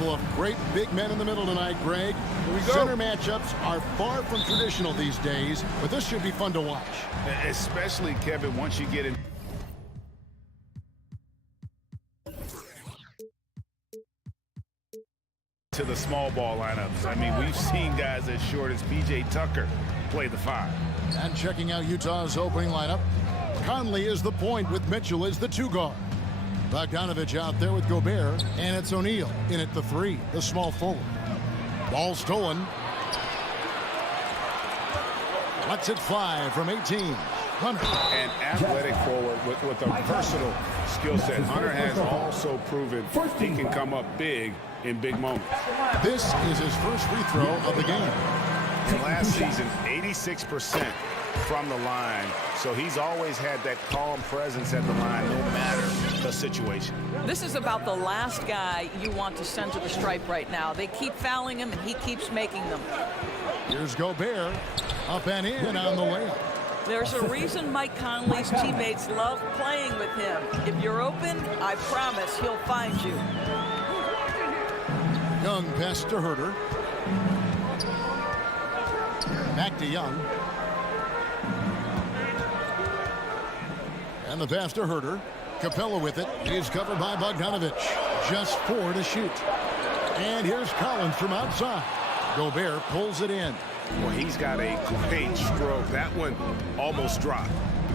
couple of great big men in the middle tonight, Greg. Center matchups are far from traditional these days, but this should be fun to watch. Especially, Kevin, once you get in. To the small ball lineups. I mean, we've seen guys as short as B.J. Tucker play the 5. And checking out Utah's opening lineup, Conley is the point with Mitchell as the 2 guard. Bogdanovich out there with Gobert, and it's O'Neal in at the 3, the small forward. Ball stolen. Lets it fly from 18. Hunter. An athletic forward with a versatile skill set. Hunter has also proven he can come up big in big moments. This is his first free throw of the game. And last season, 86% from the line. So he's always had that calm presence at the line no matter the situation. This is about the last guy you want to send to the stripe right now. They keep fouling him, and he keeps making them. Here's Gobert. Up and in on the layup. There's a reason Mike Conley's teammates love playing with him. If you're open, I promise he'll find you. Young pass to Herter. Back to Young. And the pass to Herter. Capella with it. He's covered by Bogdanovich. Just 4 to shoot. And here's Collins from outside. Gobert pulls it in. Well, he's got a great stroke. That one almost dropped.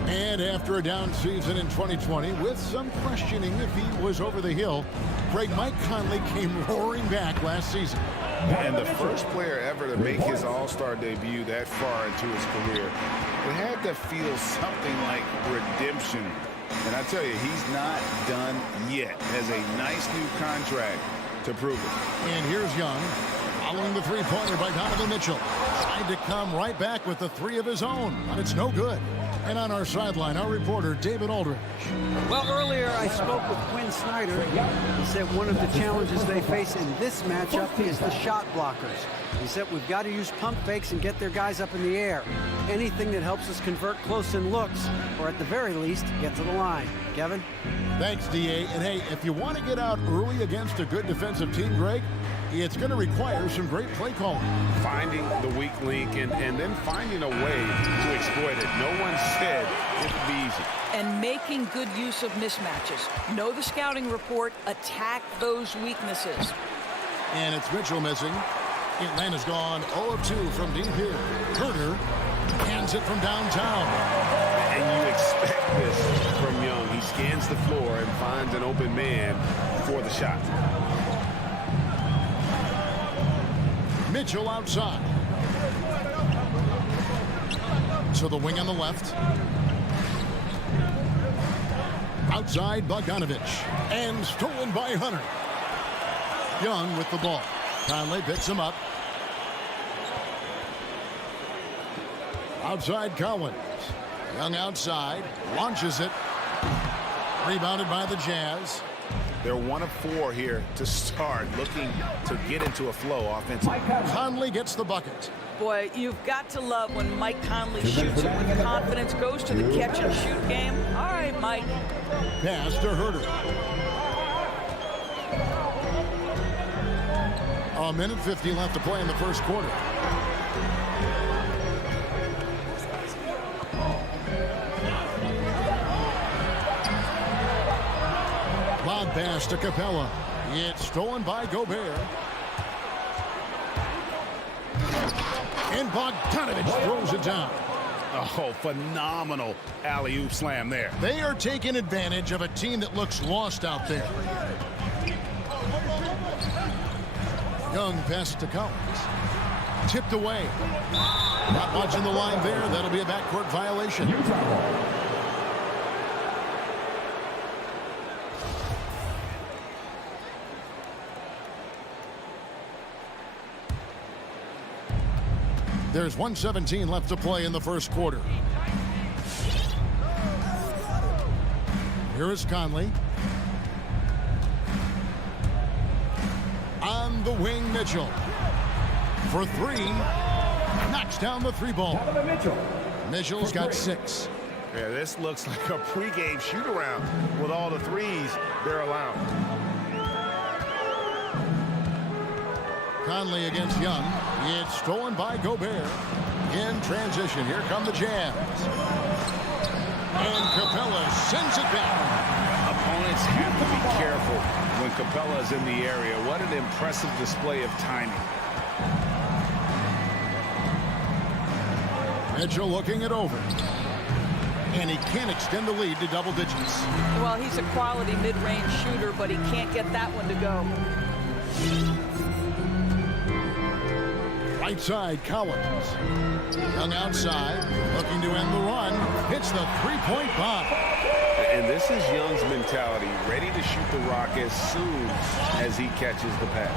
And after a down season in 2020, with some questioning if he was over the hill, Mike Conley came roaring back last season. And the first player ever to make his All-Star debut that far into his career. It had to feel something like redemption. And I tell you, he's not done yet. Has a nice new contract to prove it. And here's Young, following the three-pointer by Donovan Mitchell. Tried to come right back with the 3 of his own, but it's no good. And on our sideline, our reporter, David Aldridge. Well, earlier I spoke with Quinn Snyder. He said one of the challenges they face in this matchup is the shot blockers. He said we've got to use pump fakes and get their guys up in the air. Anything that helps us convert close-in looks, or at the very least, get to the line. Kevin? Thanks, D.A. And hey, if you want to get out early against a good defensive team, Greg, it's going to require some great play calling. Finding the weak link and then finding a way to exploit it. No one said it would be easy. And making good use of mismatches. Know the scouting report. Attack those weaknesses. And it's Mitchell missing. Atlanta's gone 0 of 2 from deep here. Herter hands it from downtown. And you expect this from Young. He scans the floor and finds an open man for the shot. Mitchell outside. So the wing on the left. Outside Bogdanovich. And stolen by Hunter. Young with the ball. Conley picks him up. Outside Collins. Young outside. Launches it. Rebounded by the Jazz. They're 1 of 4 here to start, looking to get into a flow offensively. Conley gets the bucket. Boy, you've got to love when Mike Conley shoots it with confidence, goes to the catch-and-shoot game. All right, Mike. Pass to Herter. A minute 50 left to play in the first quarter. Lob pass to Capella. It's stolen by Gobert. And Bogdanovich throws it down. Oh, phenomenal alley-oop slam there. They are taking advantage of a team that looks lost out there. Young pass to Collins. Tipped away. Not watching the line there. That'll be a backcourt violation. There's 1:17 left to play in the first quarter. Here is Conley. On the wing, Mitchell. For 3. Knocks down the 3-ball. Mitchell's got 6. Yeah, this looks like a pregame shoot-around with all the threes they're allowing. Conley against Young. It's stolen by Gobert. In transition, here come the Jazz. And Capella sends it back. Opponents have to be careful when Capella is in the area. What an impressive display of timing. Mitchell looking it over. And he can't extend the lead to double digits. Well, he's a quality mid-range shooter, but he can't get that one to go. Right side, Collins. Young outside, looking to end the run. Hits the three-point bomb. And this is Young's mentality, ready to shoot the rock as soon as he catches the pass.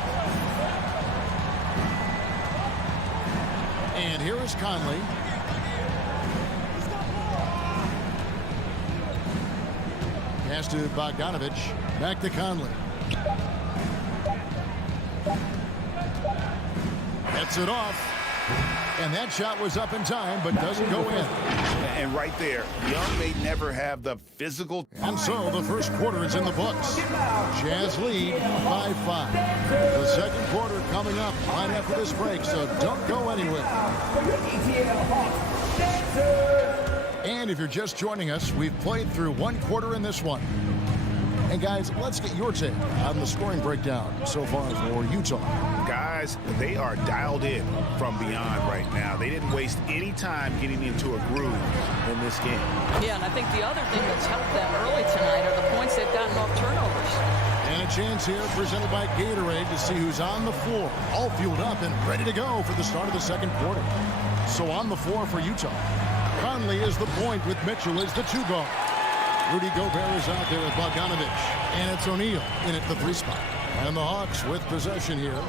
And here is Conley. Pass to Bogdanovich. Back to Conley. Gets it off. And that shot was up in time, but doesn't go in. And right there, Young may never have the physical. And so the first quarter is in the books. Jazz lead 5-5. The second quarter coming up right after this break, so don't go anywhere. And if you're just joining us, we've played through one quarter in this one. And guys, let's get your take on the scoring breakdown so far for Utah. Guys, they are dialed in from beyond right now. They didn't waste any time getting into a groove in this game. Yeah, and I think the other thing that's helped them early tonight are the points they've gotten off turnovers. And a chance here presented by Gatorade to see who's on the floor, all fueled up and ready to go for the start of the second quarter. So on the floor for Utah, Conley is the point with Mitchell as the two guard. Rudy Gobert is out there with Bogdanovich, and it's O'Neal in at the three spot. And the Hawks with possession here,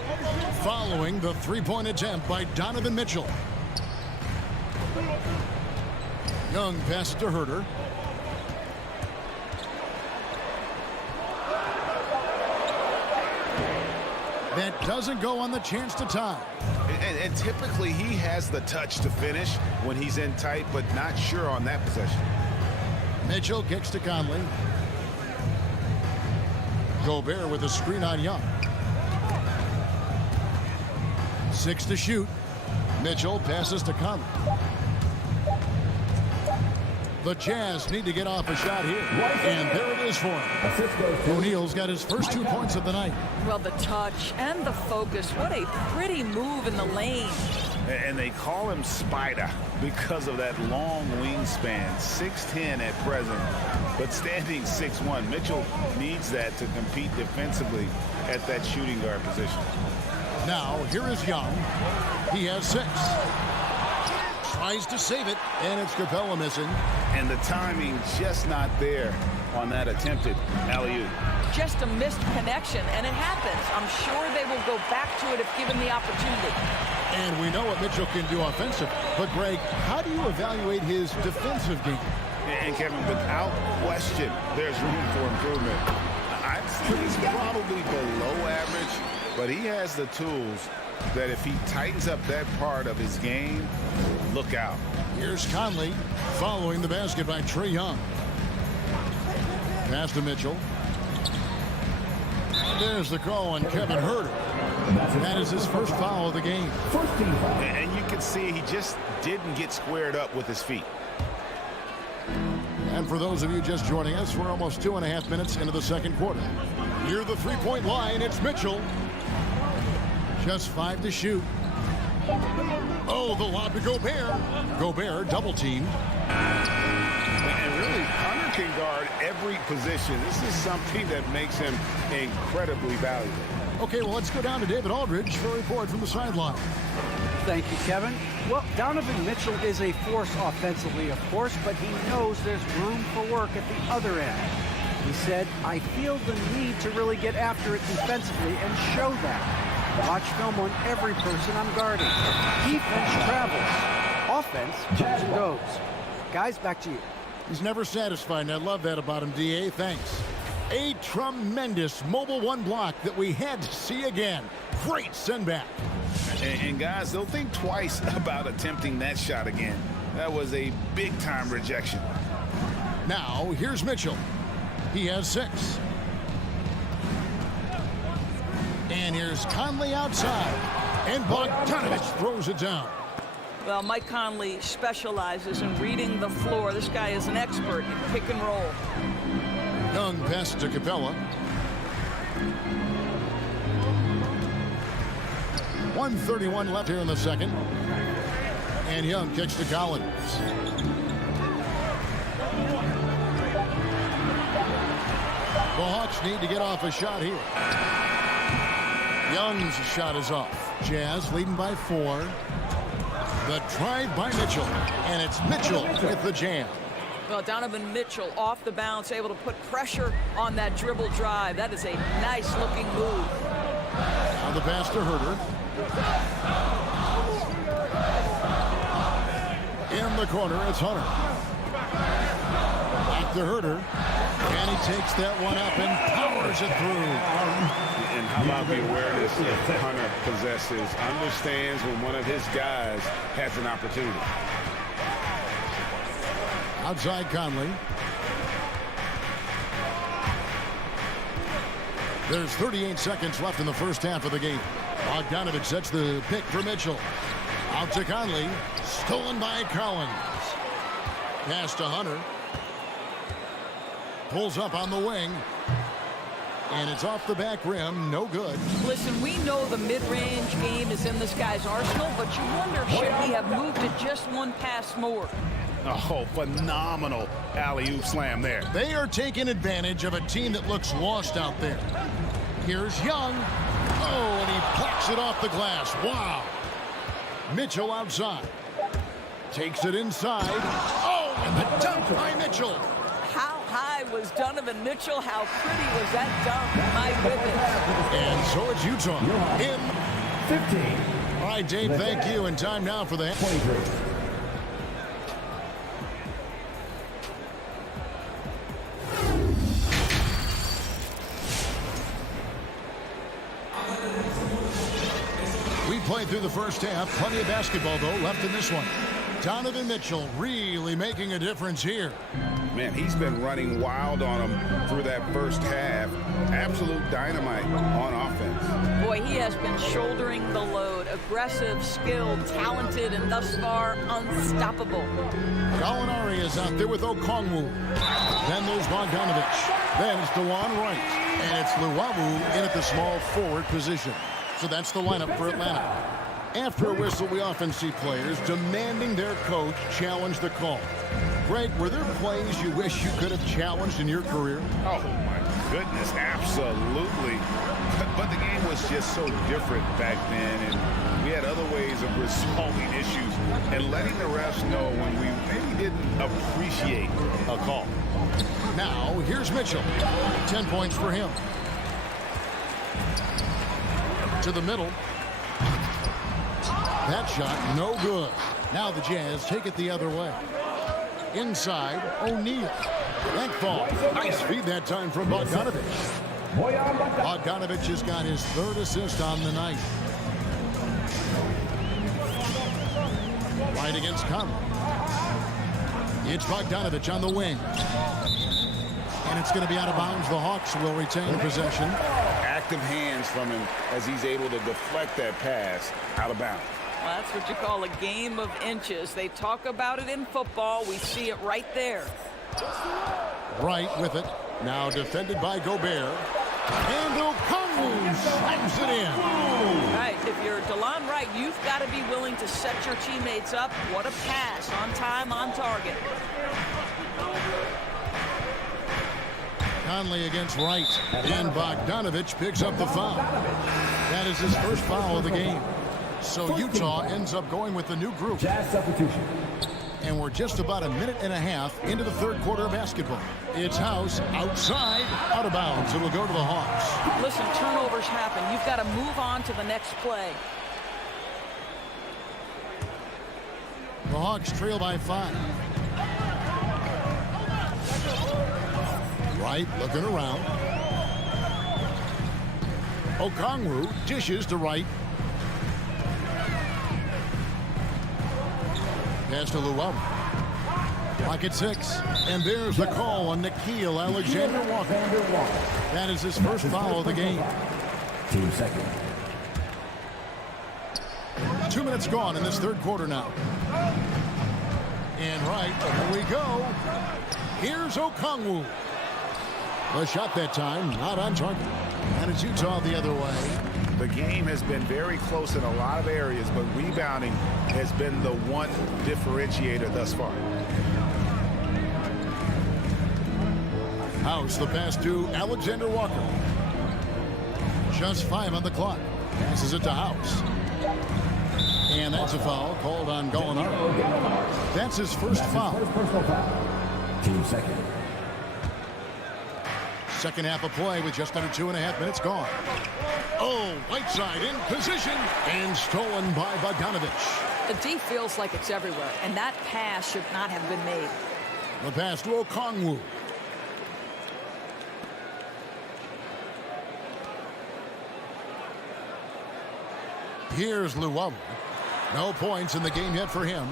following the three-point attempt by Donovan Mitchell. Young passes to Herter. That doesn't go on the chance to tie. And typically he has the touch to finish when he's in tight, but not sure on that possession. Mitchell kicks to Conley. Gobert with a screen on Young. 6 to shoot. Mitchell passes to Conley. The Jazz need to get off a shot here. And there it is for him. O'Neal's got his first 2 points of the night. Well, the touch and the focus. What a pretty move in the lane. And they call him Spider because of that long wingspan, 6'10" at present, but standing 6'1". Mitchell needs that to compete defensively at that shooting guard position. Now, here is Young. He has 6. Tries to save it, and it's Capella missing. And the timing just not there on that attempted alley-oop. Just a missed connection, and it happens. I'm sure they will go back to it if given the opportunity. And we know what Mitchell can do offensively. But, Greg, how do you evaluate his defensive game? And, Kevin, without question, there's room for improvement. I'd say he's probably below average, but he has the tools that if he tightens up that part of his game, look out. Here's Conley following the basket by Trae Young. Pass to Mitchell. There's the call on Kevin Herter. That is his first foul of the game. And you can see he just didn't get squared up with his feet. And for those of you just joining us, we're almost 2.5 minutes into the second quarter. Near the three-point line, it's Mitchell. Just 5 to shoot. Oh, the lob to Gobert. Gobert double teamed. And really, Hunter can guard every position. This is something that makes him incredibly valuable. Okay, well, let's go down to David Aldridge for a report from the sideline. Thank you, Kevin. Well, Donovan Mitchell is a force offensively, of course, but he knows there's room for work at the other end. He said, I feel the need to really get after it defensively and show that. Watch film on every person I'm guarding. Defense travels. Offense comes and goes. Guys, back to you. He's never satisfied, and I love that about him, D.A. Thanks. A tremendous Mobile One block that we had to see again. Great send back. And guys, they'll think twice about attempting that shot again. That was a big-time rejection. Now, here's Mitchell. He has 6. And here's Conley outside. And Bogdanovich throws it down. Well, Mike Conley specializes in reading the floor. This guy is an expert in pick and roll. Young passes to Capella. 1:31 left here in the second. And Young kicks to Collins. The Hawks need to get off a shot here. Young's shot is off. Jazz leading by 4. The drive by Mitchell. And it's Mitchell with the jam. Well, Donovan Mitchell off the bounce, able to put pressure on that dribble drive. That is a nice-looking move. Now the pass to Herter. In the corner, it's Hunter. Back to Herter. And he takes that one up and powers it through. And how about the awareness that Hunter possesses? Understands when one of his guys has an opportunity. Outside Conley. There's 38 seconds left in the first half of the game. Bogdanovich sets the pick for Mitchell. Out to Conley. Stolen by Collins. Pass to Hunter. Pulls up on the wing. And it's off the back rim. No good. Listen, we know the mid-range game is in this guy's arsenal, but you wonder, should he have moved it just one pass more? Oh, phenomenal alley-oop slam there. They are taking advantage of a team that looks lost out there. Here's Young. Oh, and he plucks it off the glass. Wow. Mitchell outside. Takes it inside. Oh, and the dunk by Mitchell. How high was Donovan Mitchell? How pretty was that dunk? My goodness. And so it's Utah in 15. All right, Dave, thank you. And time now for the 23. We played through the first half. Plenty of basketball, though, left in this one. Donovan Mitchell really making a difference here. Man, he's been running wild on him through that first half. Absolute dynamite on offense. Boy, he has been shouldering the load. Aggressive, skilled, talented, and thus far unstoppable. Gallinari is out there with Okongwu. Then there's Bogdanovich. Then it's DeLon Wright. And it's Luwawu in at the small forward position. So that's the lineup for Atlanta. After a whistle, we often see players demanding their coach challenge the call. Greg, were there plays you wish you could have challenged in your career? Oh, my goodness, absolutely. But the game was just so different back then, and we had other ways of resolving issues and letting the refs know when we maybe didn't appreciate a call. Now, here's Mitchell. 10 points for him. To the middle. That shot, no good. Now the Jazz take it the other way. Inside, O'Neal. That ball. Nice feed that time from Bogdanovich. Bogdanovich has got his 3rd assist on the night. Right against Conley. It's Bogdanovich on the wing. And it's going to be out of bounds. The Hawks will retain possession. Active hands from him as he's able to deflect that pass out of bounds. Well, that's what you call a game of inches. They talk about it in football. We see it right there. Right with it. Now defended by Gobert. And Okongwu slams it in. Right. If you're DeLon Wright, you've got to be willing to set your teammates up. What a pass. On time, on target. Conley against Wright. And Bogdanovich picks up the foul. That is his first foul of the game. So Utah ends up going with the new group. Substitution. And we're just about a minute and a half into the 3rd quarter of basketball. It's House outside, out of bounds. It will go to the Hawks. Listen, turnovers happen. You've got to move on to the next play. The Hawks trail by 5. Wright looking around. Okongwu dishes to Wright. Pass to Luwawu. Pocket 6. And there's the call on Nickeil Alexander-Walker. That is his first foul of the game. Team second. 2 minutes gone in this third quarter now. And right, here we go. Here's Okongwu. The shot that time, not on target. And it's Utah the other way. The game has been very close in a lot of areas, but rebounding has been the one differentiator thus far. House the pass to Alexander Walker. Just 5 on the clock. Passes it to House. And that's a foul called on Gallinari. That's his first foul. Personal foul. Team second. Second half of play with just under 2.5 minutes gone. Oh, Whiteside in position and stolen by Bogdanovich. The D feels like it's everywhere, and that pass should not have been made. The pass to Okongwu. Here's Luwawu. No points in the game yet for him.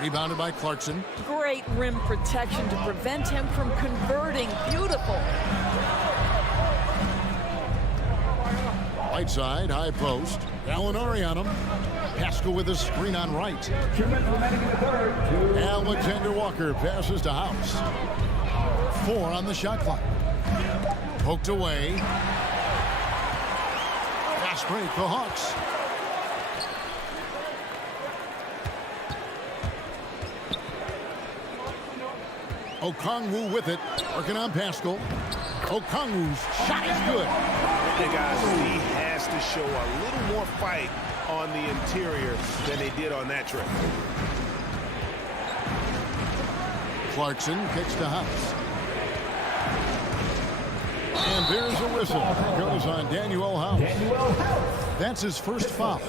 Rebounded by Clarkson. Great rim protection to prevent him from converting. Beautiful. Whiteside, high post. Gallinari on him. Pascal with a screen on right. 2 minutes remaining in the third. Alexander Walker passes to House. 4 on the shot clock. Poked away. Fast break for Hawks. Okongwu with it. Working on Pascal. Okongwu's shot is good. Hey guys, he has to show a little more fight on the interior than they did on that trip. Clarkson kicks to House. And there's a whistle. Goes on Daniel House. That's his first foul.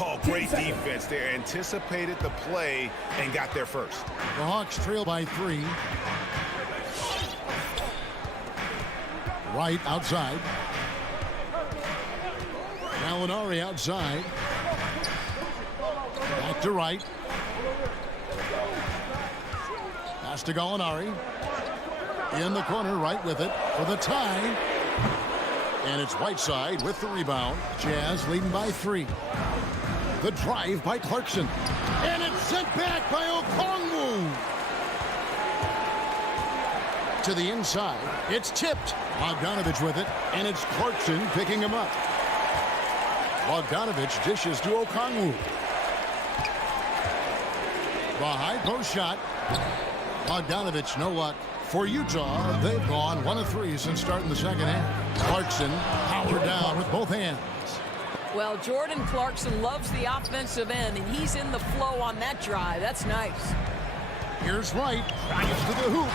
Oh, great defense there. Anticipated the play and got there first. The Hawks trail by 3. Right outside. Gallinari outside. Back to right. Pass to Gallinari. In the corner, right with it for the tie. And it's Whiteside with the rebound. Jazz leading by 3. The drive by Clarkson. And it's sent back by Okongwu. To the inside. It's tipped. Bogdanovich with it. And it's Clarkson picking him up. Bogdanovich dishes to Okongwu. The high post shot. Bogdanovich, no luck. For Utah, they've gone 1 of 3 since starting the second half. Clarkson powered down with both hands. Well, Jordan Clarkson loves the offensive end, and he's in the flow on that drive. That's nice. Here's Wright. Drives to the hoop.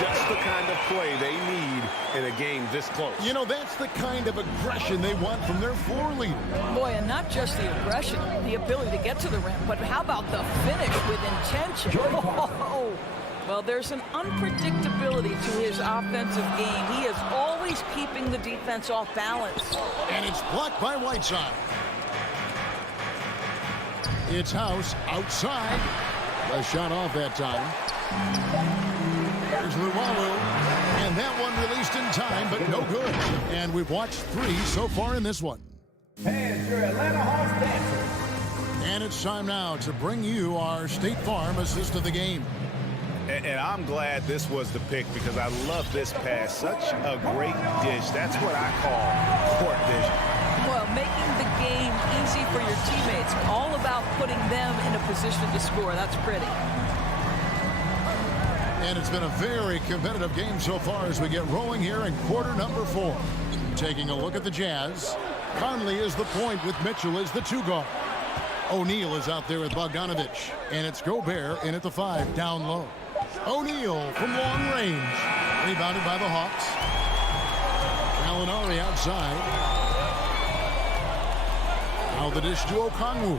Just the kind of play they need in a game this close. You know, that's the kind of aggression they want from their floor leader. Boy, and not just the aggression, the ability to get to the rim, but how about the finish with intention? Oh. Well, there's an unpredictability to his offensive game. He is always keeping the defense off balance. And it's blocked by Whiteside. It's House outside. A shot off that time. There's Luwawu. And that one released in time, but no good. And we've watched 3 so far in this one. And your Atlanta Hawks dancers. And it's time now to bring you our State Farm assist of the game. And I'm glad this was the pick because I love this pass. Such a great dish. That's what I call court vision. Well, making the game easy for your teammates. All about putting them in a position to score. That's pretty. And it's been a very competitive game so far as we get rolling here in quarter number 4. Taking a look at the Jazz. Conley is the point with Mitchell as the 2 guard. O'Neal is out there with Bogdanovich. And it's Gobert in at the 5 down low. O'Neal from long range. Rebounded by the Hawks. Gallinari outside. Now the dish to Okongwu.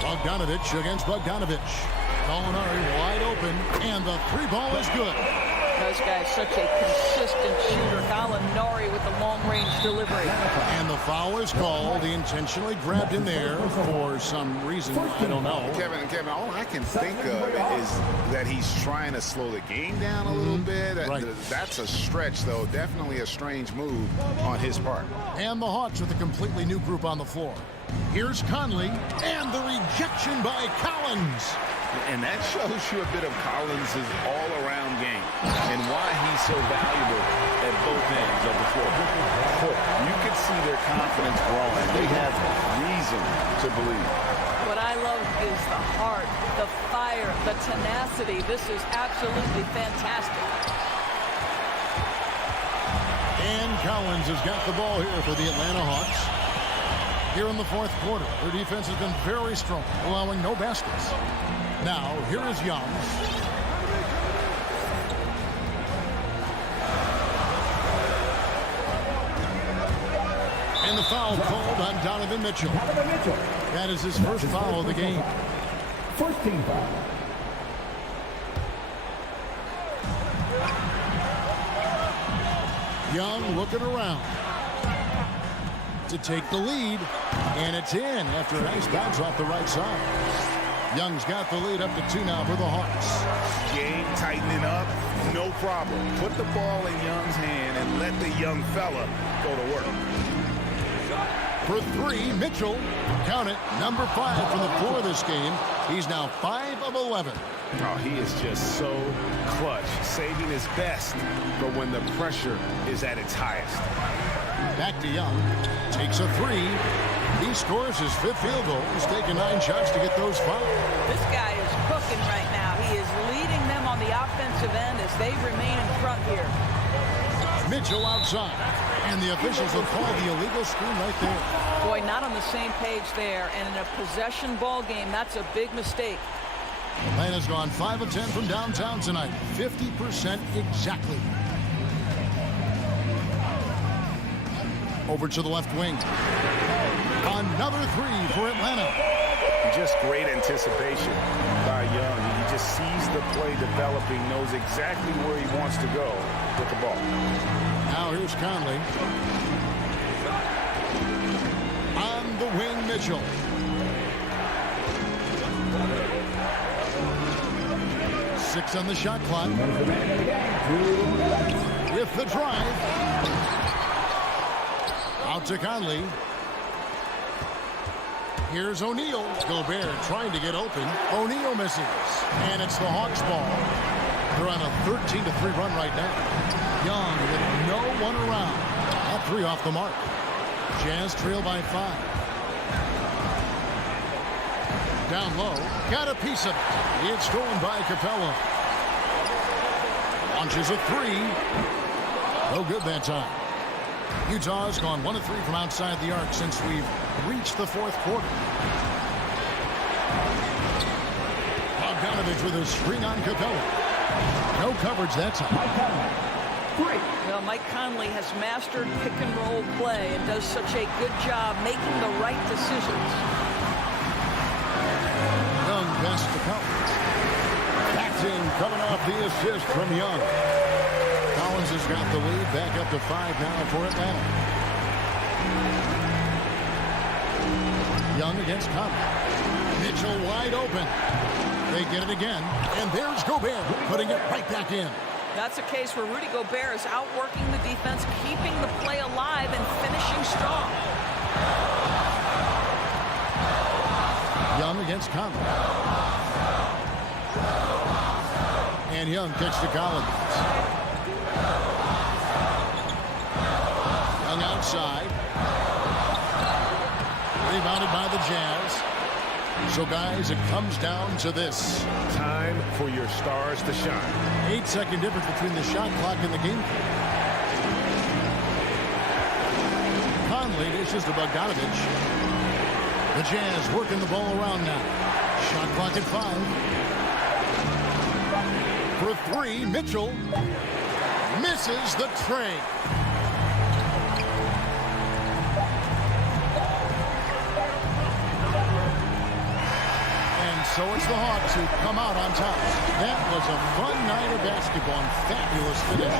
Bogdanovich against Bogdanovich. Gallinari wide open. And the 3 ball is good. Those guys, such a consistent shooter. Gallinari with the long-range delivery. And the foul is called. He intentionally grabbed him there for some reason. I don't know. Kevin, all I can think of is that he's trying to slow the game down a little bit. That's a stretch, though. Definitely a strange move on his part. And the Hawks with a completely new group on the floor. Here's Conley, and the rejection by Collins. And that shows you a bit of Collins' all-around game and why he's so valuable at both ends of the floor. You can see their confidence growing. They have reason to believe. What I love is the heart, the fire, the tenacity. This is absolutely fantastic. And Collins has got the ball here for the Atlanta Hawks. Here in the fourth quarter, their defense has been very strong, allowing no baskets. Now, here is Young. And the foul called on Donovan Mitchell. That is his first foul of the game. First team foul. Young looking around to take the lead, and it's in after a nice bounce off the right side. Young's got the lead up to 2 now for the Hawks. Game tightening up, no problem. Put the ball in Young's hand and let the young fella go to work. For 3, Mitchell, count it, number 5 from the floor this game. He's now 5 of 11. Oh, he is just so clutch, saving his best for when the pressure is at its highest. Back to Young, takes a 3. He scores his 5th field goal. He's taken 9 shots to get those 5. This guy is cooking right now. He is leading them on the offensive end as they remain in front here. Mitchell outside, and the officials have called the illegal screen right there. Boy, not on the same page there, and in a possession ball game, that's a big mistake. Atlanta's gone 5 of 10 from downtown tonight, 50% exactly. Over to the left wing. Another 3 for Atlanta. Just great anticipation by Young. He just sees the play developing, knows exactly where he wants to go with the ball. Now here's Conley. On the wing, Mitchell. Six on the shot clock. With the drive. Out to Conley. Here's O'Neal. Gobert trying to get open. O'Neal misses. And it's the Hawks ball. They're on a 13-3 run right now. Young with no one around. That 3 off the mark. Jazz trail by 5. Down low. Got a piece of it. It's stolen by Capella. Launches a 3. No good that time. Utah's gone 1 of 3 from outside the arc since we've reached the fourth quarter. Bogdanovich with a screen on Capella. No coverage that time. Well, Mike Conley has mastered pick and roll play and does such a good job making the right decisions. Young passes to Collins. Paxson coming off the assist from Young. Collins has got the lead back up to 5 now for Atlanta. Young against Conley. Mitchell wide open. They get it again, and there's Gobert putting it right back in. That's a case where Rudy Gobert is outworking the defense, keeping the play alive and finishing strong. Young against Conley. And Young kicks to Collins. Young outside. Rebounded by the Jazz. So, guys, it comes down to this. Time for your stars to shine. 8-second difference between the shot clock and the game clock. Conley dishes to Bogdanovich. The Jazz working the ball around now. Shot clock at 5. For 3, Mitchell misses the tray. So it's the Hawks who come out on top. That was a fun night of basketball and fabulous finish.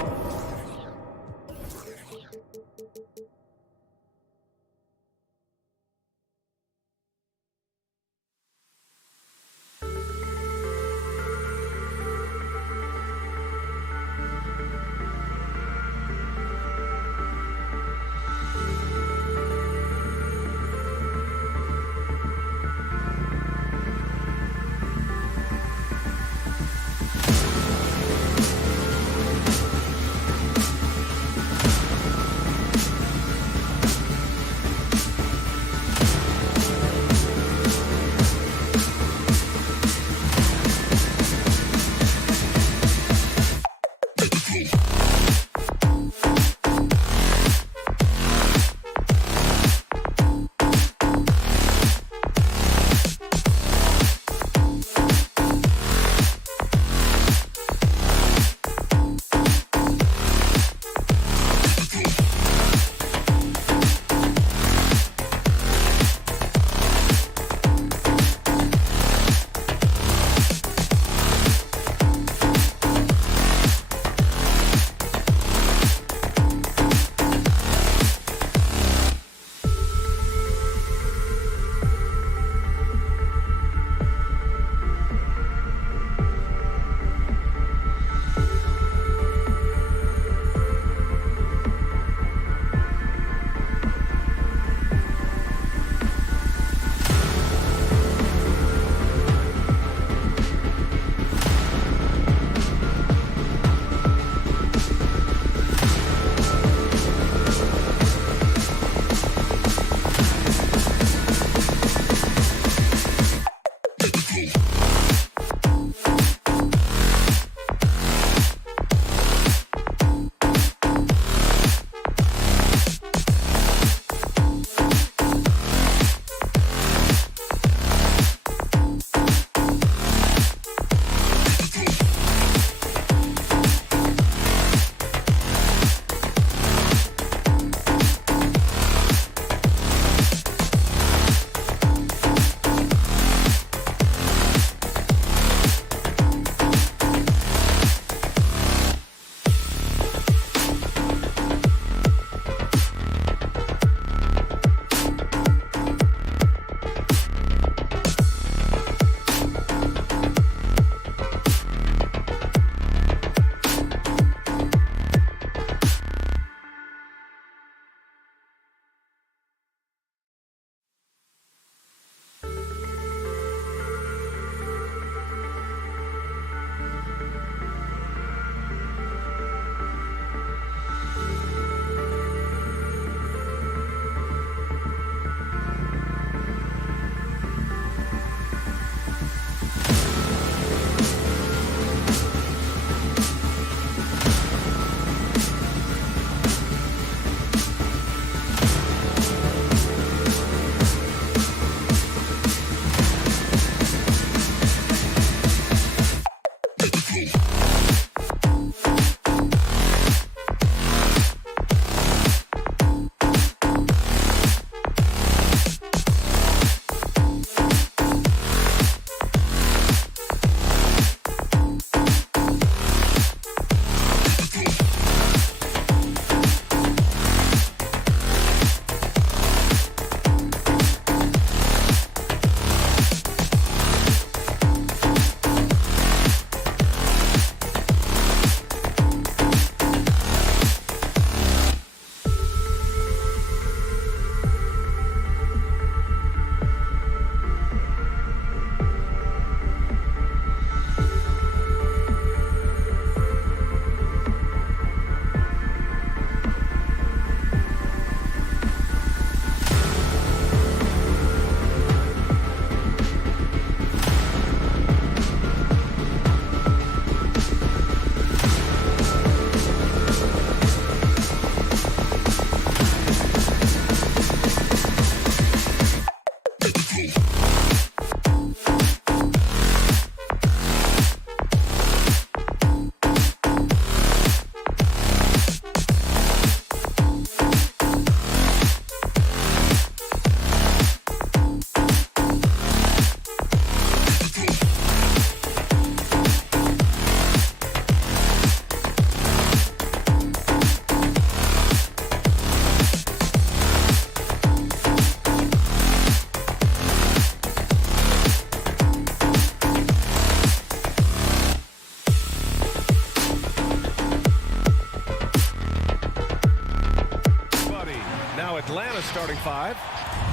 Atlanta's starting five.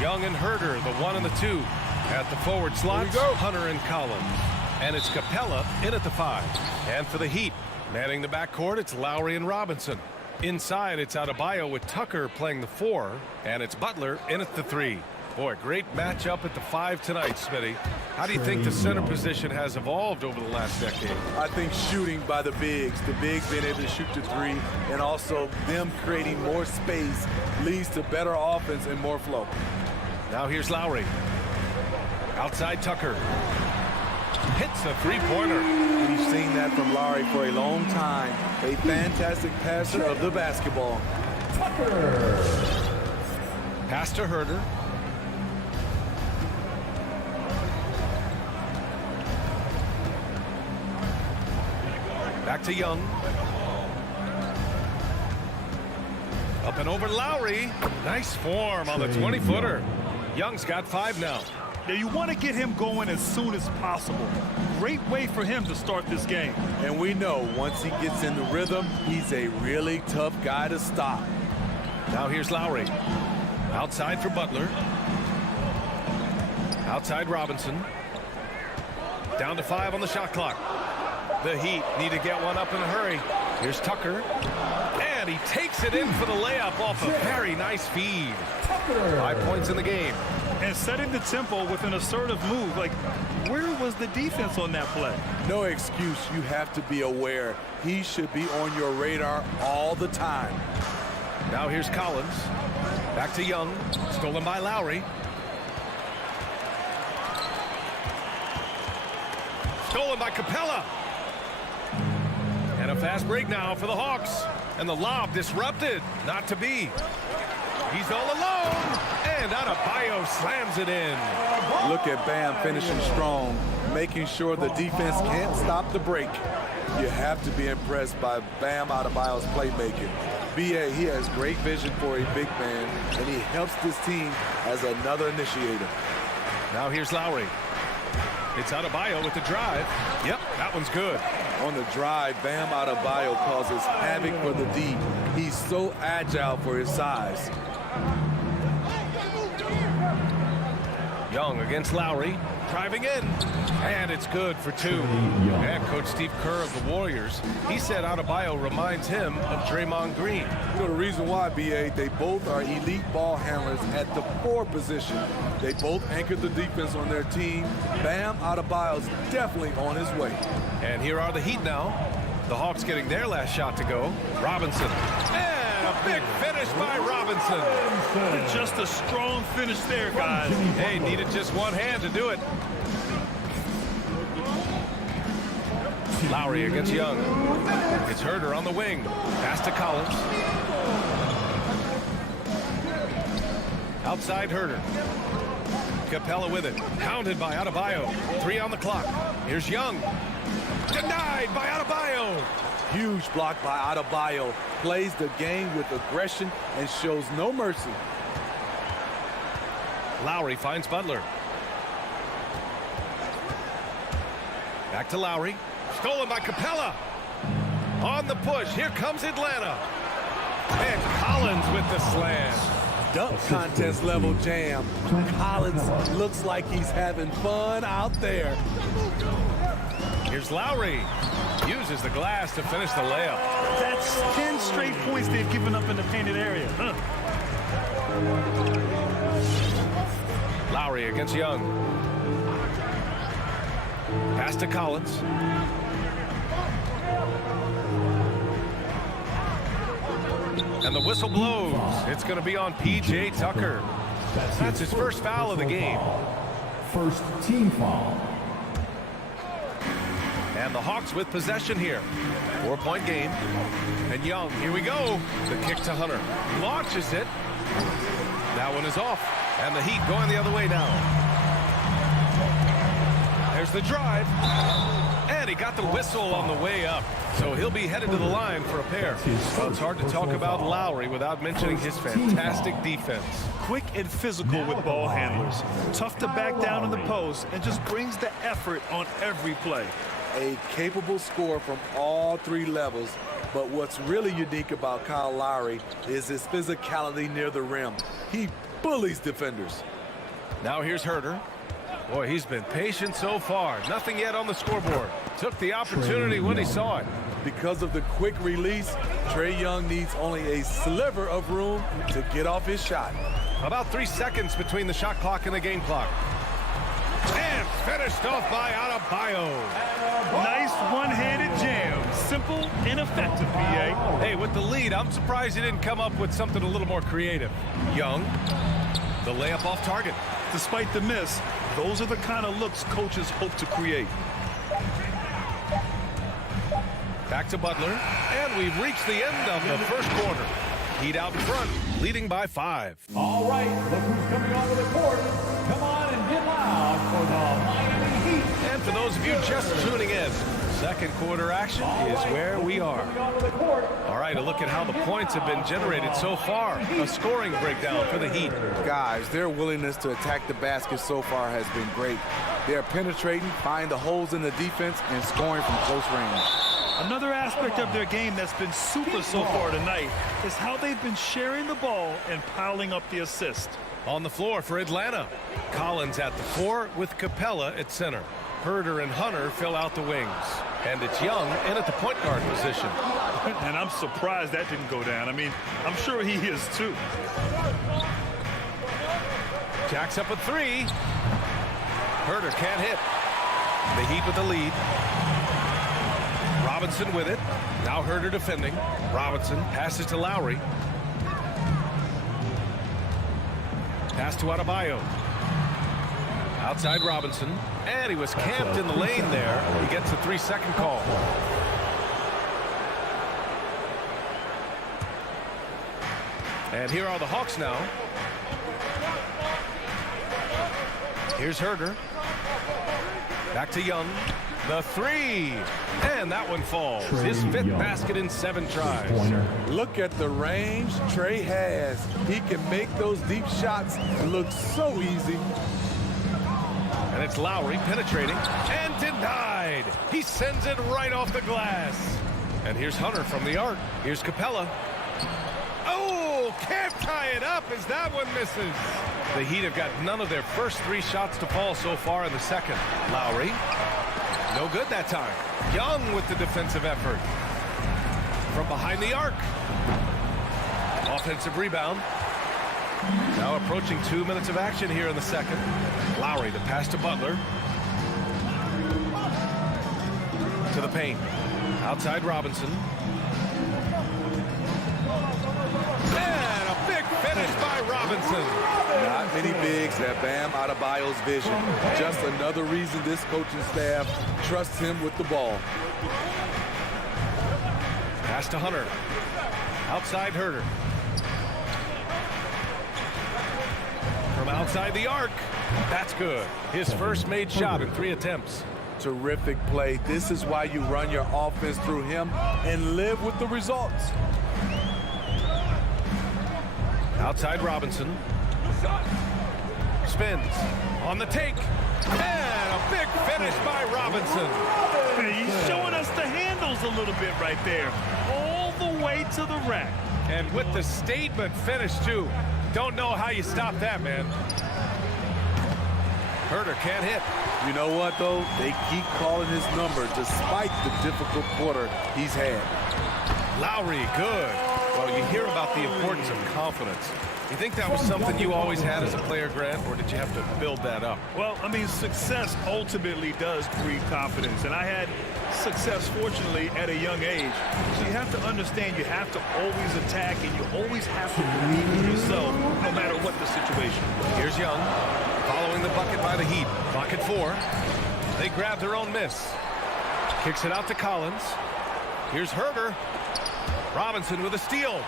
Young and Herder, the 1 and the 2. At the forward slots, Hunter and Collins. And it's Capella in at the 5. And for the Heat, manning the backcourt, it's Lowry and Robinson. Inside, it's Adebayo with Tucker playing the 4. And it's Butler in at the 3. Boy, great matchup at the 5 tonight, Smitty. How do you think the center position has evolved over the last decade? I think shooting by the bigs being able to shoot the 3, and also them creating more space leads to better offense and more flow. Now here's Lowry. Outside Tucker. Hits a three-pointer. We've seen that from Lowry for a long time. A fantastic passer of the basketball. Pass to Herder. Back to Young. Up and over Lowry. Nice form on the 20-footer. Young's got 5 now. Now you want to get him going as soon as possible. Great way for him to start this game. And we know once he gets in the rhythm, he's a really tough guy to stop. Now here's Lowry. Outside for Butler. Outside Robinson. Down to 5 on the shot clock. The Heat need to get one up in a hurry. Here's Tucker. And he takes it in for the layup off a very nice feed. 5 points in the game. And setting the tempo with an assertive move. Like, where was the defense on that play? No excuse. You have to be aware. He should be on your radar all the time. Now here's Collins. Back to Young. Stolen by Lowry. Stolen by Capella. And a fast break now for the Hawks. And the lob disrupted. Not to be. He's all alone. And Adebayo slams it in. Look at Bam finishing strong, making sure the defense can't stop the break. You have to be impressed by Bam Adebayo's playmaking. BA, he has great vision for a big man, and he helps this team as another initiator. Now here's Lowry. It's Adebayo with the drive. Yep, that one's good. On the drive, Bam Adebayo causes havoc for the D. He's so agile for his size. Young against Lowry, driving in, and it's good for 2. And Coach Steve Kerr of the Warriors, he said Adebayo reminds him of Draymond Green. You know the reason why, BA, they both are elite ball handlers at the 4 position. They both anchor the defense on their team. Bam Adebayo's definitely on his way. And here are the Heat now. The Hawks getting their last shot to go. Robinson. And a big finish by Robinson. Just a strong finish there, guys. Hey, needed just one hand to do it. Lowry against Young. It's Herder on the wing. Pass to Collins. Outside Herder. Capella with it. Pounded by Adebayo. 3 on the clock. Here's Young. Denied by Adebayo. Huge block by Adebayo. Plays the game with aggression and shows no mercy. Lowry finds Butler. Back to Lowry. Stolen by Capella. On the push. Here comes Atlanta. And Collins with the slam. Dunk contest level jam. Collins looks like he's having fun out there. Here's Lowry. Uses the glass to finish the layup. That's 10 straight points they've given up in the painted area. Lowry against Young. Pass to Collins. And the whistle blows. It's going to be on P.J. Tucker. That's his first foul of the game. First team foul. And the Hawks with possession here. 4-point game. And Young, here we go. The kick to Hunter. Launches it. That one is off. And the Heat going the other way now. There's the drive. And he got the whistle on the way up. So he'll be headed to the line for a pair. Well, it's hard to talk about Lowry without mentioning his fantastic defense. Quick and physical with ball handlers. Tough to back down in the post and just brings the effort on every play. A capable scorer from all 3 levels. But what's really unique about Kyle Lowry is his physicality near the rim. He bullies defenders. Now here's Herder. Boy, he's been patient so far. Nothing yet on the scoreboard. Took the opportunity when he saw it. Because of the quick release, Trae Young needs only a sliver of room to get off his shot. About 3 seconds between the shot clock and the game clock. And finished off by Adebayo. Nice one-handed jam. Simple and effective, PA. Hey, with the lead, I'm surprised he didn't come up with something a little more creative. Young, the layup off target. Despite the miss, those are the kind of looks coaches hope to create. Back to Butler, and we've reached the end of the first quarter. Heat out in front, leading by 5. All right, look who's coming onto the court. Come on and get loud for the Miami Heat. And for those of you just tuning in, second quarter action is where we are. All right, a look at how the points have been generated so far. A scoring breakdown for the Heat. Guys, their willingness to attack the basket so far has been great. They're penetrating, finding the holes in the defense, and scoring from close range. Another aspect of their game that's been super so far tonight is how they've been sharing the ball and piling up the assist. On the floor for Atlanta, Collins at the 4 with Capella at center. Herder and Hunter fill out the wings. And it's Young in at the point guard position. And I'm surprised that didn't go down. I mean, I'm sure he is too. Jacks up a 3. Herder can't hit. The Heat with the lead. Robinson with it. Now Herder defending. Robinson passes to Lowry. Pass to Adebayo. Outside Robinson. And he was camped in the lane there. He gets a 3-second call. And here are the Hawks now. Here's Herder. Back to Young. The 3. And that one falls. His 5th basket in 7 tries. Look at the range Trae has. He can make those deep shots look so easy. And it's Lowry penetrating and denied. He sends it right off the glass. And here's Hunter from the arc. Here's Capella. Oh, can't tie it up as that one misses. The Heat have got none of their first 3 shots to fall so far in the second. Lowry. No good that time. Young with the defensive effort. From behind the arc. Offensive rebound. Now approaching 2 minutes of action here in the second. Lowry, the pass to Butler. To the paint. Outside Robinson. And a big finish by Robinson. Not many bigs have Bam Adebayo's vision. Just another reason this coaching staff trusts him with the ball. Pass to Hunter. Outside Herder. From outside the arc. That's good. His first made shot in 3 attempts. Terrific play. This is why you run your offense through him and live with the results. Outside Robinson. Spins. On the take. And a big finish by Robinson. He's showing us the handles a little bit right there. All the way to the rack. And with the statement finish, too. Don't know how you stop that, man. Herder can't hit. You know what, though? They keep calling his number despite the difficult quarter he's had. Lowry, good. Well, you hear about the importance of confidence. You think that was something you always had as a player, Grant, or did you have to build that up? Well, I mean, success ultimately does breed confidence. And I had success, fortunately, at a young age. So you have to understand you have to always attack and you always have to believe in yourself no matter what the situation. Here's Young, following the bucket by the Heat. Clock at 4. They grab their own miss. Kicks it out to Collins. Here's Herder. Robinson with a steal.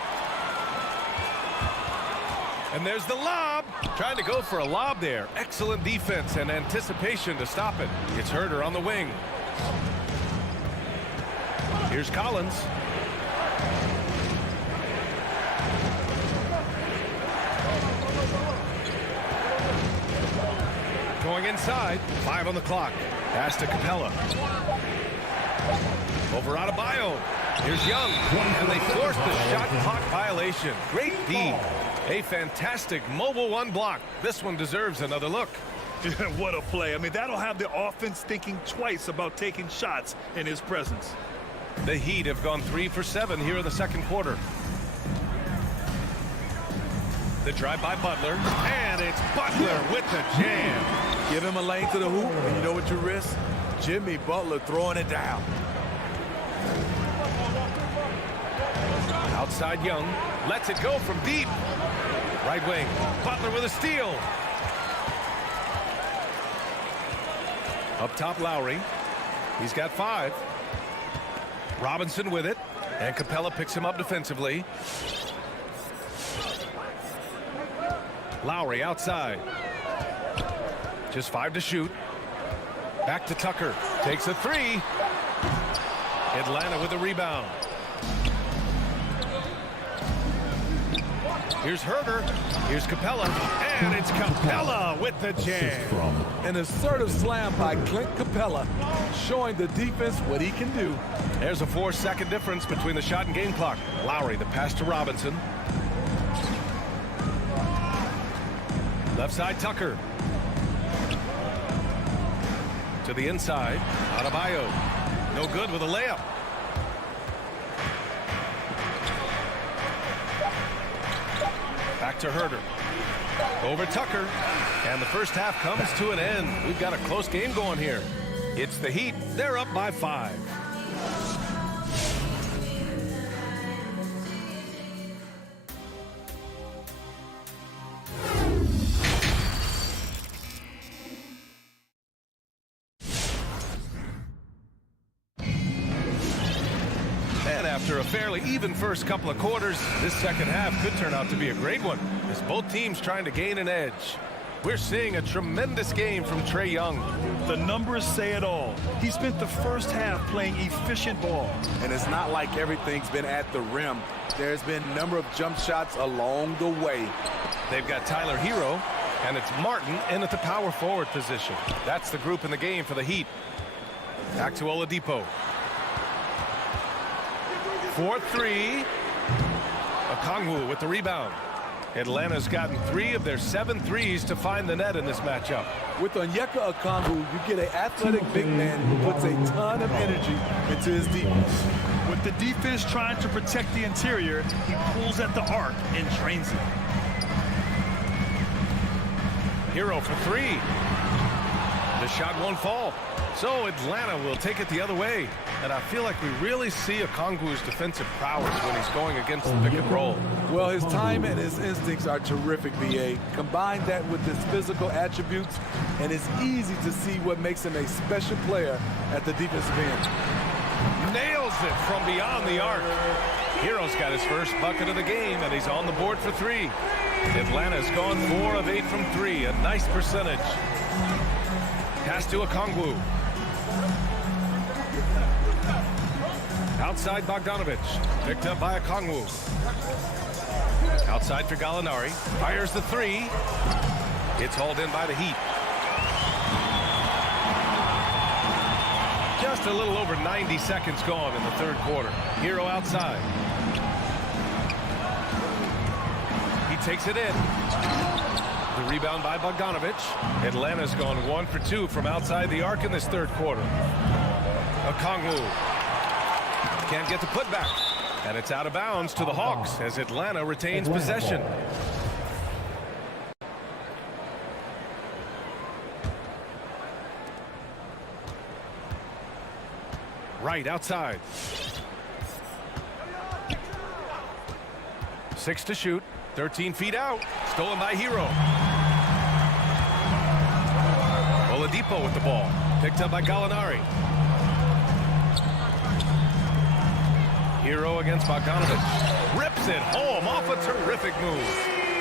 And there's the lob. Trying to go for a lob there. Excellent defense and anticipation to stop it. It's Herder on the wing. Here's Collins. Going inside. 5 on the clock. Pass to Capella. Over Adebayo. Here's Young. And they force the shot clock violation. Great D. A fantastic mobile one block. This one deserves another look. What a play. I mean, that'll have the offense thinking twice about taking shots in his presence. The Heat have gone 3 for 7 here in the second quarter. The drive by Butler, and it's Butler with the jam. Give him a lane to the hoop, and you know what you risk? Jimmy Butler throwing it down. Outside Young, lets it go from deep. Right wing, Butler with a steal. Up top, Lowry. He's got 5. Robinson with it, and Capella picks him up defensively. Lowry outside. Just 5 to shoot. Back to Tucker. Takes a 3. Atlanta with the rebound. Here's Herder. Here's Capella. And it's Capella with the jam. An assertive slam by Clint Capella, showing the defense what he can do. There's a 4-second difference between the shot and game clock. Lowry, the pass to Robinson. Left side, Tucker. To the inside. Adebayo. No good with a layup. Back to Herder. Over Tucker. And the first half comes to an end. We've got a close game going here. It's the Heat. They're up by 5. After a fairly even first couple of quarters, this second half could turn out to be a great one, as both teams trying to gain an edge. We're seeing a tremendous game from Trae Young. The numbers say it all. He spent the first half playing efficient ball. And it's not like everything's been at the rim. There's been a number of jump shots along the way. They've got Tyler Hero, and it's Martin in at the power forward position. That's the group in the game for the Heat. Back to Oladipo. 4-3. Okongwu with the rebound. Atlanta's gotten 3 of their 7 threes to find the net in this matchup. With Onyeka Okongwu, you get an athletic big man who puts a ton of energy into his defense. With the defense trying to protect the interior, he pulls at the arc and drains it. Hero for 3. The shot won't fall. So Atlanta will take it the other way. And I feel like we really see Okongwu's defensive prowess when he's going against the pick and roll. Well, his time and his instincts are terrific, B.A. Combine that with his physical attributes, and it's easy to see what makes him a special player at the defensive end. Nails it from beyond the arc. Hero's got his first bucket of the game, and he's on the board for 3. Atlanta's gone 4 of 8 from 3, a nice percentage. Pass to Okongwu. Outside Bogdanovich. Picked up by Okongwu. Outside for Gallinari. Fires the 3. It's hauled in by the Heat. Just a little over 90 seconds gone in the third quarter. Hero outside. He takes it in. The rebound by Bogdanovich. Atlanta's gone 1 for 2 from outside the arc in this third quarter. Okongwu can't get the putback. And it's out of bounds to the Hawks as Atlanta retains possession. Right outside. 6 to shoot. 13 feet out. Stolen by Hero. Oladipo with the ball. Picked up by Gallinari. Hero against Bogdanovich. Rips it home off a terrific move.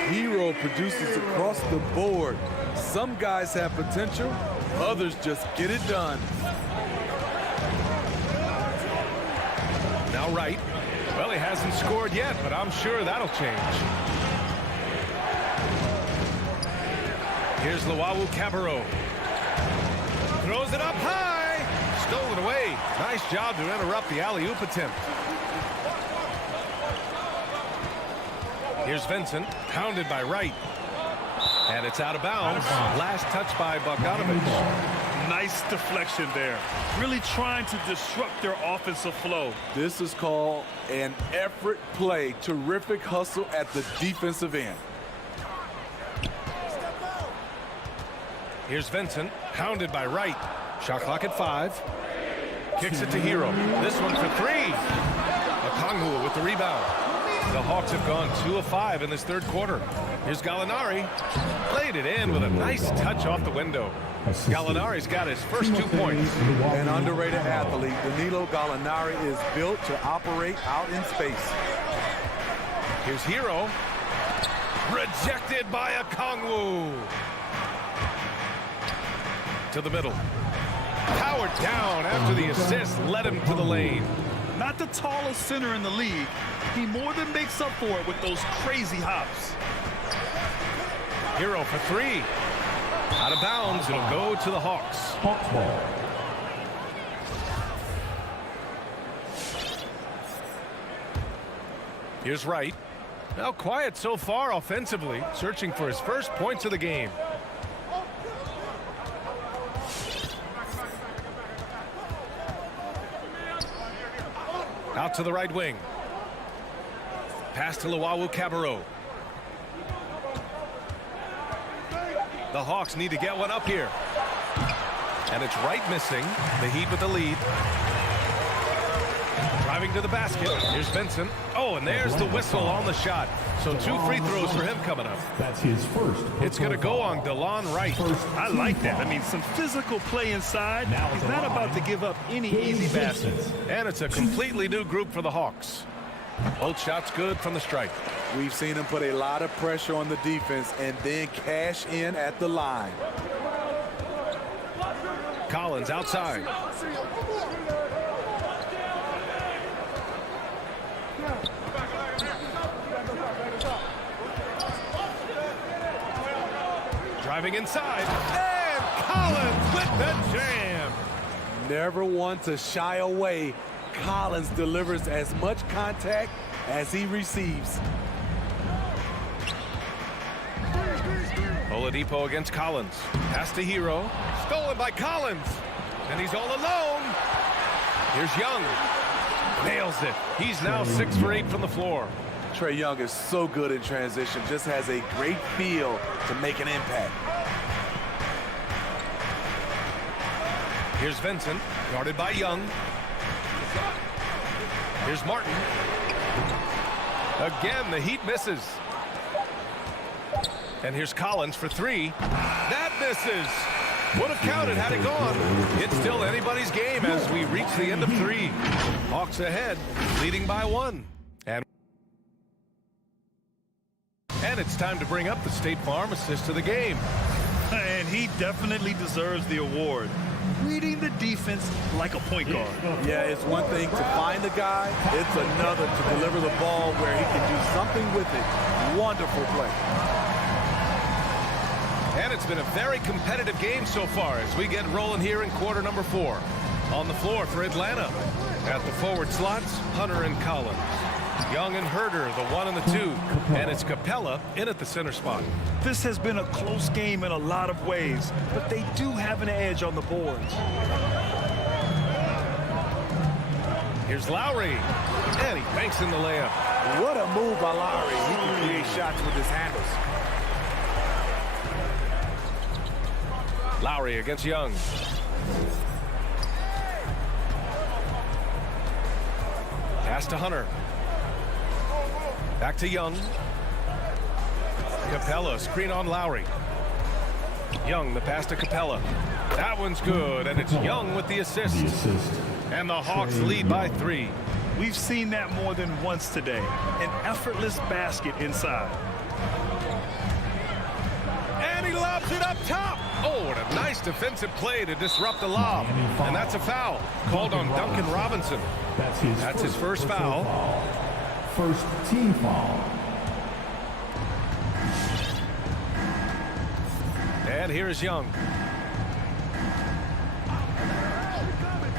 Hero produces across the board. Some guys have potential. Others just get it done. Now right. Well, he hasn't scored yet, but I'm sure that'll change. Here's Luau Cabarro. Throws it up high. stolen away. Nice job to interrupt the alley-oop attempt. Here's Vincent, pounded by Wright. And it's out of bounds. Last touch by Bogdanovich. Nice deflection there. Really trying to disrupt their offensive flow. This is called an effort play. Terrific hustle at the defensive end. Here's Vincent, pounded by Wright. Shot clock at 5. Kicks it to Hero. This one for 3. Okongwu with the rebound. The Hawks have gone 2 of 5 in this third quarter. Here's Gallinari. Played it in with a nice touch off the window. Gallinari's got his first 2 points. An underrated athlete. Danilo Gallinari is built to operate out in space. Here's Hero. Rejected by Okongwu. To the middle. Powered down after the assist led him to the lane. Not the tallest center in the league. He more than makes up for it with those crazy hops. Hero for 3. Out of bounds. It'll go to the Hawks. Hawks ball. Here's Wright. Now quiet so far offensively. Searching for his first points of the game. Out to the right wing. Pass to Luwawu-Cabarrot. The Hawks need to get one up here. And it's Wright missing. The Heat with the lead. Driving to the basket. Here's Vincent. Oh, and there's the whistle on the shot. So 2 free throws for him coming up. That's his first. It's going to go on DeLon Wright. I like that. I mean, some physical play inside. He's not about to give up any easy baskets. And it's a completely new group for the Hawks. Both shots good from the stripe. We've seen him put a lot of pressure on the defense and then cash in at the line. Collins outside. Driving inside. And Collins with the jam. Never one to shy away. Collins delivers as much contact as he receives. Oladipo against Collins. Pass to Hero. Stolen by Collins. And he's all alone. Here's Young. Nails it. He's now 6 for 8 from the floor. Trae Young is so good in transition. Just has a great feel to make an impact. Here's Vincent. Guarded by Young. Here's Martin. Again, the Heat misses. And here's Collins for 3. That misses. Would have counted had it gone. It's still anybody's game as we reach the end of 3. Hawks ahead, leading by 1. And it's time to bring up the State Farm assist of the game. And he definitely deserves the award. Reading the defense like a point guard. Yeah, it's one thing to find the guy. It's another to deliver the ball where he can do something with it. Wonderful play. And it's been a very competitive game so far as we get rolling here in quarter number 4. On the floor for Atlanta. At the forward slots, Hunter and Collins. Young and Herder, the 1 and the 2. And it's Capella in at the center spot. This has been a close game in a lot of ways, but they do have an edge on the boards. Here's Lowry. And he banks in the layup. What a move by Lowry. He can create shots with his handles. Lowry against Young. Pass to Hunter. Back to Young. Capella, screen on Lowry. Young, the pass to Capella. That one's good, and it's Young with the assist. And the Hawks lead by 3. We've seen that more than once today. An effortless basket inside. And he lobs it up top. Oh, and a nice defensive play to disrupt the lob. And that's a foul called on Duncan Robinson. That's his first foul. First team foul. And here's Young.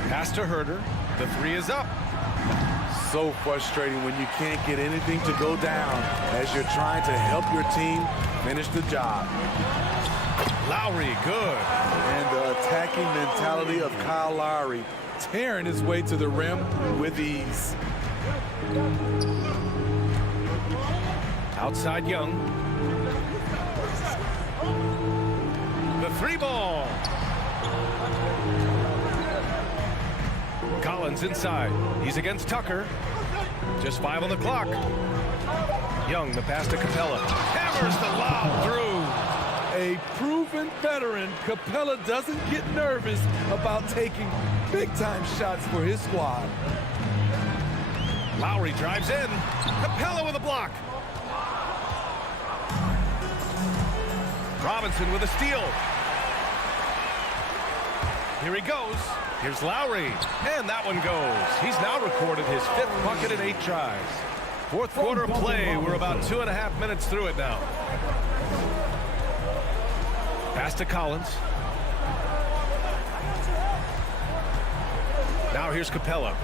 Pass to Herder. The three is up. So frustrating when you can't get anything to go down as you're trying to help your team finish the job. Lowry, good. And the attacking mentality of Kyle Lowry, tearing his way to the rim with ease. Outside Young. The three ball. Collins inside. He's against Tucker. Just 5 on the clock. Young, the pass to Capella. Hammers the lob through. A proven veteran, Capella doesn't get nervous about taking big-time shots for his squad. Lowry drives in. Capella with a block. Robinson with a steal. Here he goes. Here's Lowry. And that one goes. He's now recorded his 5th bucket in 8 tries. Fourth quarter play. We're about 2.5 minutes through it now. Pass to Collins. Now here's Capella.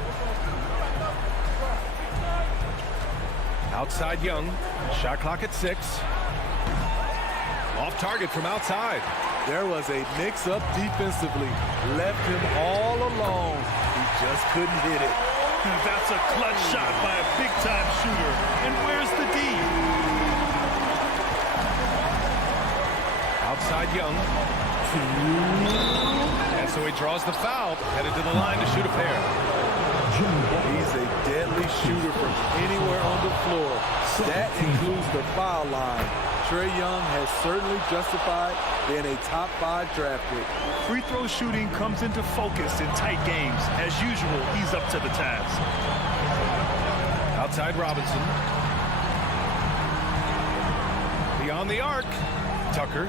Outside Young. Shot clock at 6. Off target from outside. There was a mix-up defensively. Left him all alone. He just couldn't hit it. That's a clutch shot by a big-time shooter. And where's the D? Outside Young. And so he draws the foul. Headed to the line to shoot a pair. He's a deadly shooter from anywhere on the floor. That includes the foul line. Trae Young has certainly justified being a top 5 draft pick. Free throw shooting comes into focus in tight games. As usual, he's up to the task. Outside Robinson. Beyond the arc. Tucker.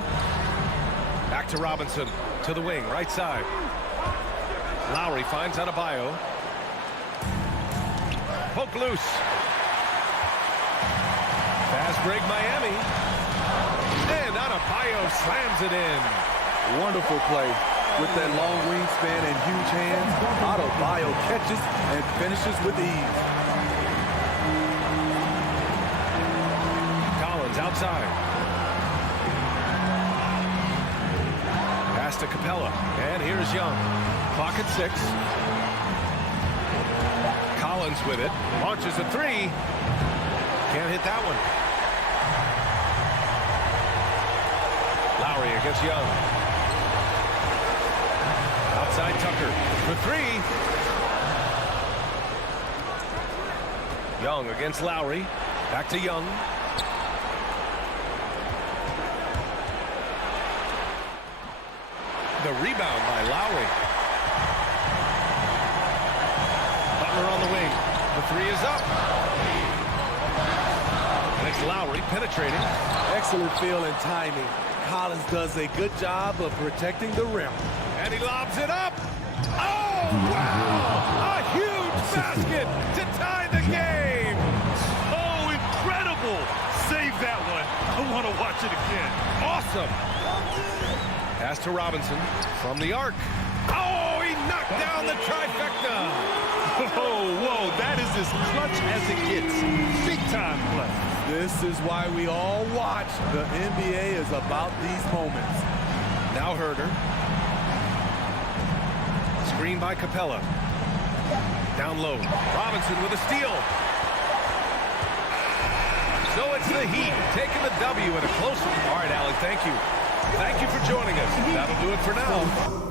Back to Robinson. To the wing, right side. Lowry finds Adebayo. Poke loose. Fast break Miami. And Adebayo slams it in. Wonderful play. With that long wingspan and huge hands, Adebayo catches and finishes with ease. Collins outside. Pass to Capella. And here's Young. Clock at 6. Collins with it. Launches a 3. Can't hit that one. Lowry against Young. Outside Tucker for 3. Young against Lowry. Back to Young. The rebound by Lowry. Butler on the wing. The 3 is up. And it's Lowry penetrating. Excellent feel and timing. Collins does a good job of protecting the rim. And he lobs it up. Oh, wow! A huge basket to tie the game. Oh, incredible. Save that one. I want to watch it again. Awesome. Pass to Robinson from the arc. Oh, he knocked down the trifecta. Oh, whoa, that is as clutch as it gets. Big time play. This is why we all watch. The NBA is about these moments. Now Herder. Screen by Capella. Down low. Robinson with a steal. So it's the Heat taking the W in a close one. All right, Allie, thank you. Thank you for joining us. That'll do it for now.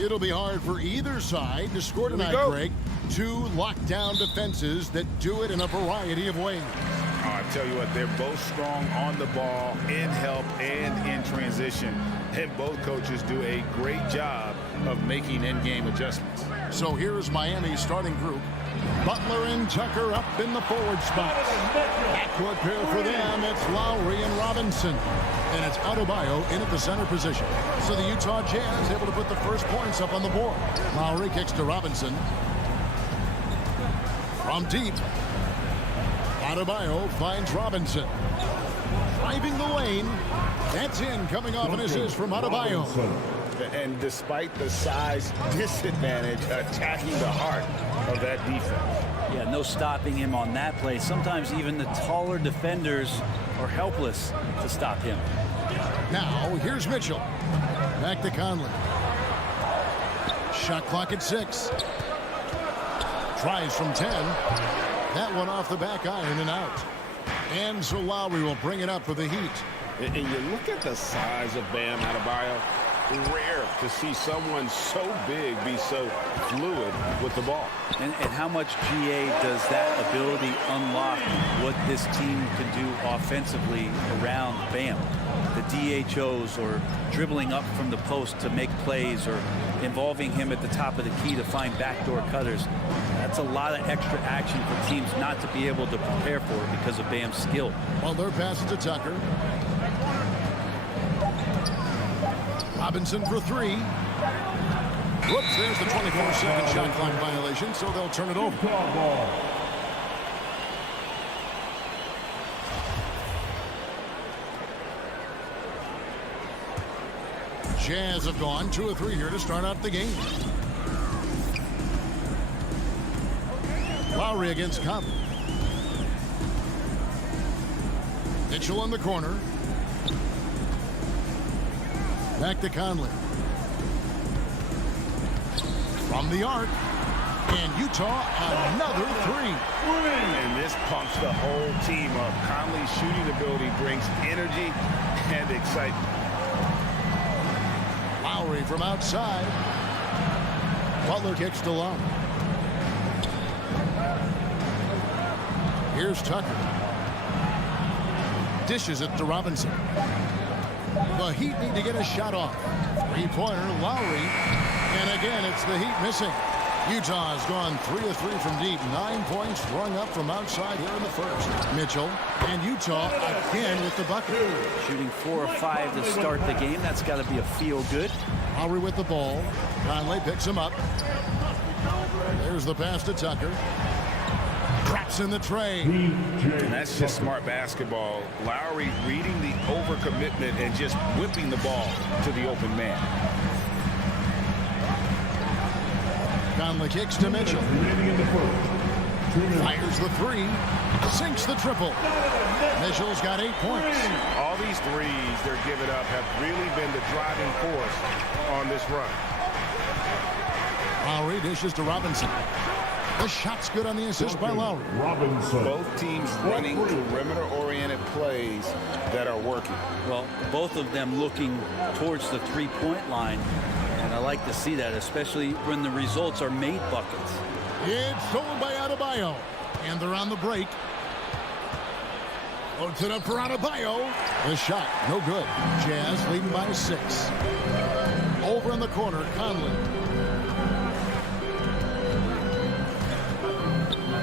It'll be hard for either side to score tonight, Greg. Two lockdown defenses that do it in a variety of ways. I tell you what, they're both strong on the ball, in help, and in transition. And both coaches do a great job of making in-game adjustments. So here's Miami's starting group. Butler and Tucker up in the forward spots. Backcourt pair for them, it's Lowry and Robinson. And it's Adebayo in at the center position. So the Utah Jazz able to put the first points up on the board. Lowry kicks to Robinson. From deep. Adebayo finds Robinson. Driving the lane. That's in, coming off an assist from Adebayo. And despite the size disadvantage, attacking the heart of that defense. Yeah, no stopping him on that play. Sometimes even the taller defenders are helpless to stop him. Now, here's Mitchell. Back to Conley. Shot clock at 6. Tries from 10. That one off the back iron and out. And so Lowry will bring it up for the Heat. And you look at the size of Bam Adebayo. Rare to see someone so big be so fluid with the ball. And how much GA does that ability unlock what this team can do offensively around Bam? The DHOs or dribbling up from the post to make plays or involving him at the top of the key to find backdoor cutters. That's a lot of extra action for teams not to be able to prepare for it because of Bam's skill. Butler passes to Tucker. Robinson for 3. Whoops, there's the 24-second shot clock violation, so they'll turn it over. Jazz have gone 2 of 3 here to start out the game. Lowry against Conley. Mitchell in the corner. Back to Conley. From the arc. And Utah, another 3. And this pumps the whole team up. Conley's shooting ability brings energy and excitement. Lowry from outside. Butler kicks to Lowry. Here's Tucker. Dishes it to Robinson. The Heat need to get a shot off. 3-pointer, Lowry. And again, it's the Heat missing. Utah has gone 3 of 3 from deep. 9 points rung up from outside here in the first. Mitchell and Utah again with the bucket. Shooting 4 of 5 to start the game. That's got to be a feel good. Lowry with the ball. Conley picks him up. There's the pass to Tucker. Traps in the tray. And that's just smart basketball. Lowry reading the overcommitment and just whipping the ball to the open man. Conley kicks to Mitchell. Fires the 3. Sinks the triple. Mitchell's got 8 points. All these threes they're giving up have really been the driving force on this run. Lowry dishes to Robinson. The shot's good on the assist by Lowry. Both teams running perimeter-oriented plays that are working. Well, both of them looking towards the three-point line. And I like to see that, especially when the results are made buckets. It's stolen by Adebayo. And they're on the break. Loads it up for Adebayo. The shot, no good. Jazz leading by 6. Over in the corner, Conley.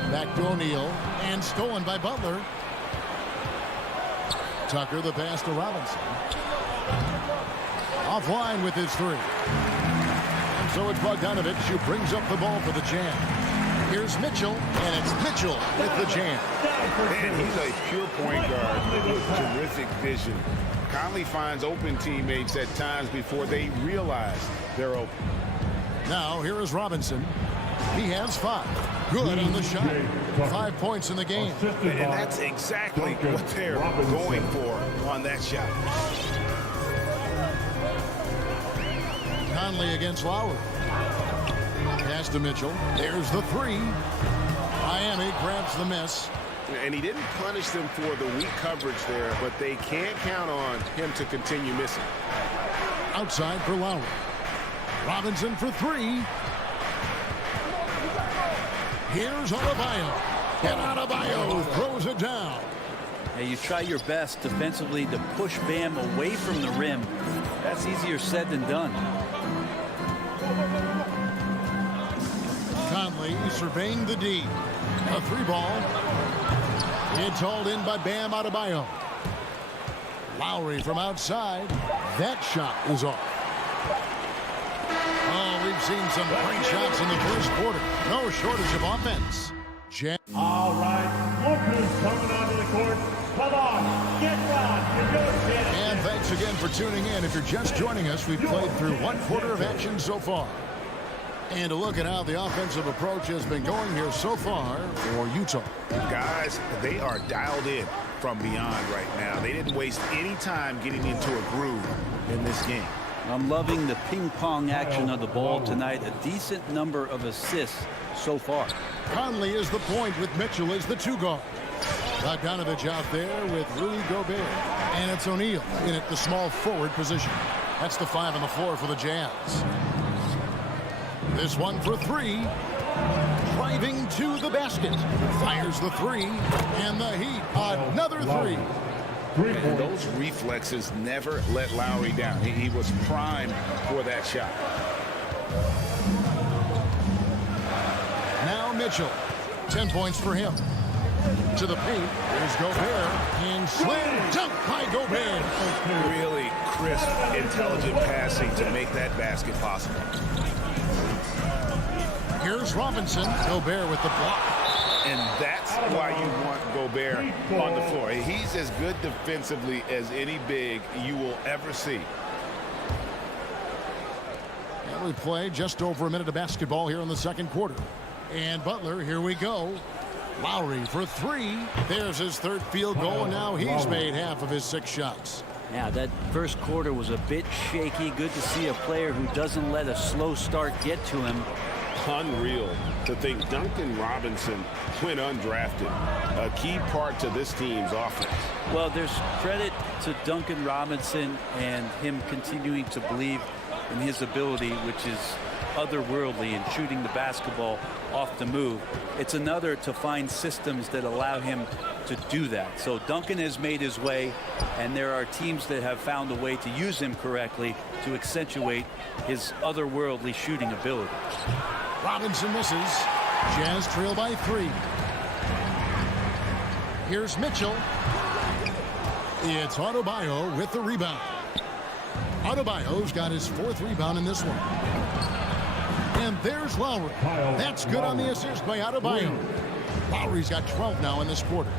Back to O'Neal. And stolen by Butler. Tucker, the pass to Robinson. Offline with his 3. And so it's Bogdanovich who brings up the ball for the Jam. Here's Mitchell, and it's Mitchell with the jam. And he's a pure point guard with terrific vision. Conley finds open teammates at times before they realize they're open. Now, here is Robinson. He has 5. Good on the shot. 5 points in the game. And that's exactly what they're going for on that shot. Conley against Lowry. Pass to Mitchell. There's the 3. Miami grabs the miss. And he didn't punish them for the weak coverage there, but they can't count on him to continue missing. Outside for Lowry. Robinson for three. Here's Adebayo. And Adebayo throws it down. Hey, you try your best defensively to push Bam away from the rim. That's easier said than done. Conley surveying the D. A three ball. It's hauled in by Bam Adebayo. Lowry from outside. That shot is off. Oh, we've seen some great shots in the first quarter. No shortage of offense. All right, look who's coming onto the court. Come on, get down. You're good, kid. And thanks again for tuning in. If you're just joining us, we've played through one quarter of action so far. And a look at how the offensive approach has been going here so far for Utah. Guys, they are dialed in from beyond right now. They didn't waste any time getting into a groove in this game. I'm loving the ping pong action of the ball tonight. A decent number of assists so far. Conley is the point with Mitchell as the two guard. Bogdanovich out there with Rudy Gobert. And it's O'Neal in at the small forward position. That's the 5 on the floor for the Jazz. This one for three. Driving to the basket. Fires the three. And the Heat, another three. And those reflexes never let Lowry down. He was primed for that shot. Now Mitchell. 10 points for him. To the paint. There's Gobert. And slam dunk by Gobert. Really crisp, intelligent passing to make that basket possible. Here's Robinson. Gobert with the block. And that's why you want Gobert on the floor. He's as good defensively as any big you will ever see. And we play just over a minute of basketball here in the second quarter. And Butler, here we go. Lowry for three. There's his third field goal, and now he's made half of his 6 shots. Yeah, that first quarter was a bit shaky. Good to see a player who doesn't let a slow start get to him. Unreal to think Duncan Robinson went undrafted. A key part to this team's offense. Well, there's credit to Duncan Robinson and him continuing to believe in his ability, which is otherworldly in shooting the basketball off the move. It's another to find systems that allow him to do that. So Duncan has made his way, and there are teams that have found a way to use him correctly to accentuate his otherworldly shooting ability. Robinson misses. Jazz trail by 3. Here's Mitchell. It's Adebayo with the rebound. Adebayo's got his 4th rebound in this one. And there's Lowry. That's good on the assist by Adebayo. Lowry's got 12 now in this quarter.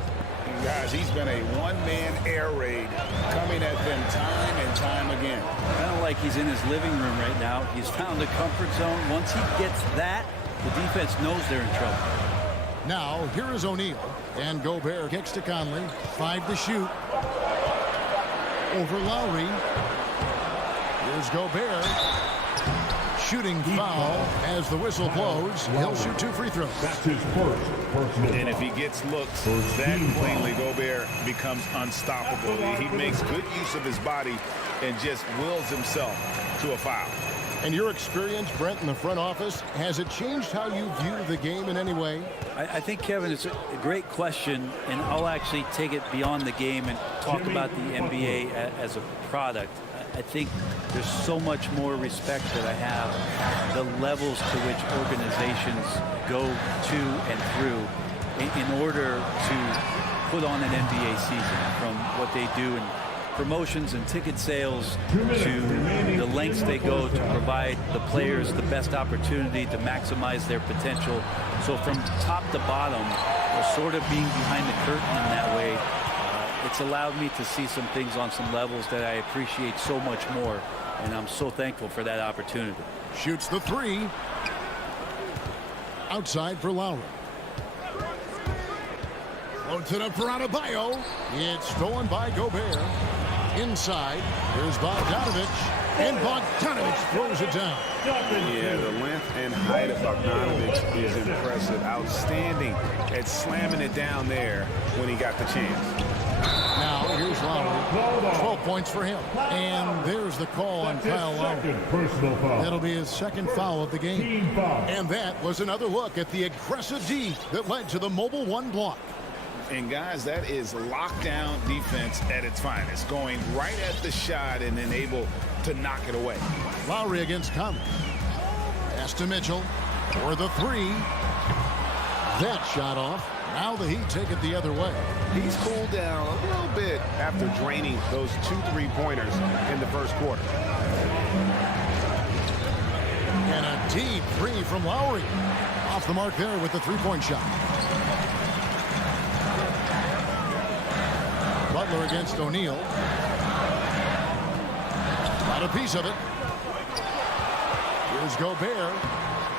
Guys, he's been a one-man air raid coming at them time and time again. Kind of like he's in his living room right now. He's found a comfort zone. Once he gets that, the defense knows they're in trouble. Now, here is O'Neal. And Gobert kicks to Conley. 5 to shoot. Over Lowry. Here's Gobert. Shooting foul as the whistle blows. He'll shoot 2 free throws. That's his first personal. And if he gets looks, that plainly Gobert becomes unstoppable. He makes good use of his body and just wills himself to a foul. And your experience, Brent, in the front office, has it changed how you view the game in any way? I think, Kevin, it's a great question, and I'll actually take it beyond the game and talk about the NBA as a product. I think there's so much more respect that I have, the levels to which organizations go to and through in order to put on an NBA season, from what they do in promotions and ticket sales to the lengths they go to provide the players the best opportunity to maximize their potential. So from top to bottom, sort of being behind the curtain in that way, it's allowed me to see some things on some levels that I appreciate so much more, and I'm so thankful for that opportunity. Shoots the 3. Outside for Lowry. Floats it up for Adebayo. It's stolen by Gobert. Inside, here's Bogdanovich. And Bogdanovich throws it down. Yeah, the length and height of Bogdanovich is impressive. Outstanding at slamming it down there when he got the chance. Now, here's Here's Lowry. 12 points for him. And there's the call on Kyle Lowry. That'll be his second foul of the game. And that was another look at the aggressive D that led to the mobile one block. And guys, that is lockdown defense at its finest. Going right at the shot and then able to knock it away. Lowry against Conley. Pass to Mitchell for the three. That shot off. Now the Heat take it the other way. He's cooled down a little bit after draining those 2 3-pointers in the first quarter. And a deep three from Lowry. Off the mark there with the three-point shot. Butler against O'Neal. Got a piece of it. Here's Gobert.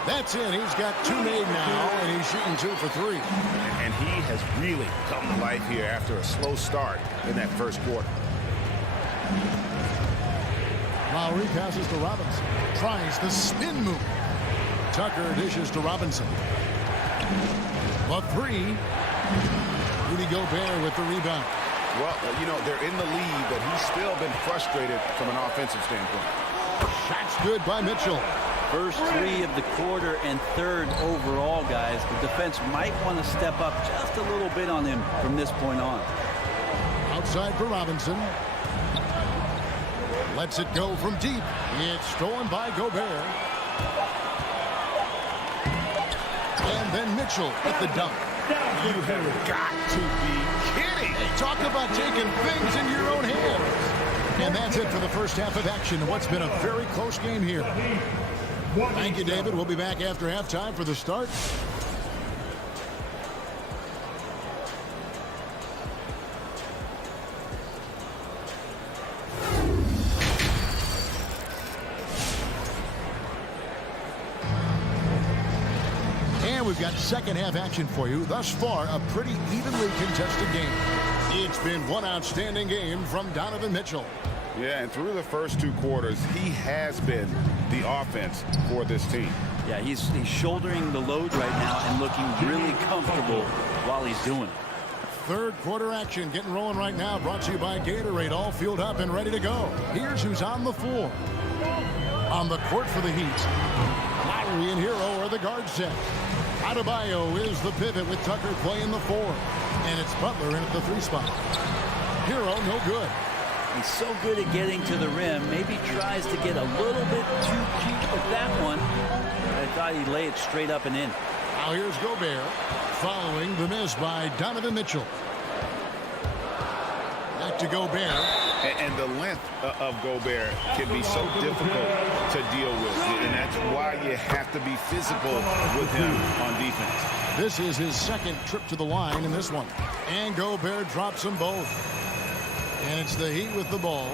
That's in. He's got 2 made now, and he's shooting 2 for 3. And he has really come to life here after a slow start in that first quarter. Lowry passes to Robinson. Tries the spin move. Tucker dishes to Robinson. The three. Rudy Gobert with the rebound. Well, you know, they're in the lead, but he's still been frustrated from an offensive standpoint. Shot's good by Mitchell. First 3 of the quarter and 3rd overall, guys. The defense might want to step up just a little bit on him from this point on. Outside for Robinson. Lets it go from deep. It's stolen by Gobert. And then Mitchell at the dunk. You have got to be kidding. Hey, talk about taking things in your own hands. And that's it for the first half of action. What's been a very close game here. Thank you, David. We'll be back after halftime for the start. And we've got second half action for you. Thus far, a pretty evenly contested game. It's been one outstanding game from Donovan Mitchell. Yeah, and through the first 2 quarters, he has been the offense for this team. Yeah, he's shouldering the load right now and looking really comfortable while he's doing it. Third quarter action getting rolling right now. Brought to you by Gatorade. All fueled up and ready to go. Here's who's on the floor. On the court for the Heat. Lowry and Hero are the guard set. Adebayo is the pivot with Tucker playing the 4. And it's Butler in at the 3 spot. Hero no good. He's so good at getting to the rim. Maybe tries to get a little bit too cute with that one. I thought he'd lay it straight up and in. Now here's Gobert following the miss by Donovan Mitchell. Back to Gobert. And the length of Gobert can be so difficult to deal with. And that's why you have to be physical with him on defense. This is his second trip to the line in this one. And Gobert drops them both. And it's the Heat with the ball.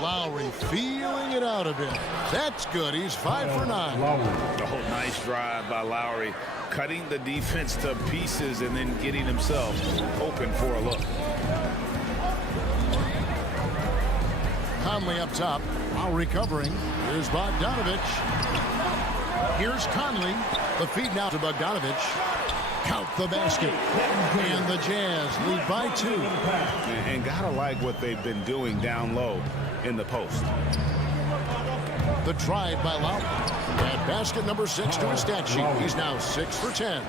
Lowry feeling it out a bit. That's good. He's 5 for 9. Oh, nice drive by Lowry. Cutting the defense to pieces and then getting himself open for a look. Conley up top. Lowry covering. Here's Bogdanovich. Here's Conley. The feed now to Bogdanovich. Count the basket. And the Jazz lead by 2. And gotta like what they've been doing down low in the post. The drive by Lowry. And basket number 6 to his stat sheet. He's now 6 for 10.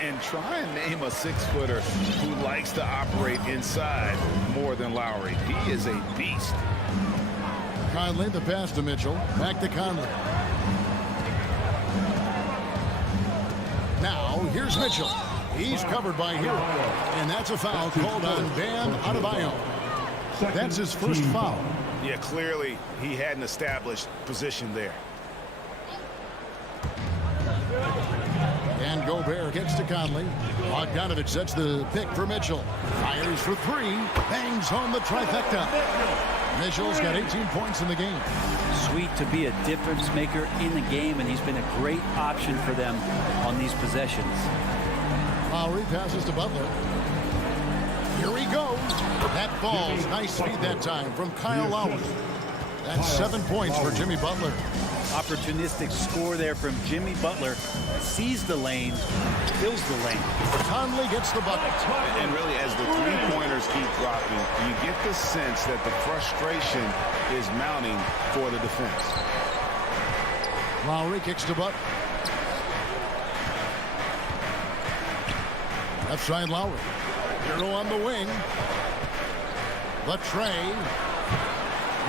And try and name a 6-footer who likes to operate inside more than Lowry. He is a beast. Conley, the pass to Mitchell. Back to Conley. Now, here's Mitchell. He's covered by Hero. And that's a foul called on Bam Adebayo. That's his first foul. Yeah, clearly he hadn't established position there. And Gobert gets to Conley. Bogdanovich sets the pick for Mitchell. Fires for 3. Bangs home the trifecta. Mitchell's got 18 points in the game. Sweet to be a difference maker in the game, and he's been a great option for them on these possessions. Lowry passes to Butler. Here he goes. That ball's nice speed that time from Kyle Lowry. That's 7 points for Jimmy Butler. Opportunistic score there from Jimmy Butler. Sees the lane, fills the lane. Conley gets the bucket. And really, as the three-pointers keep dropping, you get the sense that the frustration is mounting for the defense. Lowry kicks to Butler. Left side Lowry. Hero on the wing. Latrey.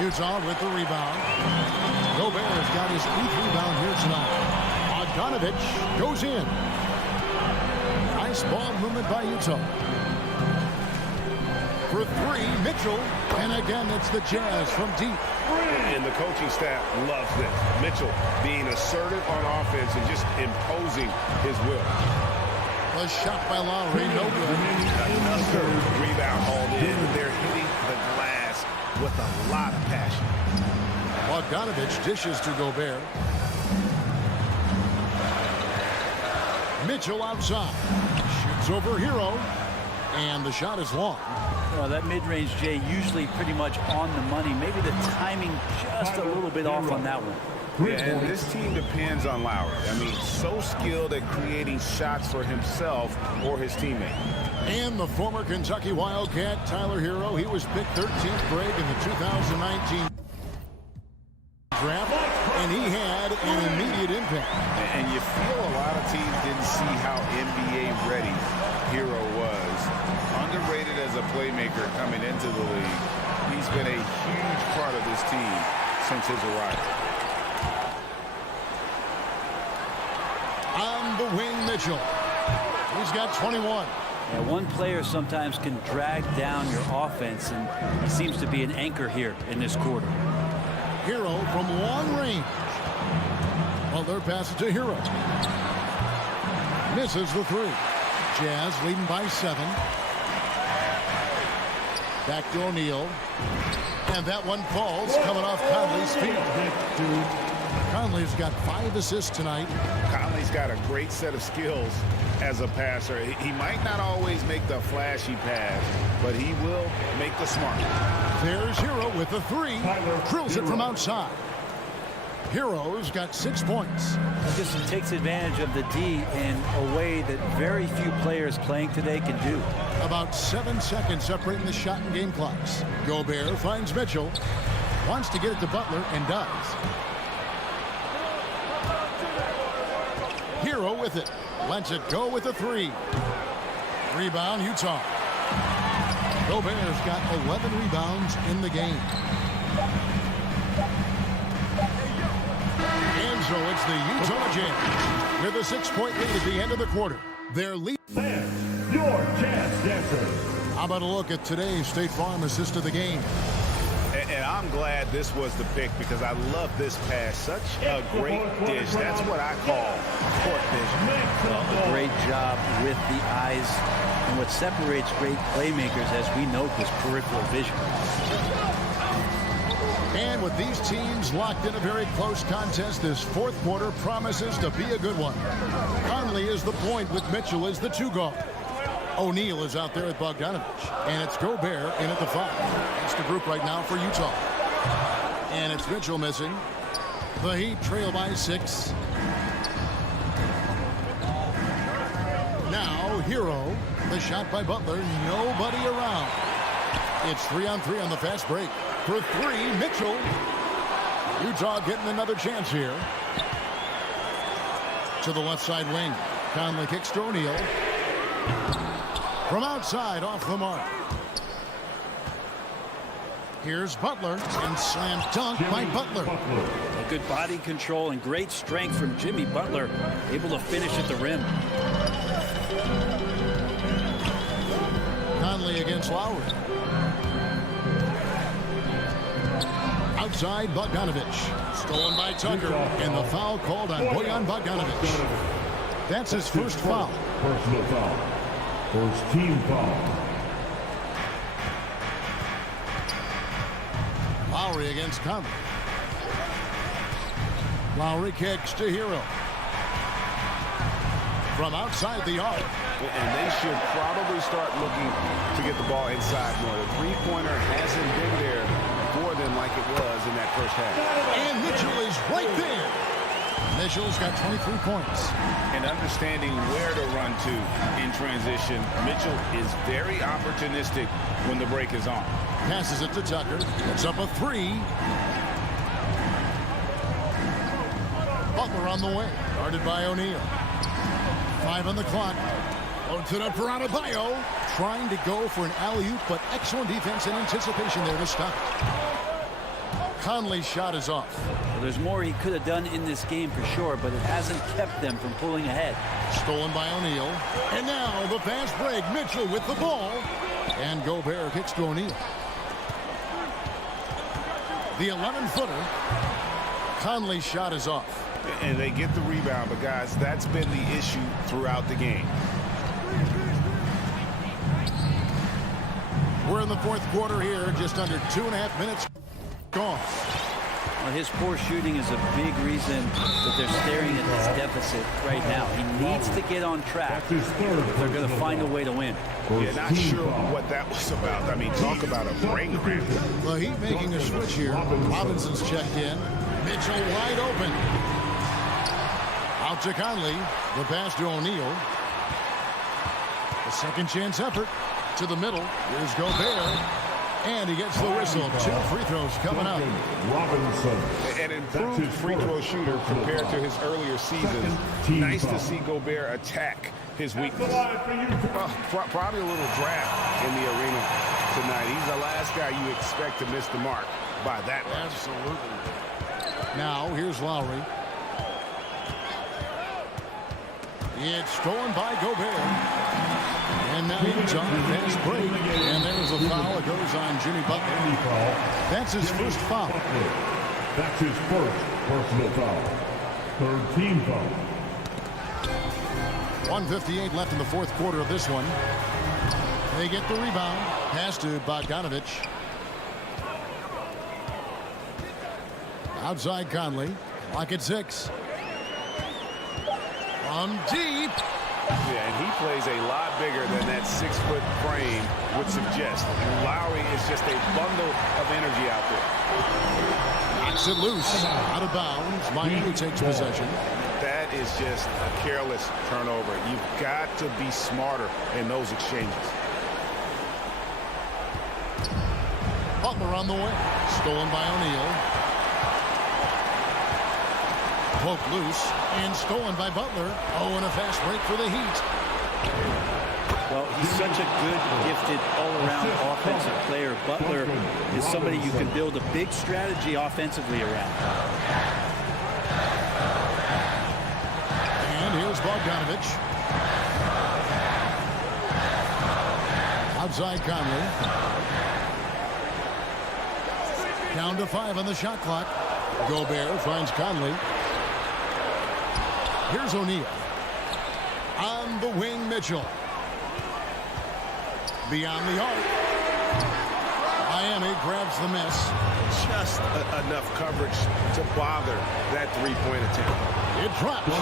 Utah with the rebound. Gobert has got his 8th rebound here tonight. Bogdanovich goes in. Nice ball movement by Utah. For three, Mitchell. And again, it's the Jazz from deep. And the coaching staff loves this. Mitchell being assertive on offense and just imposing his will. A shot by Lowry, no good. Another rebound hauled in. They're hitting the glass with a lot of passion. Bogdanovich dishes to Gobert. Mitchell outside. Shoots over Hero. And the shot is long. Well, that mid-range, Jay, usually pretty much on the money. Maybe the timing just a little bit off on that one. Yeah, and this team depends on Lowry. I mean, so skilled at creating shots for himself or his teammate. And the former Kentucky Wildcat, Tyler Hero, he was picked 13th grade in the 2019 draft, and he had an immediate impact. And you feel a lot of teams didn't see how NBA ready Hero was. Underrated as a playmaker coming into the league. He's been a huge part of this team since his arrival. On the wing, Mitchell. He's got 21. Yeah, one player sometimes can drag down your offense, and he seems to be an anchor here in this quarter. Hero from long range. Butler passes to Hero. Misses the three. Jazz leading by 7. Back to O'Neal. And that one falls coming off Conley's feet. Conley's got 5 assists tonight. Conley's got a great set of skills as a passer. He might not always make the flashy pass, but he will make the smart. There's Hero with the 3. Drills it from outside. Hero's got 6 points. Just takes advantage of the D in a way that very few players playing today can do. About 7 seconds separating the shot and game clocks. Gobert finds Mitchell. Wants to get it to Butler and does. Hero with it. Lets it go with a 3. Rebound, Utah. Gobert's got 11 rebounds in the game. And so it's the Utah Jazz with a 6-point lead at the end of the quarter. Their lead. Fans, your Jazz dancers. How about a look at today's State Farm assist of the game? And I'm glad this was the pick because I love this pass. Such a great dish. That's what I call court vision. Well, a great job with the eyes. And what separates great playmakers, as we note, is peripheral vision. And with these teams locked in a very close contest, this 4th quarter promises to be a good one. Conley is the point with Mitchell as the 2 guard. O'Neal is out there at Bogdanovich. And it's Gobert in at the 5. That's the group right now for Utah. And it's Mitchell missing. The Heat trail by 6. Now Hero. The shot by Butler. Nobody around. It's 3-on-3 on the fast break. For 3, Mitchell. Utah getting another chance here. To the left side wing. Conley kicks to O'Neal. From outside, off the mark. Here's Butler, and slam dunk by Butler. A good body control and great strength from Jimmy Butler, able to finish at the rim. Conley against Lowry. Outside, Bogdanovich. Stolen by Tucker, and the foul called on Bojan Bogdanovich. That's his first foul. Personal foul. First team foul. Lowry against Conley. Lowry kicks to Hero. From outside the arc. And they should probably start looking to get the ball inside more. The three-pointer hasn't been there for them like it was in that that first half. And Mitchell is right there. Mitchell's got 23 points. And understanding where to run to in transition, Mitchell is very opportunistic when the break is on. Passes it to Tucker. It's up a 3. Butler on the way. Guarded by O'Neal. 5 on the clock. Loads it up for Adebayo. Trying to go for an alley-oop, but excellent defense and anticipation there to stop it. Conley's shot is off. Well, there's more he could have done in this game for sure, but it hasn't kept them from pulling ahead. Stolen by O'Neal. And now the fast break. Mitchell with the ball. And Gobert kicks to O'Neal. The 11-footer. Conley's shot is off. And they get the rebound, but guys, that's been the issue throughout the game. We're in the fourth quarter here, just under 2.5 minutes gone. Well, his poor shooting is a big reason that they're staring at this deficit right now. He needs to get on track if they're going to find a way to win. Yeah, not sure what that was about. I mean, talk about a brain cramp. The Heat making a switch here. Robinson's checked in. Mitchell wide open. Out to Conley. The pass to O'Neal. A second chance effort to the middle. Here's Gobert. And he gets the whistle. 2 free throws coming up. Robinson. An improved free throw shooter compared to his earlier seasons. Nice to see Gobert attack his weakness. Probably a little draft in the arena tonight. He's the last guy you expect to miss the mark by that much. Absolutely. Now, here's Lowry. It's stolen by Gobert. And now Utah fast break. And there's a foul. It goes on Jimmy Butler. That's his first foul. That's his first personal foul. Third team foul. 1:58 left in the fourth quarter of this one. They get the rebound. Pass to Bogdanovich. Outside Conley. Lock at 6. From deep. Yeah, and he plays a lot bigger than that 6-foot frame would suggest. Lowry is just a bundle of energy out there. Knocks it loose. Out of bounds. Miami takes possession. That is just a careless turnover. You've got to be smarter in those exchanges. Butler on the way. Stolen by O'Neal. Poked loose and stolen by Butler. Oh, and a fast break for the Heat. Well, he's such a good, gifted, all-around offensive player. Butler is somebody you can build a big strategy offensively around. And here's Bogdanovich. Outside Conley. Down to 5 on the shot clock. Gobert finds Conley. Here's O'Neal. On the wing, Mitchell. Beyond the arc. Miami grabs the miss. Just enough coverage to bother that three-point attempt. It drops.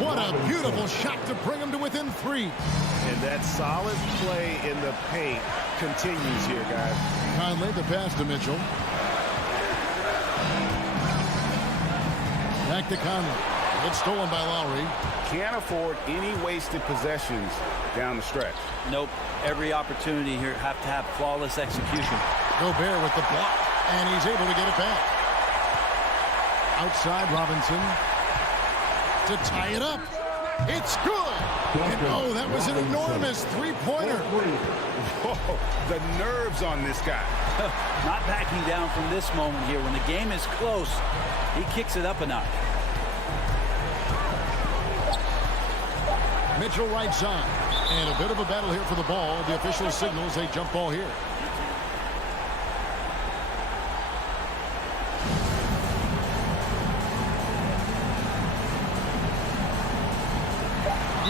What a beautiful shot to bring him to within 3. And that solid play in the paint continues here, guys. Conley, the pass to Mitchell. Back to Conley. It's stolen by Lowry. Can't afford any wasted possessions down the stretch. Nope. Every opportunity here have to have flawless execution. Gobert with the block, and he's able to get it back. Outside Robinson to tie it up. It's good. And oh, that was an enormous three-pointer. Whoa, the nerves on this guy. Not backing down from this moment here. When the game is close, he kicks it up a notch. Mitchell right side. And a bit of a battle here for the ball. The official signals a jump ball here.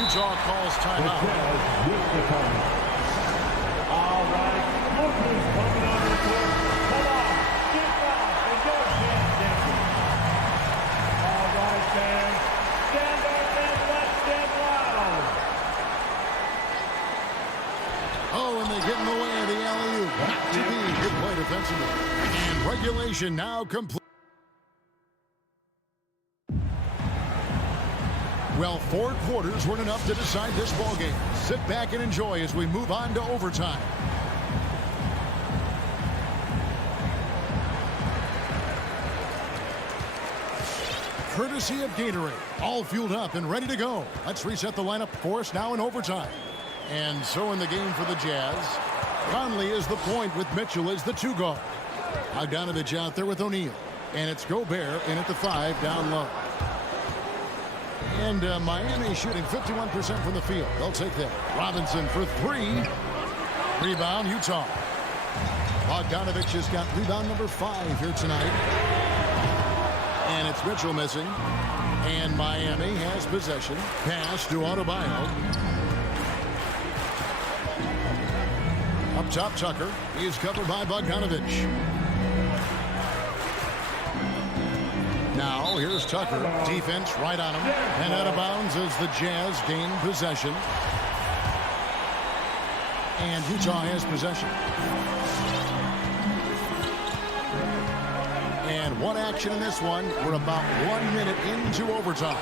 Utah calls timeout. All right, look who's coming on the court. Come on, get off and go dancing. All right, fans, stand up and let's get loud. Oh, and they get in the way of the alley-oop. Not to be. Good play defensively. And regulation now complete. Well, 4 quarters weren't enough to decide this ball game. Sit back and enjoy as we move on to overtime. Courtesy of Gatorade, all fueled up and ready to go. Let's reset the lineup for us now in overtime. And so in the game for the Jazz, Conley is the point with Mitchell as the 2 guard. Bogdanovich out there with O'Neal. And it's Gobert in at the 5 down low. And Miami shooting 51% from the field. They'll take that. Robinson for 3. Rebound, Utah. Bogdanovich has got rebound number 5 here tonight. And it's Mitchell missing. And Miami has possession. Pass to Adebayo. Up top, Tucker. He is covered by Bogdanovich. Now, here's Tucker. Defense right on him. And out of bounds as the Jazz gain possession. And Utah has possession. And one action in this one. We're about 1 minute into overtime.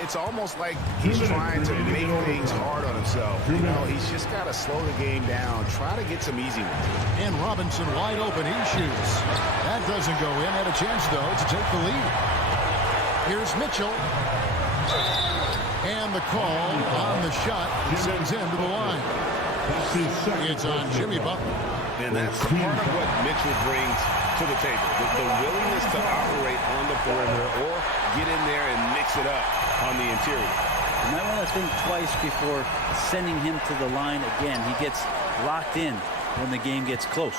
It's almost like he's trying to make things hard on himself. You know, he's just got to slow the game down. Try to get some easy ones. And Robinson wide open. He shoots. That doesn't go in. Had a chance, though, to take the lead. Here's Mitchell. And the call on the shot sends him to the line. It's on Jimmy Butler. And that's part of what Mitchell brings to the table. The willingness to operate on the perimeter or get in there and mix it up on the interior. You might want to think twice before sending him to the line again. He gets locked in when the game gets close.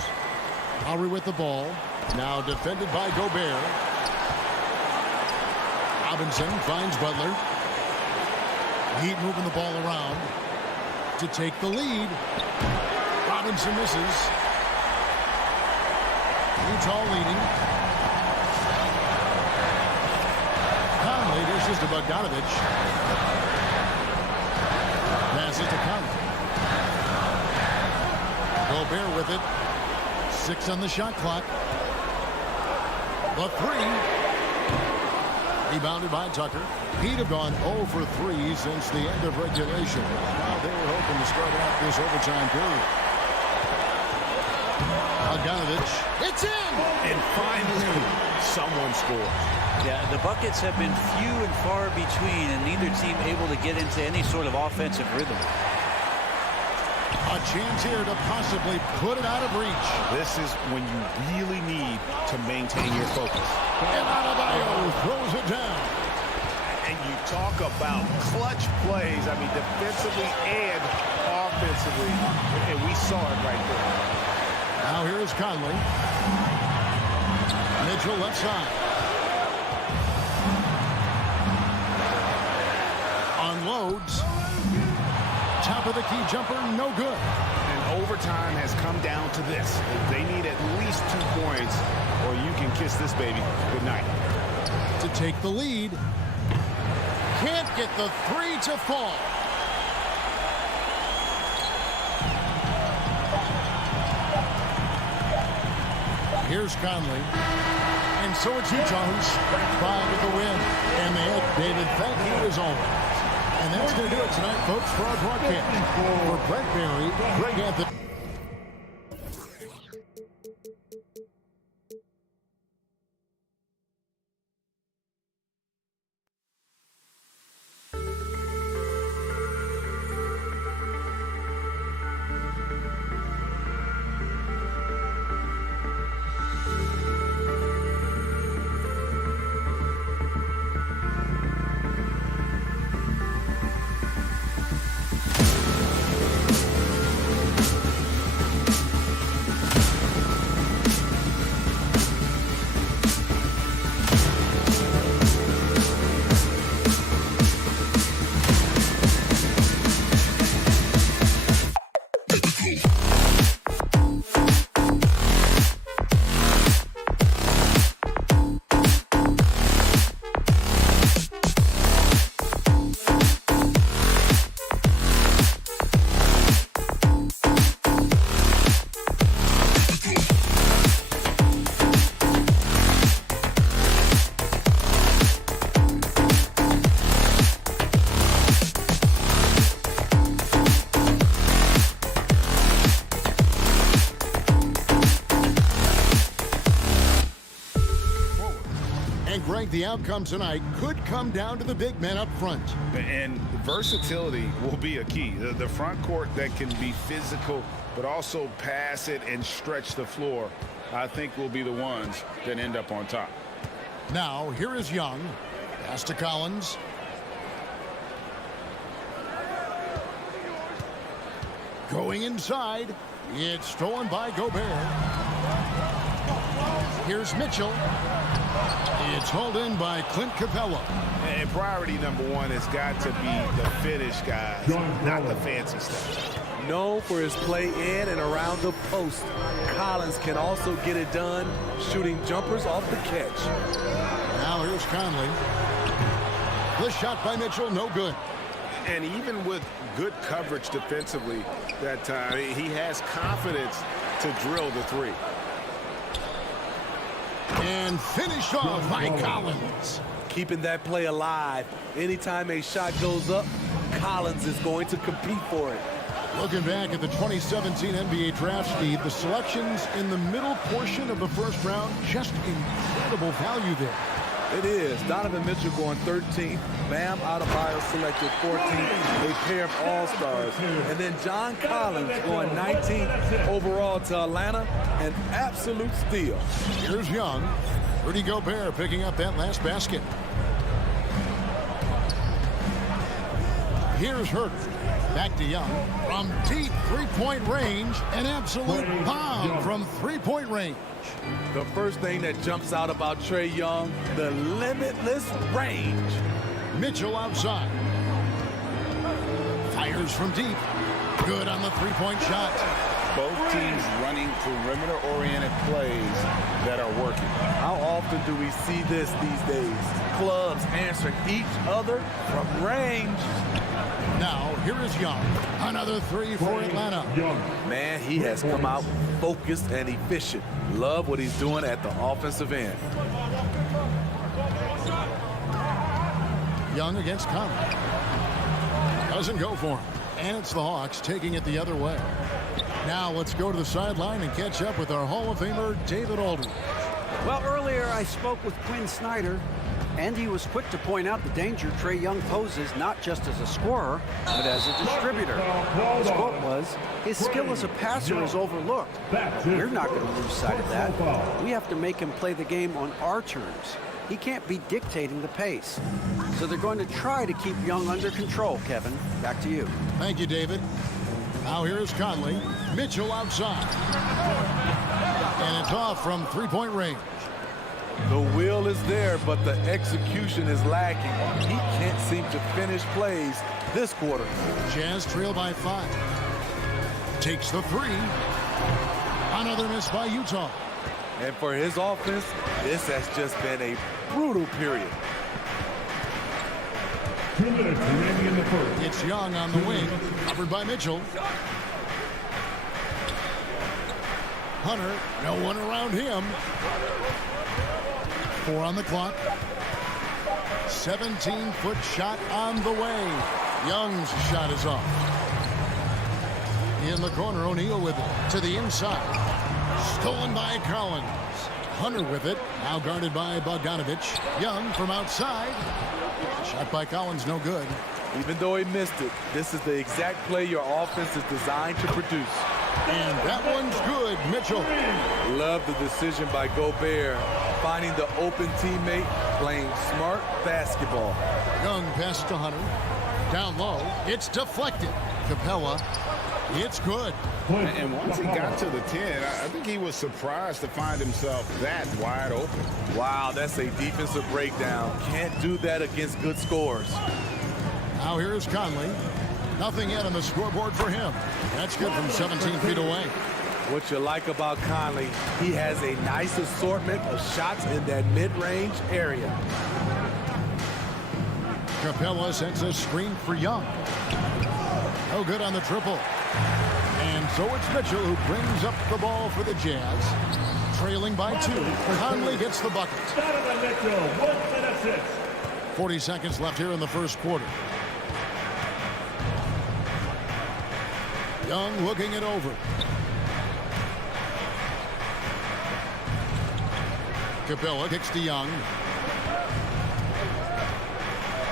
Lowry with the ball. Now defended by Gobert. Robinson finds Butler. Heat moving the ball around to take the lead. Robinson misses. Utah leading. Conley dishes to Bogdanovich. Passes to Conley. Gobert with it. 6 on the shot clock. The 3. Rebounded by Tucker. He'd have gone 0 for 3 since the end of regulation. Now they were hoping to start out this overtime period. Bogdanovich. It's in! And finally, someone scores. Yeah, the buckets have been few and far between, and neither team able to get into any sort of offensive rhythm. A chance here to possibly put it out of reach. This is when you really need to maintain your focus. And Adebayo throws it down. And you talk about clutch plays, I mean, defensively and offensively. And we saw it right there. Now here's Conley. Mitchell left side. Unloads. Top of the key jumper, no good. And overtime has come down to this. They need at least 2 points or you can kiss this baby goodnight. To take the lead. Can't get the 3 to fall. Here's Conley. And so it's Utah who scraped by with the win. And they had David, thank you as always. And that's going to do it tonight, folks, for our broadcast. For Brent Barry, Greg Anthony. Greg, the outcome tonight could come down to the big men up front. And versatility will be a key. The front court that can be physical, but also pass it and stretch the floor, I think will be the ones that end up on top. Now, here is Young. Pass to Collins. Going inside. It's stolen by Gobert. Here's Mitchell. It's hauled in by Clint Capella. And priority number one has got to be the finish, guys, not the fancy stuff. Known for his play in and around the post, Collins can also get it done shooting jumpers off the catch. Now here's Conley. The shot by Mitchell, no good. And even with good coverage defensively that time, he has confidence to drill the three. And finished off by Collins. Keeping that play alive. Anytime a shot goes up, Collins is going to compete for it. Looking back at the 2017 NBA draft, Steve, the selections in the middle portion of the first round, just incredible value there. It is. Donovan Mitchell going 13th. Bam Adebayo selected 14th. A pair of all-stars. And then John Collins going 19th overall to Atlanta. An absolute steal. Here's Young. Rudy Gobert picking up that last basket. Here's Herter. Back to Young. From deep three-point range, an absolute bomb from three-point range. The first thing that jumps out about Trae Young, the limitless range. Mitchell outside. Fires from deep. Good on the three-point shot. Both teams running perimeter-oriented plays that are working. How often do we see this these days? Clubs answering each other from range. Now, here is Young. Another three for Atlanta. Man, he has come out focused and efficient. Love what he's doing at the offensive end. Young against Conley. Doesn't go for him. And it's the Hawks taking it the other way. Now let's go to the sideline and catch up with our Hall of Famer, David Aldridge. Well, earlier I spoke with Quinn Snyder, and he was quick to point out the danger Trae Young poses not just as a scorer, but as a distributor. His quote was, his skill as a passer is overlooked. We're not going to lose sight of that. We have to make him play the game on our terms. He can't be dictating the pace. So they're going to try to keep Young under control, Kevin. Back to you. Thank you, David. Now here's Conley. Mitchell outside. And it's off from three-point range. The will is there, but the execution is lacking. He can't seem to finish plays this quarter. Jazz trail by 5. Takes the three. Another miss by Utah. And for his offense, this has just been a brutal period. 2 minutes remaining in the first. It's Young on the wing. Covered by Mitchell. Hunter, no one around him. 4 on the clock. 17-foot shot on the way. Young's shot is off. In the corner, O'Neal with it. To the inside. Stolen by Collins. Hunter with it. Now guarded by Bogdanovich. Young from outside. Shot by Collins, no good. Even though he missed it, this is the exact play your offense is designed to produce. And that one's good, Mitchell. Love the decision by Gobert, finding the open teammate, playing smart basketball. Young pass to Hunter. Down low. It's deflected. Capella. It's good. And once he got to the 10, I think he was surprised to find himself that wide open. Wow, that's a defensive breakdown. Can't do that against good scores. Now here's Conley. Nothing yet on the scoreboard for him. That's good from 17 feet away. What you like about Conley, he has a nice assortment of shots in that mid-range area. Capella sends a screen for Young. No good on the triple. And so it's Mitchell who brings up the ball for the Jazz. Trailing by 2. Conley gets the bucket. Donovan Mitchell, 1 minute 6. 40 seconds left here in the first quarter. Young looking it over. Capella kicks to Young.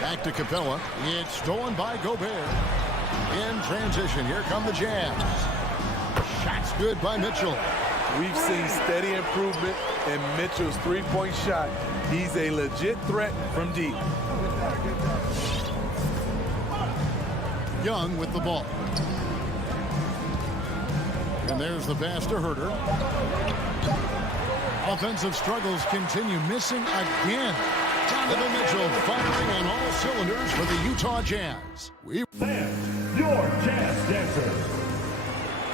Back to Capella. It's stolen by Gobert. In transition, here come the Jazz. Shot's good by Mitchell. We've seen steady improvement in Mitchell's three-point shot. He's a legit threat from deep. Young with the ball. And there's the pass to Herter. Offensive struggles continue, missing again. Donovan Mitchell firing on all cylinders for the Utah Jazz. Sam, your Jazz dancer.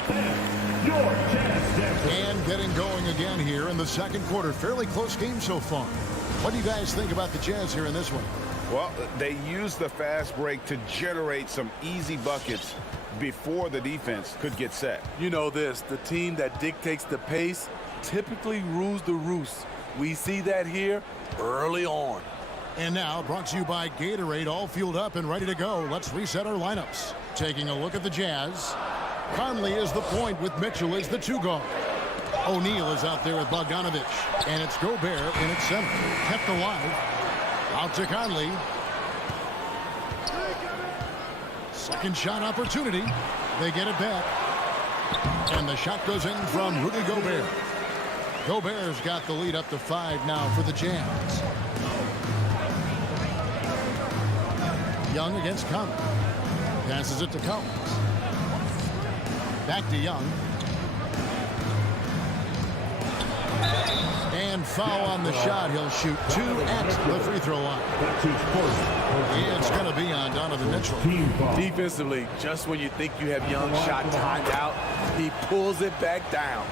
Sam, your Jazz dancer. And getting going again here in the second quarter. Fairly close game so far. What do you guys think about the Jazz here in this one? Well, they used the fast break to generate some easy buckets before the defense could get set. You know this, the team that dictates the pace typically rules the roost. We see that here early on. And now, brought to you by Gatorade, all fueled up and ready to go. Let's reset our lineups. Taking a look at the Jazz. Conley is the point with Mitchell as the two guard. O'Neal is out there with Bogdanovich. And it's Gobert in its center. Kept alive. Out to Conley. Second shot opportunity. They get it back. And the shot goes in from Rudy Gobert. Gobert's got the lead up to 5 now for the Jazz. Young against Conley. Passes it to Collins. Back to Young. And foul on the shot. He'll shoot 2 at the free throw line. It's going to be on Donovan Mitchell. Defensively, just when you think you have Young shot timed out, he pulls it back down.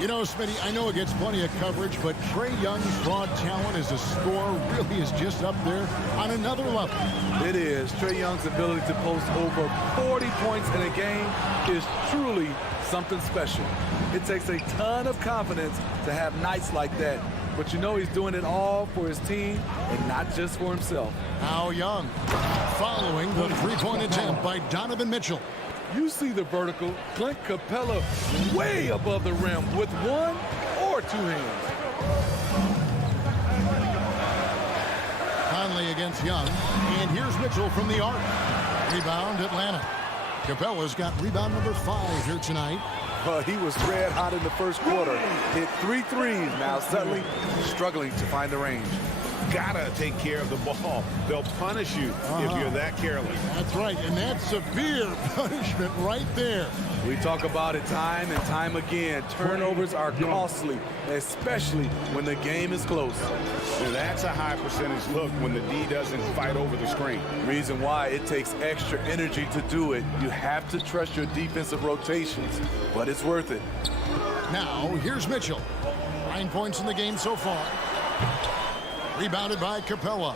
You know, Smitty, I know it gets plenty of coverage, but Trae Young's raw talent as a scorer really is just up there on another level. It is. Trae Young's ability to post over 40 points in a game is truly something special. It takes a ton of confidence to have nights like that. But you know he's doing it all for his team and not just for himself. Now Young following the three-point attempt by Donovan Mitchell. You see the vertical. Clint Capella way above the rim with 1 or 2 hands. Conley against Young. And here's Mitchell from the arc. Rebound Atlanta. Capella's got rebound number 5 here tonight. He was red hot in the first quarter. Hit 3 threes. Now suddenly struggling to find the range. Gotta take care of the ball. They'll punish you if you're that careless. That's right, and that's severe punishment right there. We talk about it time and time again. Turnovers are costly, especially when the game is close. And that's a high percentage look when the D doesn't fight over the screen. Reason why it takes extra energy to do it. You have to trust your defensive rotations, but it's worth it. Now, here's Mitchell. 9 points in the game so far. Rebounded by Capella.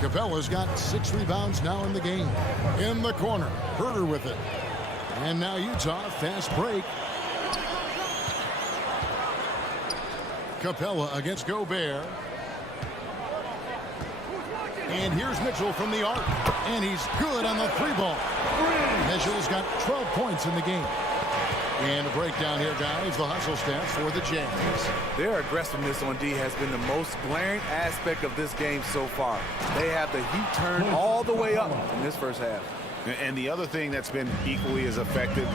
Capella's got 6 rebounds now in the game. In the corner, Herter with it. And now Utah, fast break. Capella against Gobert. And here's Mitchell from the arc. And he's good on the 3-ball. Mitchell's got 12 points in the game. And a breakdown here, guys, the hustle stats for the Jazz. Their aggressiveness on D has been the most glaring aspect of this game so far. They have the heat turned all the way up in this first half. And the other thing that's been equally as effective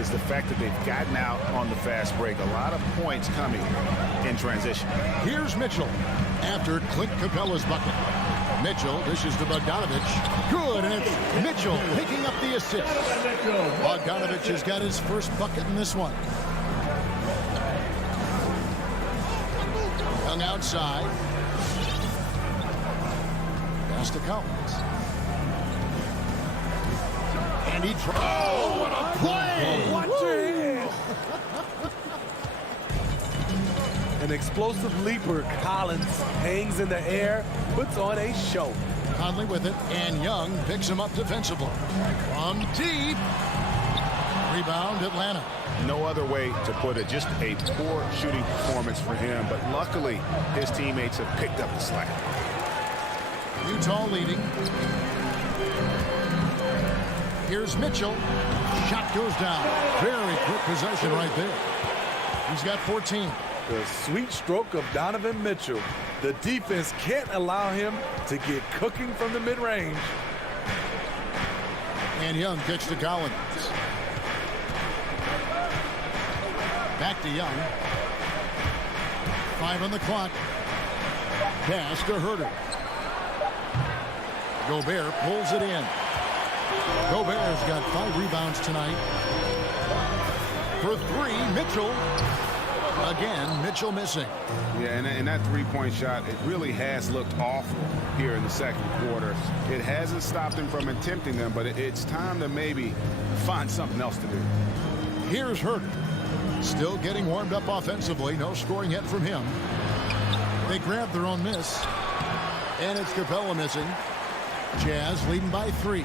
is the fact that they've gotten out on the fast break. A lot of points coming in transition. Here's Mitchell after Clint Capella's bucket. Mitchell dishes to Bogdanovich. Good, and it's Mitchell picking up the assist. Bogdanovich has got his first bucket in this one. Young outside. Pass to Collins. And he tries. Oh, what a play! Watch your hand. An explosive leaper, Collins hangs in the air, puts on a show. Conley with it, and Young picks him up defensively. From deep. Rebound, Atlanta. No other way to put it. Just a poor shooting performance for him, but luckily his teammates have picked up the slack. Utah leading. Here's Mitchell. Shot goes down. Very quick possession right there. He's got 14. The sweet stroke of Donovan Mitchell. The defense can't allow him to get cooking from the mid-range. And Young kicks to Collins. Back to Young. 5 on the clock. Pass to Herter. Gobert pulls it in. Gobert's got 5 rebounds tonight. For 3, Mitchell. Again, Mitchell missing. Yeah, and that three-point shot, it really has looked awful here in the second quarter. It hasn't stopped him from attempting them, but it's time to maybe find something else to do. Here's Herter. Still getting warmed up offensively. No scoring yet from him. They grab their own miss. And it's Capella missing. Jazz leading by 3.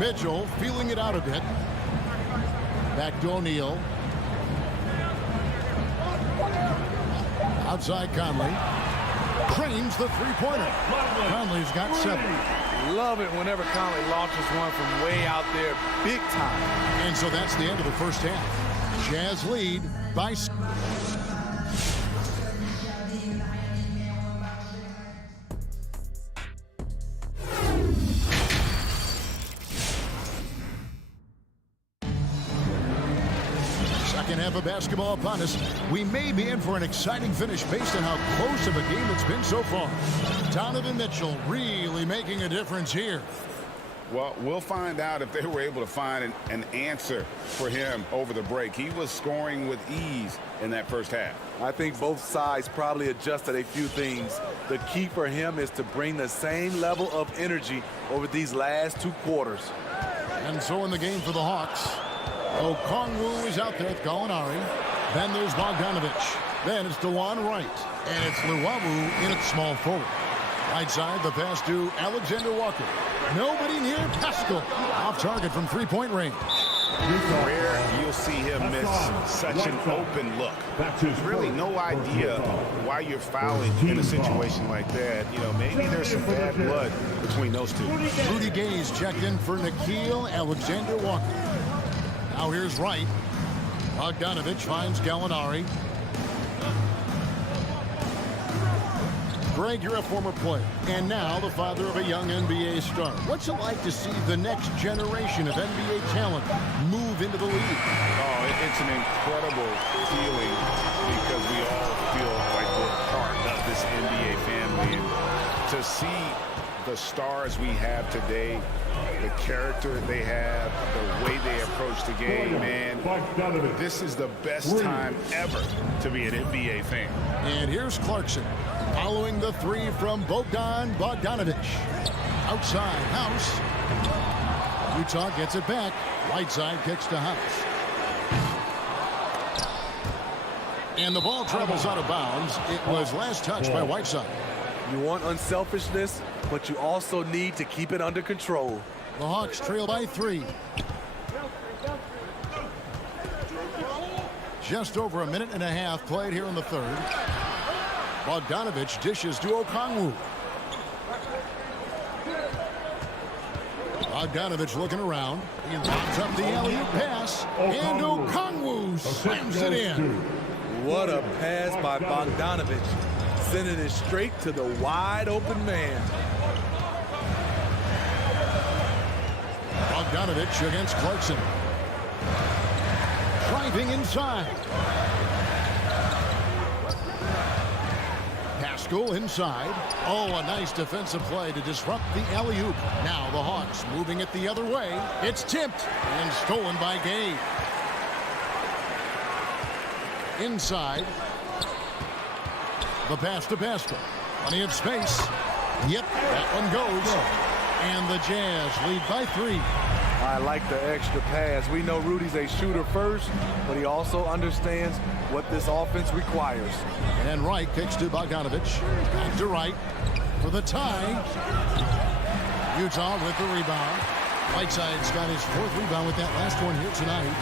Mitchell feeling it out a bit. Back to O'Neal. Outside Conley. Trains the three-pointer. Conley's got 7. Love it whenever Conley launches one from way out there, big time. And so that's the end of the first half. Jazz lead by 6. Second half of basketball upon us. We may be in for an exciting finish based on how close of a game it's been so far. Donovan Mitchell really making a difference here. Well, we'll find out if they were able to find an answer for him over the break. He was scoring with ease in that first half. I think both sides probably adjusted a few things. The key for him is to bring the same level of energy over these last 2 quarters. And so in the game for the Hawks, Okongwu is out there with Gallinari. Then there's Bogdanovich. Then it's DeJuan Wright. And it's Luwawu in at small forward. Right side, the pass to Alexander Walker. Nobody near Pascal. Off target from 3-point range. Rare you'll see him miss such an open look. There's really no idea why you're fouling in a situation like that. You know, maybe there's some bad blood between those two. Rudy Gay's checked in for Nickeil Alexander Walker. Now here's Wright. Bogdanovich finds Gallinari. Greg, you're a former player, and now the father of a young NBA star. What's it like to see the next generation of NBA talent move into the league? Oh, it's an incredible feeling because we all feel like we're part of this NBA family. And to see the stars we have today, the character they have, the way they approach the game, man, this is the best time ever to be an NBA fan. And here's Clarkson. Following the 3 from Bogdan Bogdanovich. Outside House. Utah gets it back. Right side kicks to House. And the ball travels out of bounds. It was last touched by Whiteside. You want unselfishness, but you also need to keep it under control. The Hawks trail by 3. Just over a minute and a half played here in the third. Bogdanovich dishes to Okongwu. Bogdanovich looking around. He locks up the alley-oop pass. And Okongwu slams it in. What a pass by Bogdanovich. Sending it straight to the wide-open man. Bogdanovich against Clarkson. Driving inside. Pascal inside. Oh, a nice defensive play to disrupt the alley-oop. Now the Hawks moving it the other way. It's tipped and stolen by Gay. Inside. The pass to Pascal. Plenty of space. Yep, that one goes. And the Jazz lead by 3. I like the extra pass. We know Rudy's a shooter first, but he also understands what this offense requires. And Wright kicks to Bogdanovich. Back to Wright for the tie. Utah with the rebound. Whiteside's got his 4th rebound with that last one here tonight.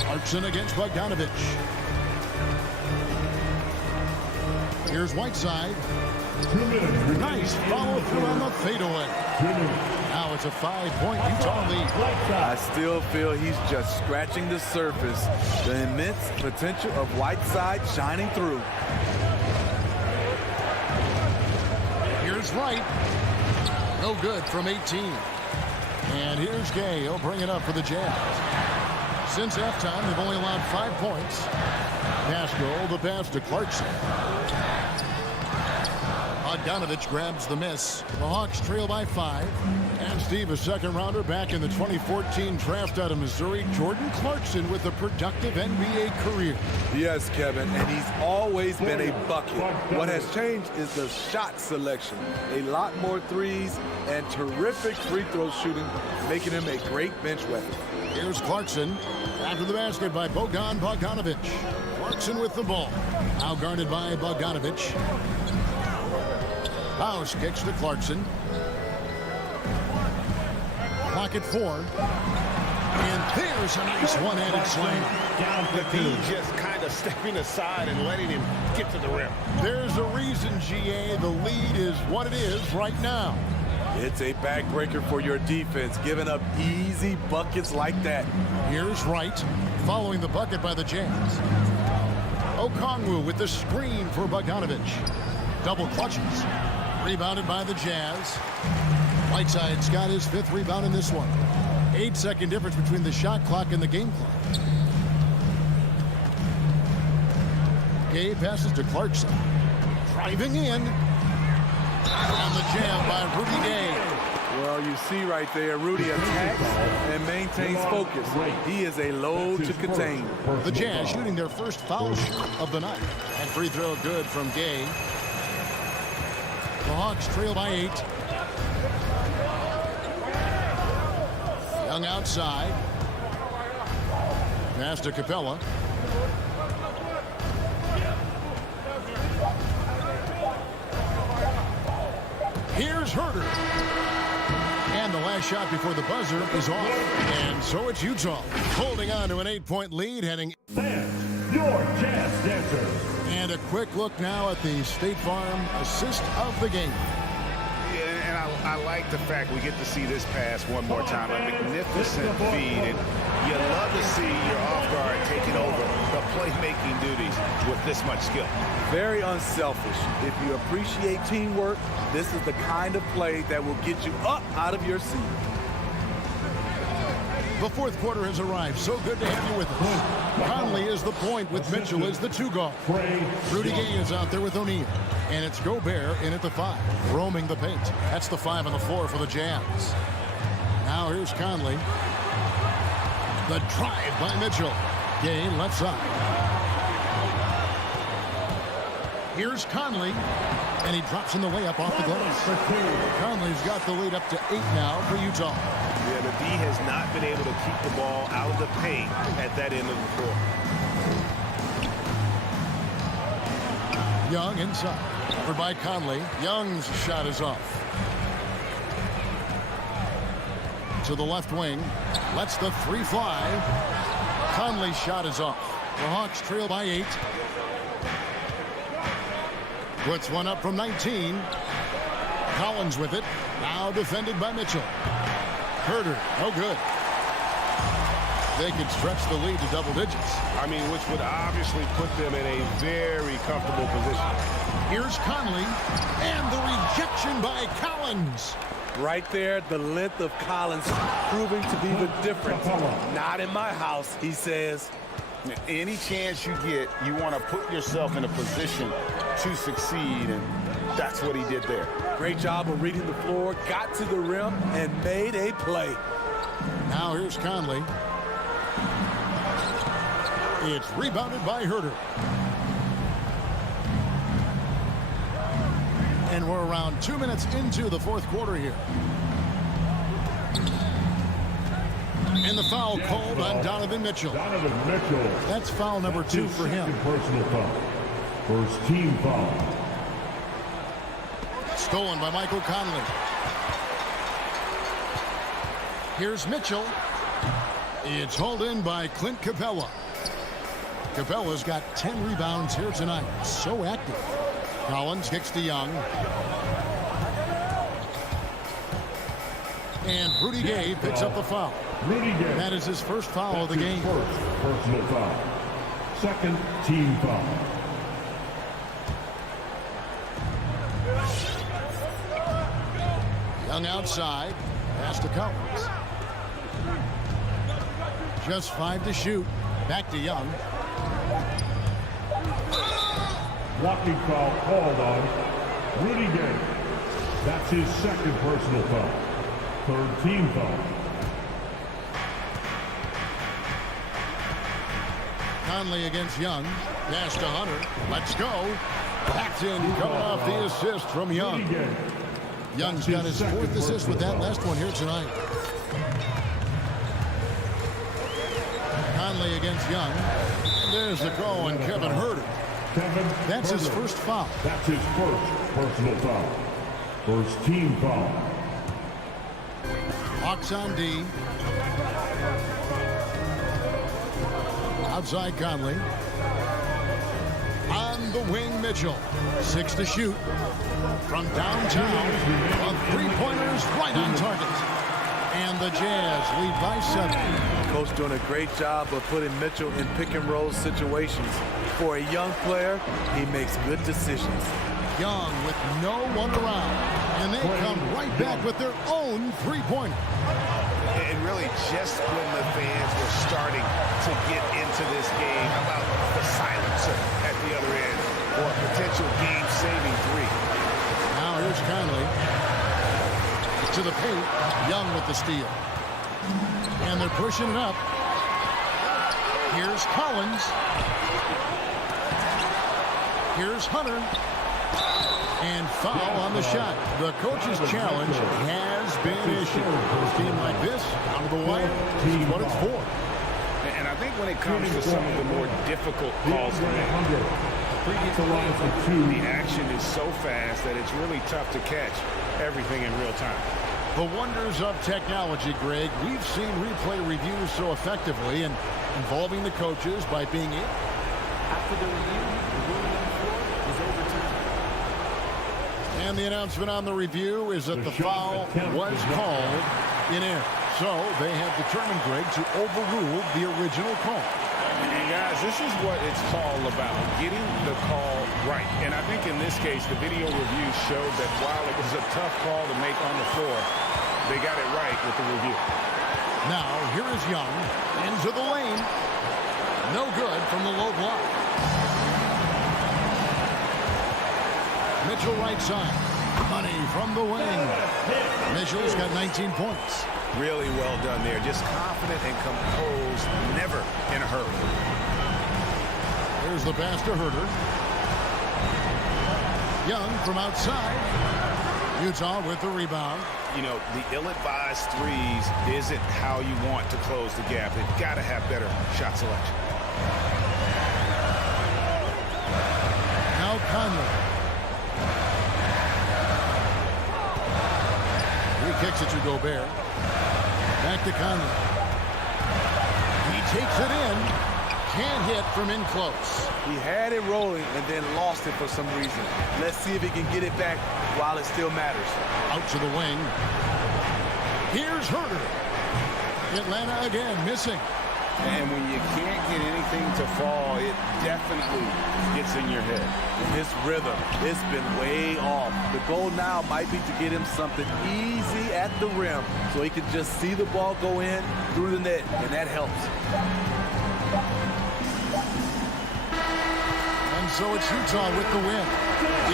Clarkson against Bogdanovich. Here's Whiteside. Nice follow through on the fadeaway. Now it's a 5-point Utah lead. I still feel he's just scratching the surface. The immense potential of Whiteside shining through. Here's Wright. No good from 18. And here's Gay. He'll bring it up for the Jazz. Since halftime, they've only allowed 5 points. Pascal, the pass to Clarkson. Bogdanovich grabs the miss. The Hawks trail by 5. And Steve, a second-rounder back in the 2014 draft out of Missouri, Jordan Clarkson with a productive NBA career. Yes, Kevin, and he's always been a bucket. What has changed is the shot selection. A lot more threes and terrific free throw shooting, making him a great bench weapon. Here's Clarkson. After the basket by Bogdanovich. Clarkson with the ball. Now guarded by Bogdanovich. House kicks to Clarkson. Clock at 4. And there's a nice one-handed slam. The D just kind of stepping aside and letting him get to the rim. There's a reason, GA, the lead is what it is right now. It's a backbreaker for your defense, giving up easy buckets like that. Here's Wright, following the bucket by the Jazz. Okongwu with the screen for Bogdanovich. Double clutches. Rebounded by the Jazz. Whiteside's got his 5th rebound in this one. 8-second difference between the shot clock and the game clock. Gay passes to Clarkson. Driving in. And the jam by Rudy Gay. Well, you see right there, Rudy attacks and maintains focus. He is a load to contain. The Jazz shooting their first foul shot of the night. And free throw good from Gay. The Hawks trail by 8. Young outside. Pass to Capella. Here's Herter. And the last shot before the buzzer is off. And so it's Utah holding on to an 8-point lead heading. Fans, your Jazz Dancers. And a quick look now at the State Farm assist of the game. Yeah, and I like the fact we get to see this pass one more time. A magnificent feed. And you love to see your off guard taking over the playmaking duties with this much skill. Very unselfish. If you appreciate teamwork, this is the kind of play that will get you up out of your seat. The fourth quarter has arrived. So good to have you with us. Conley is the point with Mitchell as the 2 guard. Rudy Gay is out there with O'Neal. And it's Gobert in at the 5, roaming the paint. That's the 5 on the floor for the Jazz. Now here's Conley. The drive by Mitchell. Gay left side. Here's Conley. And he drops in the layup off the glass. Conley's got the lead up to 8 now for Utah. Yeah, the D has not been able to keep the ball out of the paint at that end of the floor. Young inside. Covered by Conley. Young's shot is off. To the left wing. Lets the 3 fly. Conley's shot is off. The Hawks trail by 8. Puts one up from 19. Collins with it. Now defended by Mitchell. Herter, no good. They could stretch the lead to double digits. I mean, which would obviously put them in a very comfortable position. Here's Conley, and the rejection by Collins. Right there, the length of Collins proving to be the difference. Not in my house, he says. Any chance you get, you want to put yourself in a position to succeed, and that's what he did there. Great job of reading the floor, got to the rim, and made a play. Now here's Conley. It's rebounded by Herter. And we're around 2 minutes into the fourth quarter here. And the foul called on Donovan Mitchell. Donovan Mitchell. That's foul number 2 for him. Personal foul. First team foul. Stolen by Michael Conley. Here's Mitchell. It's hauled in by Clint Capella. Capella's got 10 rebounds here tonight. So active. Collins kicks to Young. And Rudy Gay picks up the foul. Rudy Gay. That is his first foul of the game. First personal foul. Second team foul. Young outside. Pass to Collins. Just 5 to shoot. Back to Young. Blocking foul called on Rudy Gay. That's his second personal foul. Third team foul. Conley against Young. Pass to Hunter. Let's go. Backed in. Coming off the assist from Young. Rudy Gay. Young's got his 4th assist with that last one here tonight. Conley against Young. There's the call on Kevin Huerter. That's his first foul. That's his first personal foul. First team foul. Hawks on D. Outside Conley. On the wing, Mitchell. 6 to shoot. From downtown. On 3-pointers right on target. And the Jazz lead by 7. Coach doing a great job of putting Mitchell in pick-and-roll situations. For a young player, he makes good decisions. Young with no one around. And they come right back with their own 3-pointer. And really just when the fans were starting to get into this game, how about the silencer at the other end for a potential game-saving 3? Now here's Conley. To the paint. Young with the steal. And they're pushing it up. Here's Collins. Here's Hunter. And foul on the shot. The coach's challenge has been issued. A team like this, out of the wire, this is what it's for. And I think when it comes to some of the more difficult calls to make, the action is so fast that it's really tough to catch everything in real time. The wonders of technology, Greg. We've seen replay reviews so effectively and involving the coaches by being able. After the review, the ruling on the floor is overturned. And the announcement on the review is that the foul was called in air. So they have determined, Greg, to overrule the original call. And guys, this is what it's all about, getting the call right. And I think in this case, the video review showed that while it was a tough call to make on the floor, they got it right with the review. Now, here is Young into the lane. No good from the low block. Mitchell right side. Money from the wing. Mitchell's got 19 points. Really well done there. Just confident and composed, never in a hurry. Here's the pass to Huerter. Young from outside. Utah with the rebound. You know, the ill-advised threes isn't how you want to close the gap. They've got to have better shot selection. Now Conley. He kicks it to Gobert. Back to Conley. He takes it in. Can't hit from in close. He had it rolling and then lost it for some reason. Let's see if he can get it back while it still matters. Out to the wing. Here's Huerter. Atlanta again missing. And when you can't get anything to fall, it definitely gets in your head. His rhythm, it's been way off. The goal now might be to get him something easy at the rim so he can just see the ball go in through the net, and that helps. And so it's Utah with the win.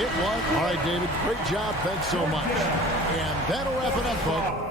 It was. All right, David, great job. Thanks so much. And that'll wrap it up, folks.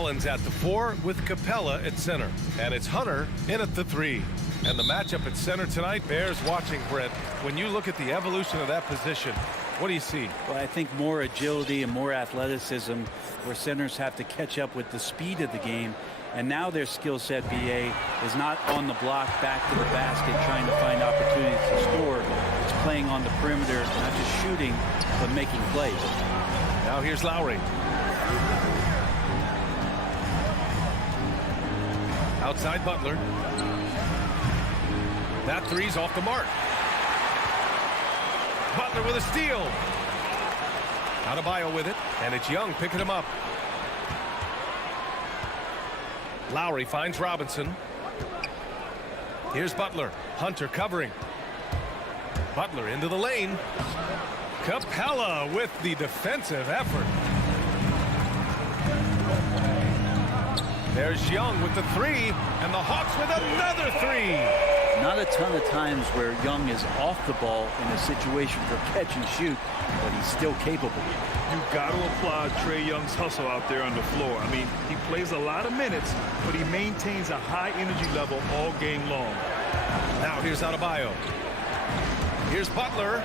Collins at the 4 with Capella at center. And it's Hunter in at the 3. And the matchup at center tonight bears watching, Brent. When you look at the evolution of that position, what do you see? Well, I think more agility and more athleticism, where centers have to catch up with the speed of the game. And now their skill set, BA, is not on the block back to the basket trying to find opportunities to score. It's playing on the perimeter, not just shooting, but making plays. Now here's Lowry. Outside Butler. That three's off the mark. Butler with a steal. Adebayo with it, and it's Young picking him up. Lowry finds Robinson. Here's Butler. Hunter covering. Butler into the lane. Capella with the defensive effort. There's Young with the 3, and the Hawks with another 3. Not a ton of times where Young is off the ball in a situation for catch and shoot, but he's still capable. You've got to applaud Trae Young's hustle out there on the floor. I mean, he plays a lot of minutes, but he maintains a high energy level all game long. Now here's Adebayo. Here's Butler,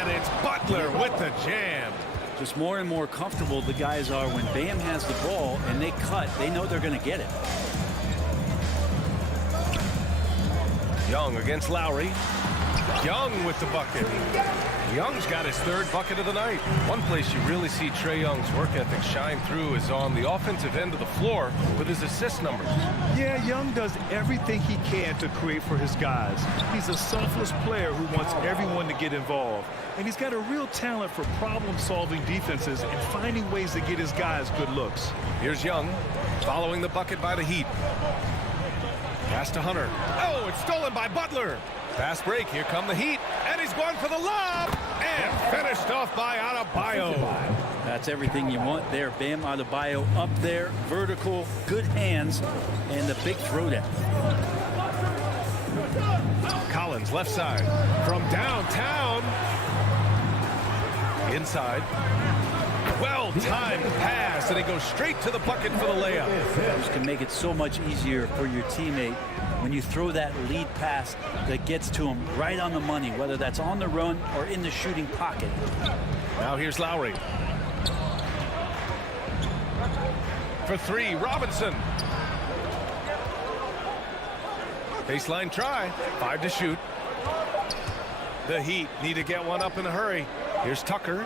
and it's Butler with the jam. Just more and more comfortable the guys are when Bam has the ball and they cut. They know they're going to get it. Young against Lowry. Young with the bucket. Young's got his 3rd bucket of the night. One place you really see Trae Young's work ethic shine through is on the offensive end of the floor with his assist numbers. Yeah, Young does everything he can to create for his guys. He's a selfless player who wants everyone to get involved. And he's got a real talent for problem-solving defenses and finding ways to get his guys good looks. Here's Young following the bucket by the Heat. Pass to Hunter. Oh, it's stolen by Butler. Fast break. Here come the Heat. And he's going for the lob. And finished off by Adebayo. That's everything you want there. Bam Adebayo up there, vertical, good hands, and the big throwdown. Collins left side from downtown. Inside. Well-timed pass, and he goes straight to the bucket for the layup. This can make it so much easier for your teammate when you throw that lead pass that gets to him right on the money, whether that's on the run or in the shooting pocket. Now here's Lowry. For 3, Robinson. Baseline try. 5 to shoot. The Heat need to get one up in a hurry. Here's Tucker.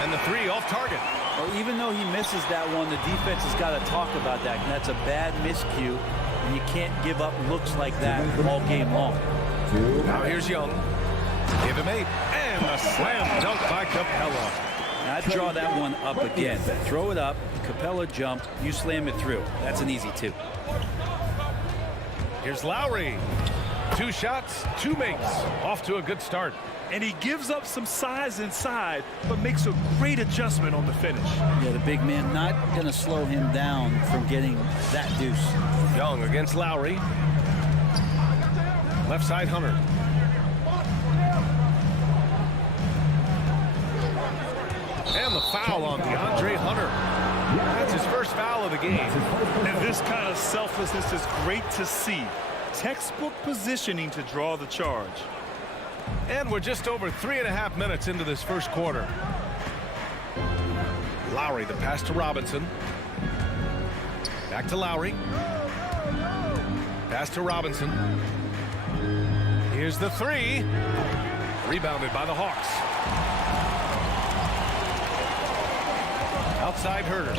And the 3 off target. Well, even though he misses that one, the defense has got to talk about that. And that's a bad miscue. And you can't give up looks like that all game long. Now here's Young. Give him 8. And a slam dunk by Capella. Now, I'd draw that one up again. Throw it up. Capella jump. You slam it through. That's an easy 2. Here's Lowry. 2 shots, 2 makes. Off to a good start. And he gives up some size inside, but makes a great adjustment on the finish. Yeah, the big man not going to slow him down from getting that deuce. Young against Lowry. Left side Hunter. And the foul on DeAndre Hunter. That's his first foul of the game. And this kind of selflessness is great to see. Textbook positioning to draw the charge. And we're just over 3.5 minutes into this first quarter. Lowry, the pass to Robinson. Back to Lowry. Pass to Robinson. Here's the 3. Rebounded by the Hawks. Outside Herter.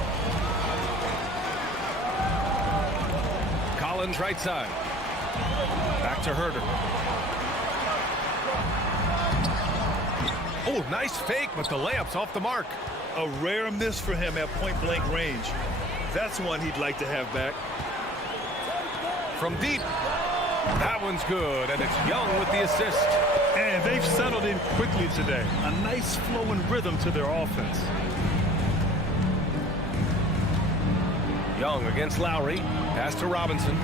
Collins right side. Back to Herter. Oh, nice fake, but the layup's off the mark. A rare miss for him at point-blank range. That's one he'd like to have back. From deep. That one's good, and it's Young with the assist. And they've settled in quickly today. A nice flowing rhythm to their offense. Young against Lowry. Pass to Robinson.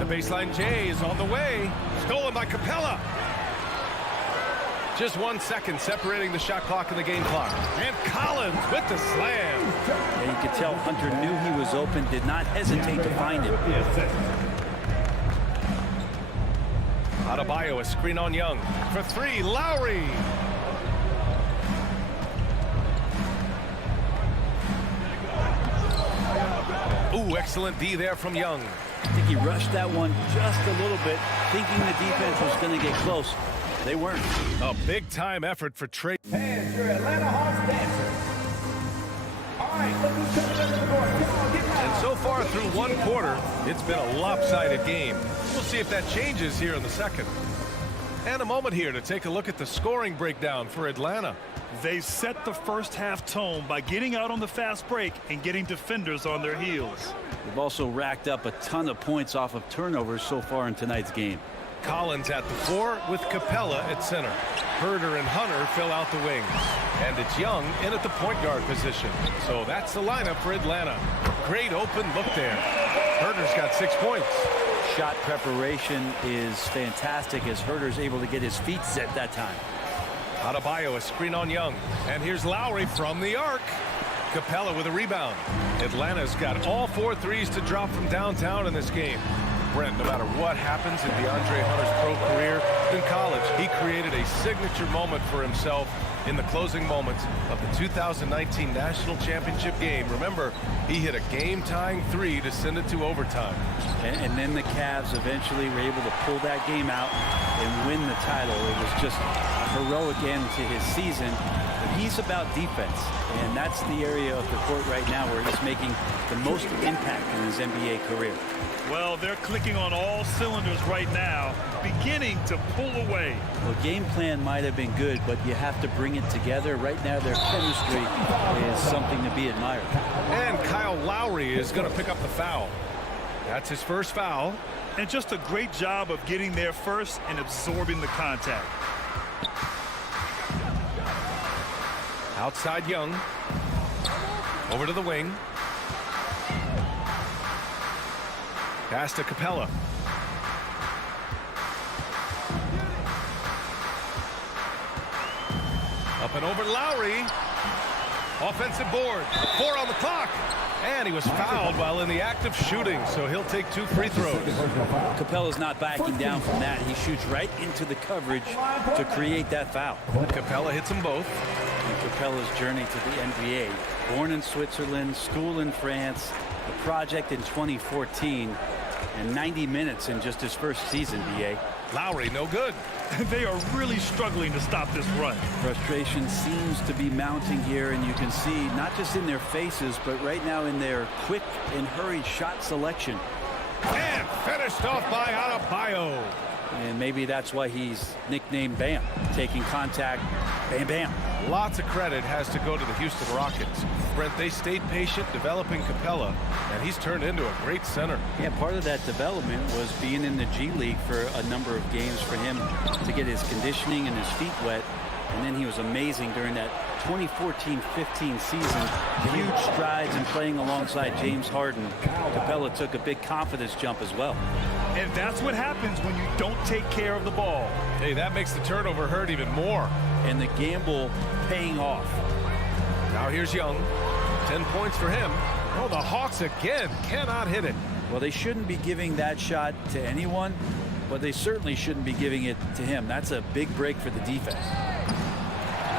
The baseline J is on the way. Stolen by Capella. Just 1 second separating the shot clock and the game clock. And Collins with the slam. And you could tell Hunter knew he was open, did not hesitate to find him. Adebayo, a screen on Young. For three, Lowry. Ooh, excellent D there from Young. I think he rushed that one just a little bit, thinking the defense was going to get close. They weren't. A big-time effort for Trey. Fans, your Atlanta Hawks dancers. All right, look who's coming up to the court. Come on, get loud. And so far through one quarter, it's been a lopsided game. We'll see if that changes here in the second. And a moment here to take a look at the scoring breakdown for Atlanta. They set the first half tone by getting out on the fast break and getting defenders on their heels. They've also racked up a ton of points off of turnovers so far in tonight's game. Collins at the 4 with Capella at center. Herder and Hunter fill out the wings. And it's Young in at the point guard position. So that's the lineup for Atlanta. Great open look there. Herder's got 6 points. Shot preparation is fantastic as Herder's able to get his feet set that time. Adebayo, a screen on Young. And here's Lowry from the arc. Capella with a rebound. Atlanta's got all 4 threes to drop from downtown in this game. Brent, no matter what happens in DeAndre Hunter's pro career, in college, he created a signature moment for himself in the closing moments of the 2019 National Championship game. Remember, he hit a game-tying 3 to send it to overtime. And then the Cavs eventually were able to pull that game out and win the title. It was just a heroic end to his season. But he's about defense, and that's the area of the court right now where he's making the most impact in his NBA career. Well, they're clicking on all cylinders right now, beginning to pull away. Well, game plan might have been good, but you have to bring it together. Right now, their chemistry is something to be admired. And Kyle Lowry is going to pick up the foul. That's his first foul. And just a great job of getting there first and absorbing the contact. Outside Young. Over to the wing. Pass to Capella. Up and over Lowry. Offensive board. 4 on the clock. And he was fouled while in the act of shooting, so he'll take 2 free throws. Capella's not backing down from that. He shoots right into the coverage to create that foul. Capella hits them both. And Capella's journey to the NBA. Born in Switzerland, school in France, a project in 2014, and 90 minutes in just his first season, BA. Lowry, no good. They are really struggling to stop this run. Frustration seems to be mounting here, and you can see not just in their faces, but right now in their quick and hurried shot selection. And finished off by Adebayo. And maybe that's why he's nicknamed Bam. Taking contact, bam, bam. Lots of credit has to go to the Houston Rockets. Brent, they stayed patient developing Capella, and he's turned into a great center. Yeah, part of that development was being in the G League for a number of games for him to get his conditioning and his feet wet. And then he was amazing during that 2014-15 season. Huge strides in playing alongside James Harden. Capella took a big confidence jump as well. And that's what happens when you don't take care of the ball. Hey, that makes the turnover hurt even more. And the gamble paying off. Now here's Young. 10 points for him. Oh, the Hawks again cannot hit it. Well, they shouldn't be giving that shot to anyone, but they certainly shouldn't be giving it to him. That's a big break for the defense.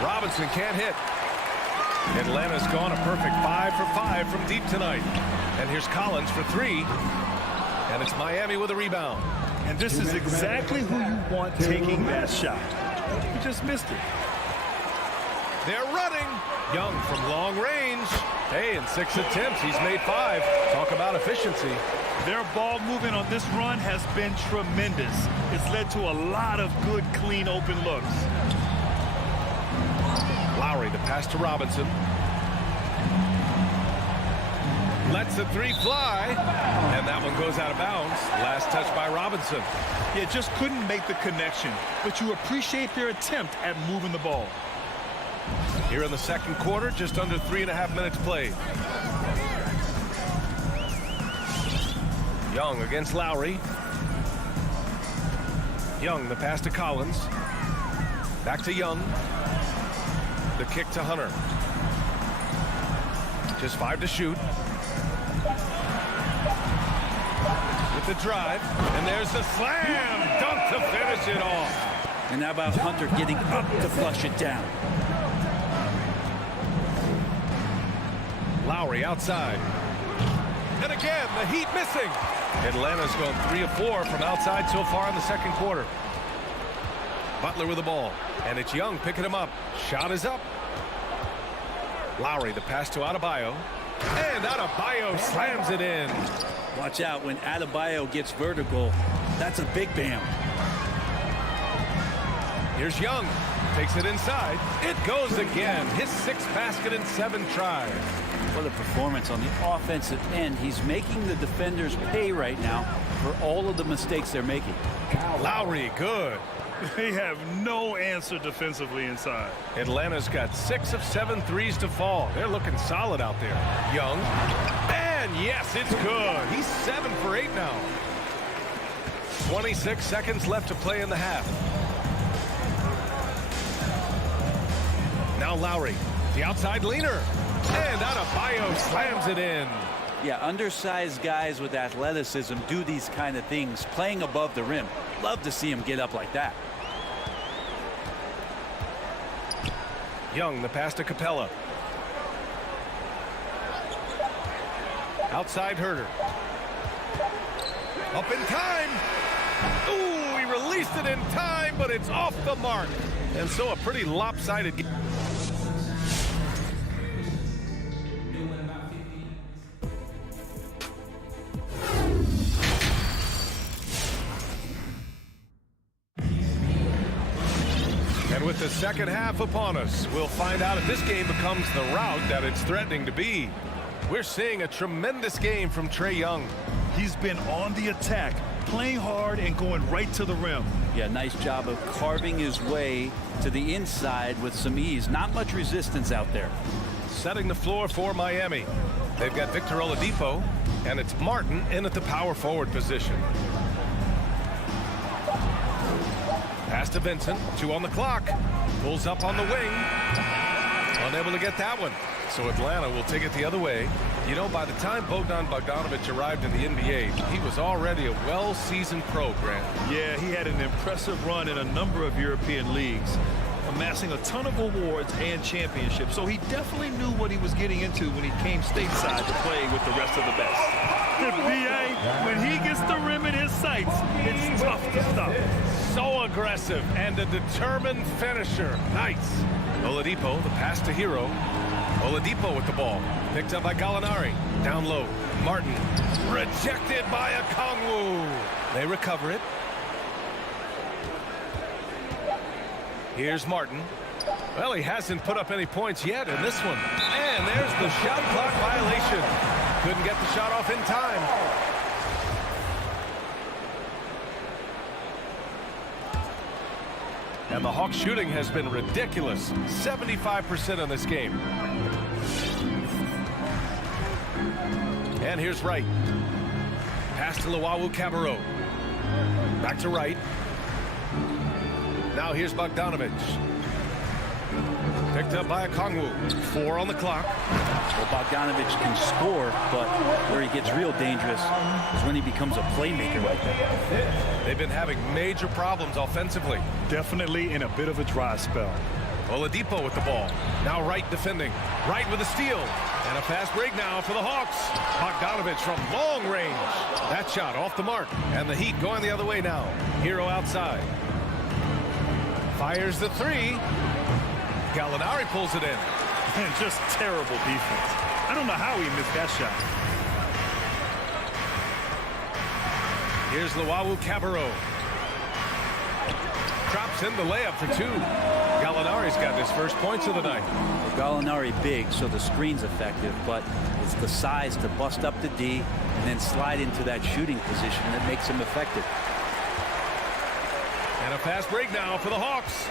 Robinson can't hit. Atlanta's gone a perfect 5 for 5 from deep tonight. And here's Collins for 3. And it's Miami with a rebound. And this is exactly who you want taking that shot. You just missed it. They're running. Young from long range. Hey, in 6 attempts, he's made 5. Talk about efficiency. Their ball movement on this run has been tremendous. It's led to a lot of good, clean, open looks. Lowry, the pass to Robinson. Lets the 3 fly. And that one goes out of bounds. Last touch by Robinson. Yeah, just couldn't make the connection. But you appreciate their attempt at moving the ball. Here in the second quarter, just under 3.5 minutes played. Young against Lowry. Young, the pass to Collins. Back to Young. The kick to Hunter. Just 5 to shoot. With the drive. And there's the slam. Dunk to finish it off. And how about Hunter getting up to flush it down? Lowry outside. And again, the Heat missing. Atlanta's gone 3 of 4 from outside so far in the second quarter. Butler with the ball. And it's Young picking him up. Shot is up. Lowry, the pass to Adebayo. And Adebayo slams it in. Watch out when Adebayo gets vertical. That's a big Bam. Here's Young. Takes it inside. It goes again. His 6th basket in 7 tries. What a performance on the offensive end. He's making the defenders pay right now for all of the mistakes they're making. Lowry, good. They have no answer defensively inside. Atlanta's got 6 of 7 threes to fall. They're looking solid out there. Young. And yes, it's good. He's 7 for 8 now. 26 seconds left to play in the half. Now Lowry, the outside leaner. And Adebayo slams it in. Yeah, undersized guys with athleticism do these kind of things, playing above the rim. Love to see him get up like that. Young, the pass to Capella. Outside Herter. Up in time. Ooh, he released it in time, but it's off the mark. And so a pretty lopsided game. With the second half upon us, we'll find out if this game becomes the rout that it's threatening to be. We're seeing a tremendous game from Trae Young. He's been on the attack, playing hard and going right to the rim. Yeah, nice job of carving his way to the inside with some ease. Not much resistance out there. Setting the floor for Miami. They've got Victor Oladipo, and it's Martin in at the power forward position. Pass to Vincent, 2 on the clock. Pulls up on the wing. Unable to get that one. So Atlanta will take it the other way. You know, by the time Bogdanovic arrived in the NBA, he was already a well-seasoned pro, Grant. Yeah, he had an impressive run in a number of European leagues, amassing a ton of awards and championships. So he definitely knew what he was getting into when he came stateside to play with the rest of the best. The BA, when he gets the rim in his sights, it's tough to stop. So aggressive and a determined finisher. Nice. Oladipo, the pass to Hero. Oladipo with the ball. Picked up by Gallinari. Down low. Martin. Rejected by Okongwu. They recover it. Here's Martin. Well, he hasn't put up any points yet in this one. And there's the shot clock violation. Couldn't get the shot off in time. And the Hawks shooting has been ridiculous. 75% in this game. And here's Wright. Pass to Luwawu-Cabarrot. Back to Wright. Now here's Bogdanovic. Picked up by Okongwu. 4 on the clock. Well, Bogdanovic can score, but where he gets real dangerous is when he becomes a playmaker like that. They've been having major problems offensively. Definitely in a bit of a dry spell. Oladipo with the ball. Now Wright defending. Wright with a steal. And a fast break now for the Hawks. Bogdanovic from long range. That shot off the mark. And the Heat going the other way now. Hero outside. Fires the 3. Gallinari pulls it in. And just terrible defense. I don't know how he missed that shot. Here's Luwawu-Cabarrot. Drops in the layup for 2. Gallinari's got his first points of the night. Well, Gallinari big, so the screen's effective, but it's the size to bust up the D and then slide into that shooting position that makes him effective. And a fast break now for the Hawks.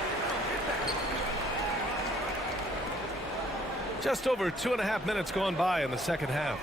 Just over 2.5 minutes gone by in the second half.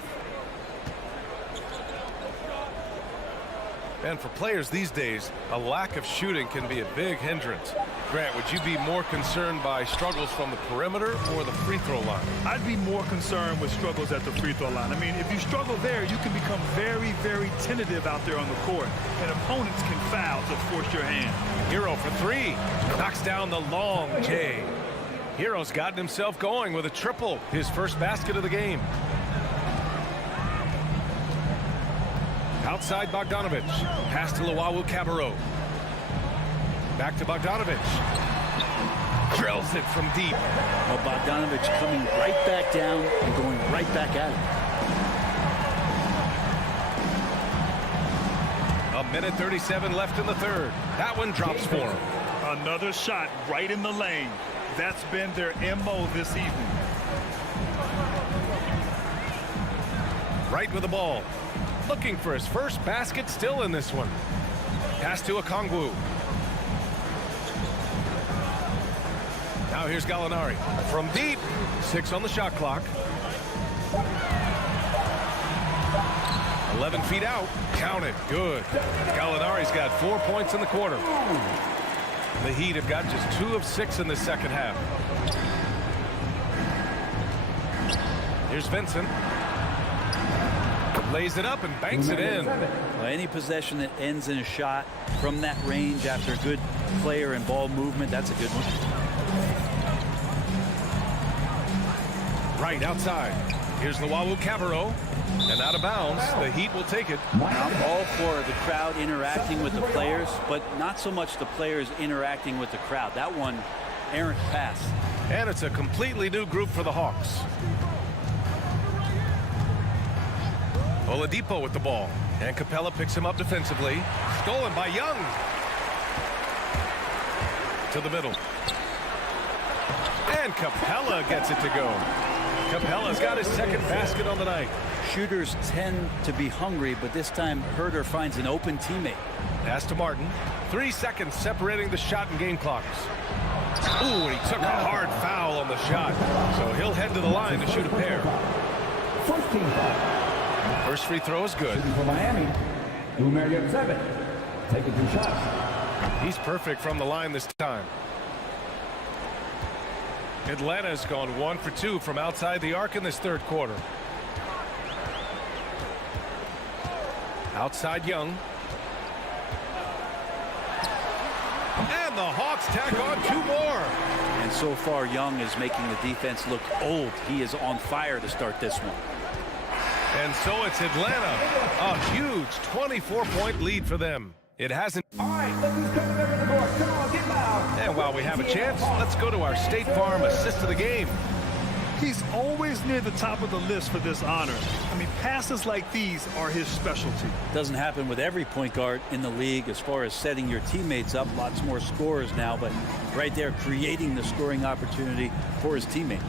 And for players these days, a lack of shooting can be a big hindrance. Grant, would you be more concerned by struggles from the perimeter or the free throw line? I'd be more concerned with struggles at the free throw line. I mean, if you struggle there, you can become very, very tentative out there on the court, and opponents can foul to force your hand. Hero for three. Knocks down the long J. Hero's gotten himself going with a triple, his first basket of the game. Outside Bogdanovich. Pass to Luwawu-Cabarrot. Back to Bogdanovich. Drills it from deep. Well, Bogdanovich coming right back down and going right back at him. A minute 37 left in the third. That one drops for him. Another shot right in the lane. That's been their MO this evening. Right with the ball. Looking for his first basket still in this one. Pass to Okongwu. Now here's Gallinari. From deep. 6 on the shot clock. 11 feet out. Count it. Good. Gallinari's got 4 points in the quarter. The Heat have got just 2 of 6 in the second half. Here's Vincent. Lays it up and banks it in. Well, any possession that ends in a shot from that range after good player and ball movement, that's a good one. Right outside. Here's Luwawu-Cabarrot. And out of bounds, the Heat will take it. I'm all for the crowd interacting with the players, but not so much the players interacting with the crowd. That one, errant pass. And it's a completely new group for the Hawks. Oladipo with the ball. And Capella picks him up defensively. Stolen by Young. To the middle. And Capella gets it to go. Capella's got his second basket on the night. Shooters tend to be hungry, but this time Herder finds an open teammate. Pass to Martin. 3 seconds separating the shot and game clocks. Ooh, and he took a hard foul on the shot. So he'll head to the line to shoot a pair. First free throw is good. For Miami, Numeric 7. Taking 2 shots. He's perfect from the line this time. Atlanta's gone 1 for 2 from outside the arc in this third quarter. Outside Young. And the Hawks tack on 2 more. And so far, Young is making the defense look old. He is on fire to start this one. And so it's Atlanta. A huge 24-point lead for them. It hasn't. All right, look who's coming over the board. Come on, get loud. And while we have a chance, let's go to our State Farm assist of the game. He's always near the top of the list for this honor. I mean, passes like these are his specialty. Doesn't happen with every point guard in the league as far as setting your teammates up. Lots more scorers now, but right there creating the scoring opportunity for his teammate.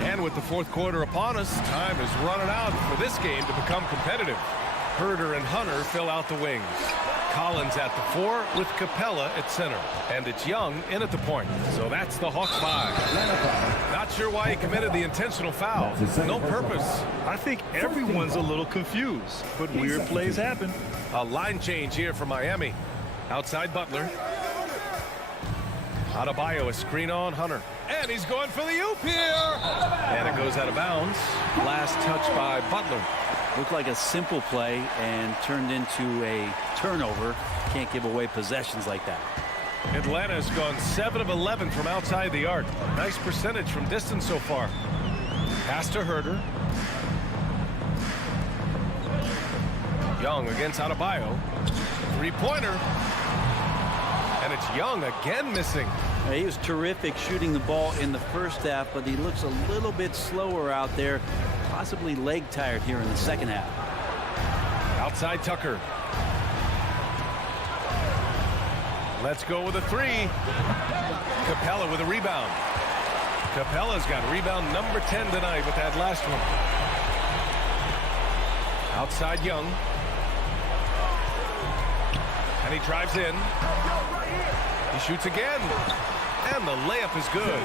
And with the fourth quarter upon us, time is running out for this game to become competitive. Herder and Hunter fill out the wings. Collins at the 4 with Capella at center. And it's Young in at the point. So that's the Hawks 5. Not sure why he committed the intentional foul. No purpose. I think everyone's a little confused, but weird plays happen. A line change here for Miami. Outside Butler. Adebayo, a screen on Hunter. And he's going for the oop here. And it goes out of bounds. Last touch by Butler. Looked like a simple play and turned into a turnover. Can't give away possessions like that. Atlanta's gone 7 of 11 from outside the arc. Nice percentage from distance so far. Pass to Herder. Young against Adebayo. 3-pointer. And it's Young again missing. He was terrific shooting the ball in the first half, but he looks a little bit slower out there. Possibly leg tired here in the second half. Outside Tucker. Let's go with a 3. Capella with a rebound. Capella's got rebound number 10 tonight with that last one. Outside Young. And he drives in. He shoots again. And the layup is good.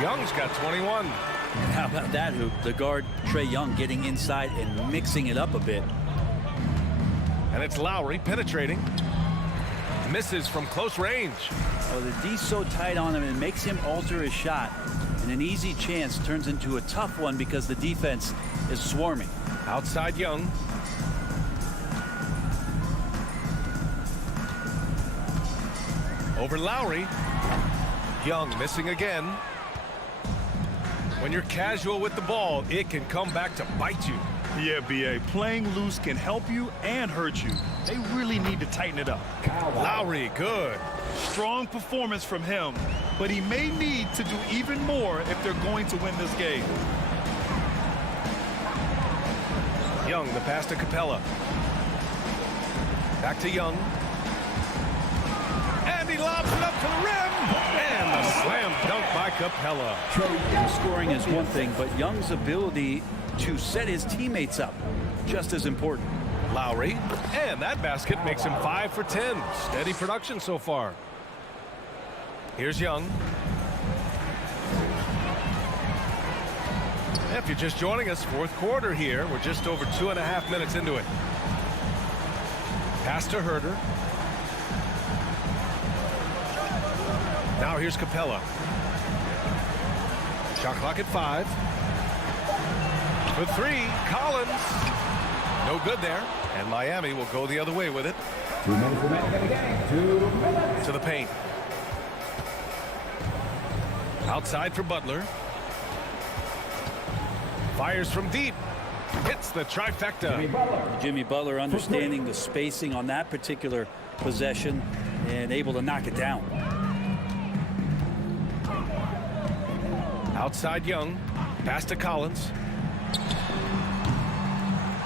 Young's got 21. And how about that hoop? The guard, Trae Young, getting inside and mixing it up a bit. And it's Lowry penetrating. Misses from close range. Oh, the D's so tight on him and makes him alter his shot. And an easy chance turns into a tough one because the defense is swarming. Outside Young. Over Lowry. Young missing again. When you're casual with the ball, it can come back to bite you. Yeah, B.A. Playing loose can help you and hurt you. They really need to tighten it up. Lowry, good. Strong performance from him, but he may need to do even more if they're going to win this game. Young, the pass to Capella. Back to Young. And he lobs it up to the rim. And the slam dunk by Capella. Scoring is one thing, but Young's ability to set his teammates up just as important. Lowry, and that basket makes him 5 for 10. Steady production so far. Here's Young. If you're just joining us, fourth quarter here. We're just over 2.5 minutes into it. Pass to Herder. Now here's Capella. Shot clock at 5. For 3, Collins. No good there. And Miami will go the other way with it. 2 minutes remaining in the game. 2 minutes. To the paint. Outside for Butler. Fires from deep. Hits the trifecta. Jimmy Butler understanding the spacing on that particular possession and able to knock it down. Outside Young. Pass to Collins.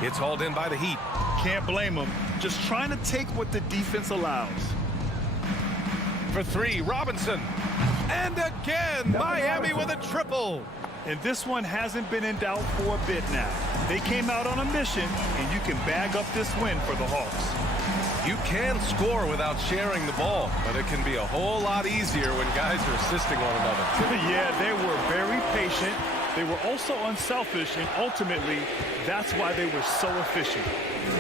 It's hauled in by the Heat. Can't blame him. Just trying to take what the defense allows. For 3, Robinson. And again, Miami with a triple. And this one hasn't been in doubt for a bit now. They came out on a mission, and you can bag up this win for the Hawks. You can score without sharing the ball, but it can be a whole lot easier when guys are assisting one another. Yeah, they were very patient. They were also unselfish, and ultimately, that's why they were so efficient.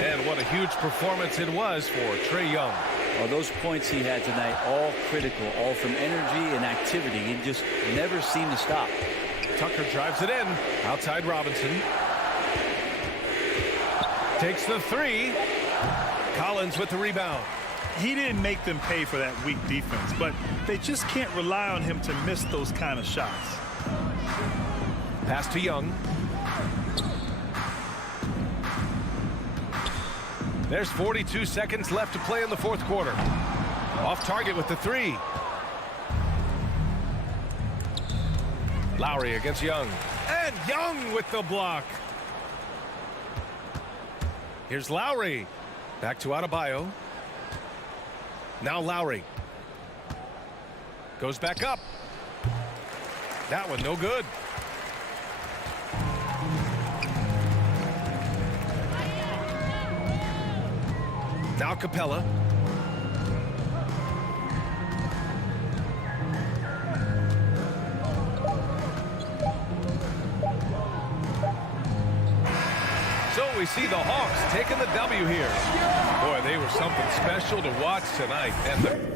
And what a huge performance it was for Trae Young. Well, those points he had tonight, all critical, all from energy and activity. He just never seemed to stop. Tucker drives it in. Outside Robinson. Takes the 3. Collins with the rebound. He didn't make them pay for that weak defense, but they just can't rely on him to miss those kind of shots. Pass to Young. There's 42 seconds left to play in the fourth quarter. Off target with the 3. Lowry against Young. And Young with the block. Here's Lowry. Back to Adebayo. Now Lowry. Goes back up. That one no good. Now Capella. So we see the Hawks taking the W here. Boy, they were something special to watch tonight. And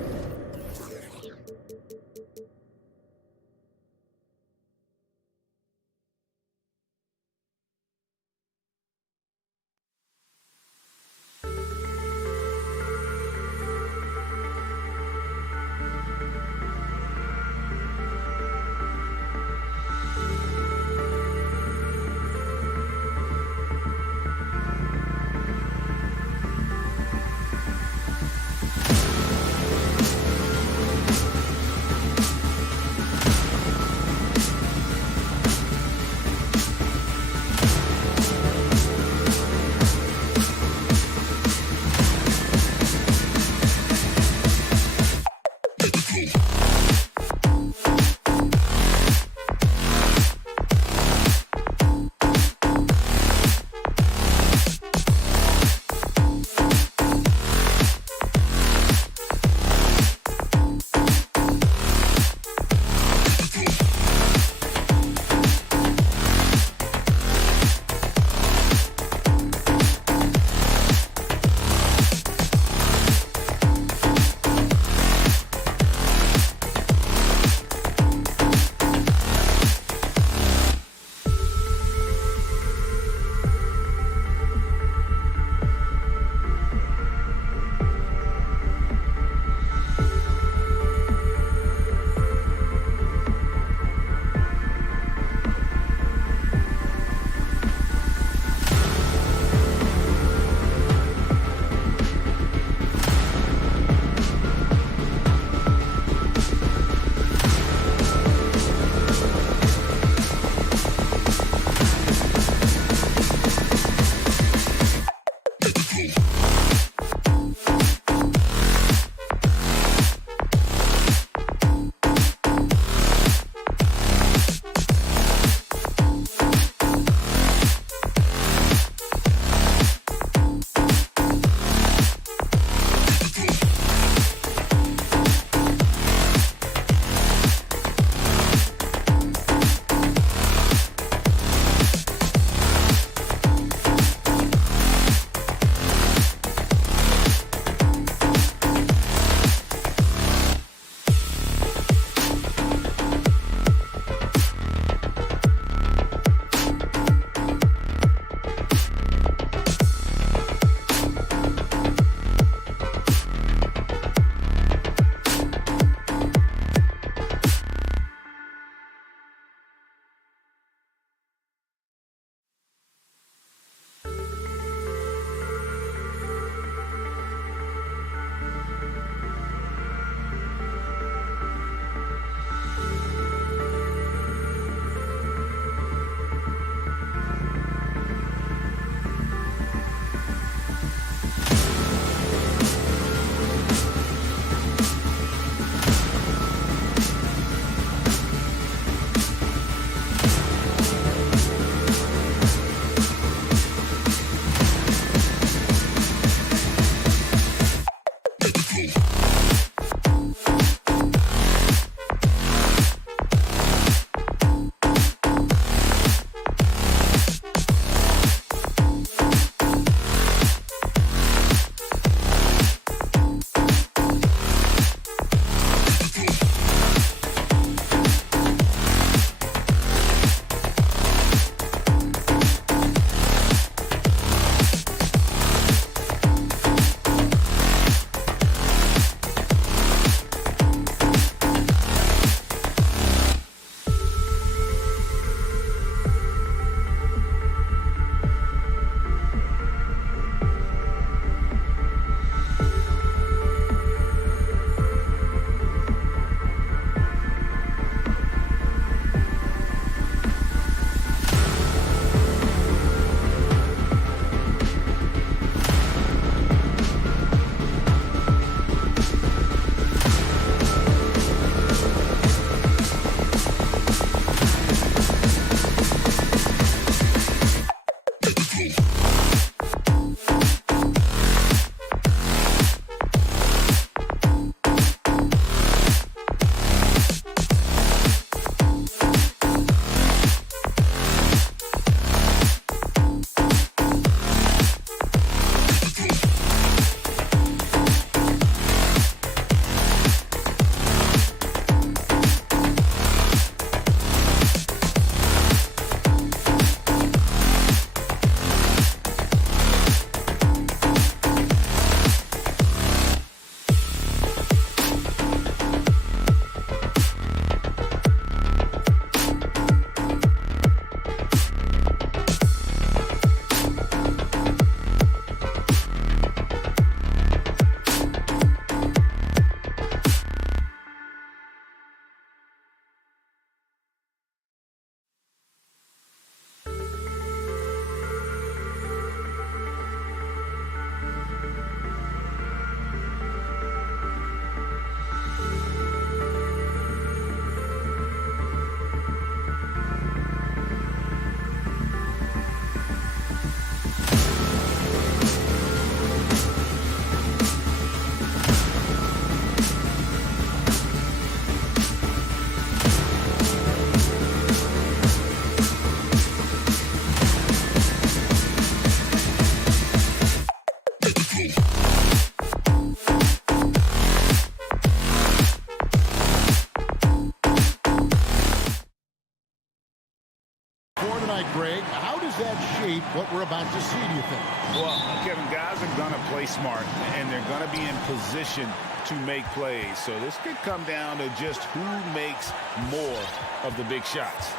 dictate what we're about to see, do you think? Well, Kevin, guys are going to play smart, and they're going to be in position to make plays. So this could come down to just who makes more of the big shots.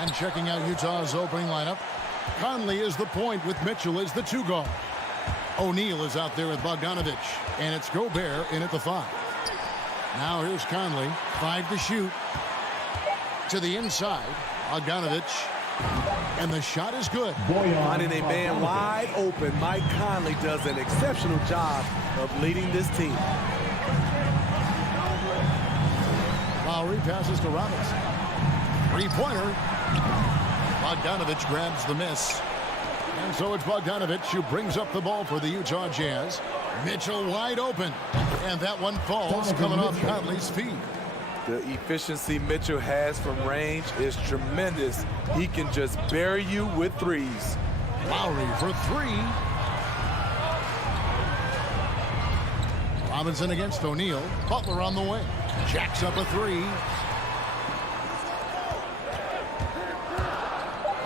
And checking out Utah's opening lineup, Conley is the point with Mitchell as the 2 guard. O'Neal is out there with Bogdanovich, and it's Gobert in at the 5. Now here's Conley, 5 to shoot. To the inside, Bogdanovich, and the shot is good. Finding a man wide open, Mike Conley does an exceptional job of leading this team. Lowry passes to Robinson. 3-pointer. Bogdanovich grabs the miss. And so it's Bogdanovich who brings up the ball for the Utah Jazz. Mitchell wide open. And that one falls coming off Conley's feet. The efficiency Mitchell has from range is tremendous. He can just bury you with threes. Lowry for 3. Robinson against O'Neal. Butler on the way. Jacks up a 3.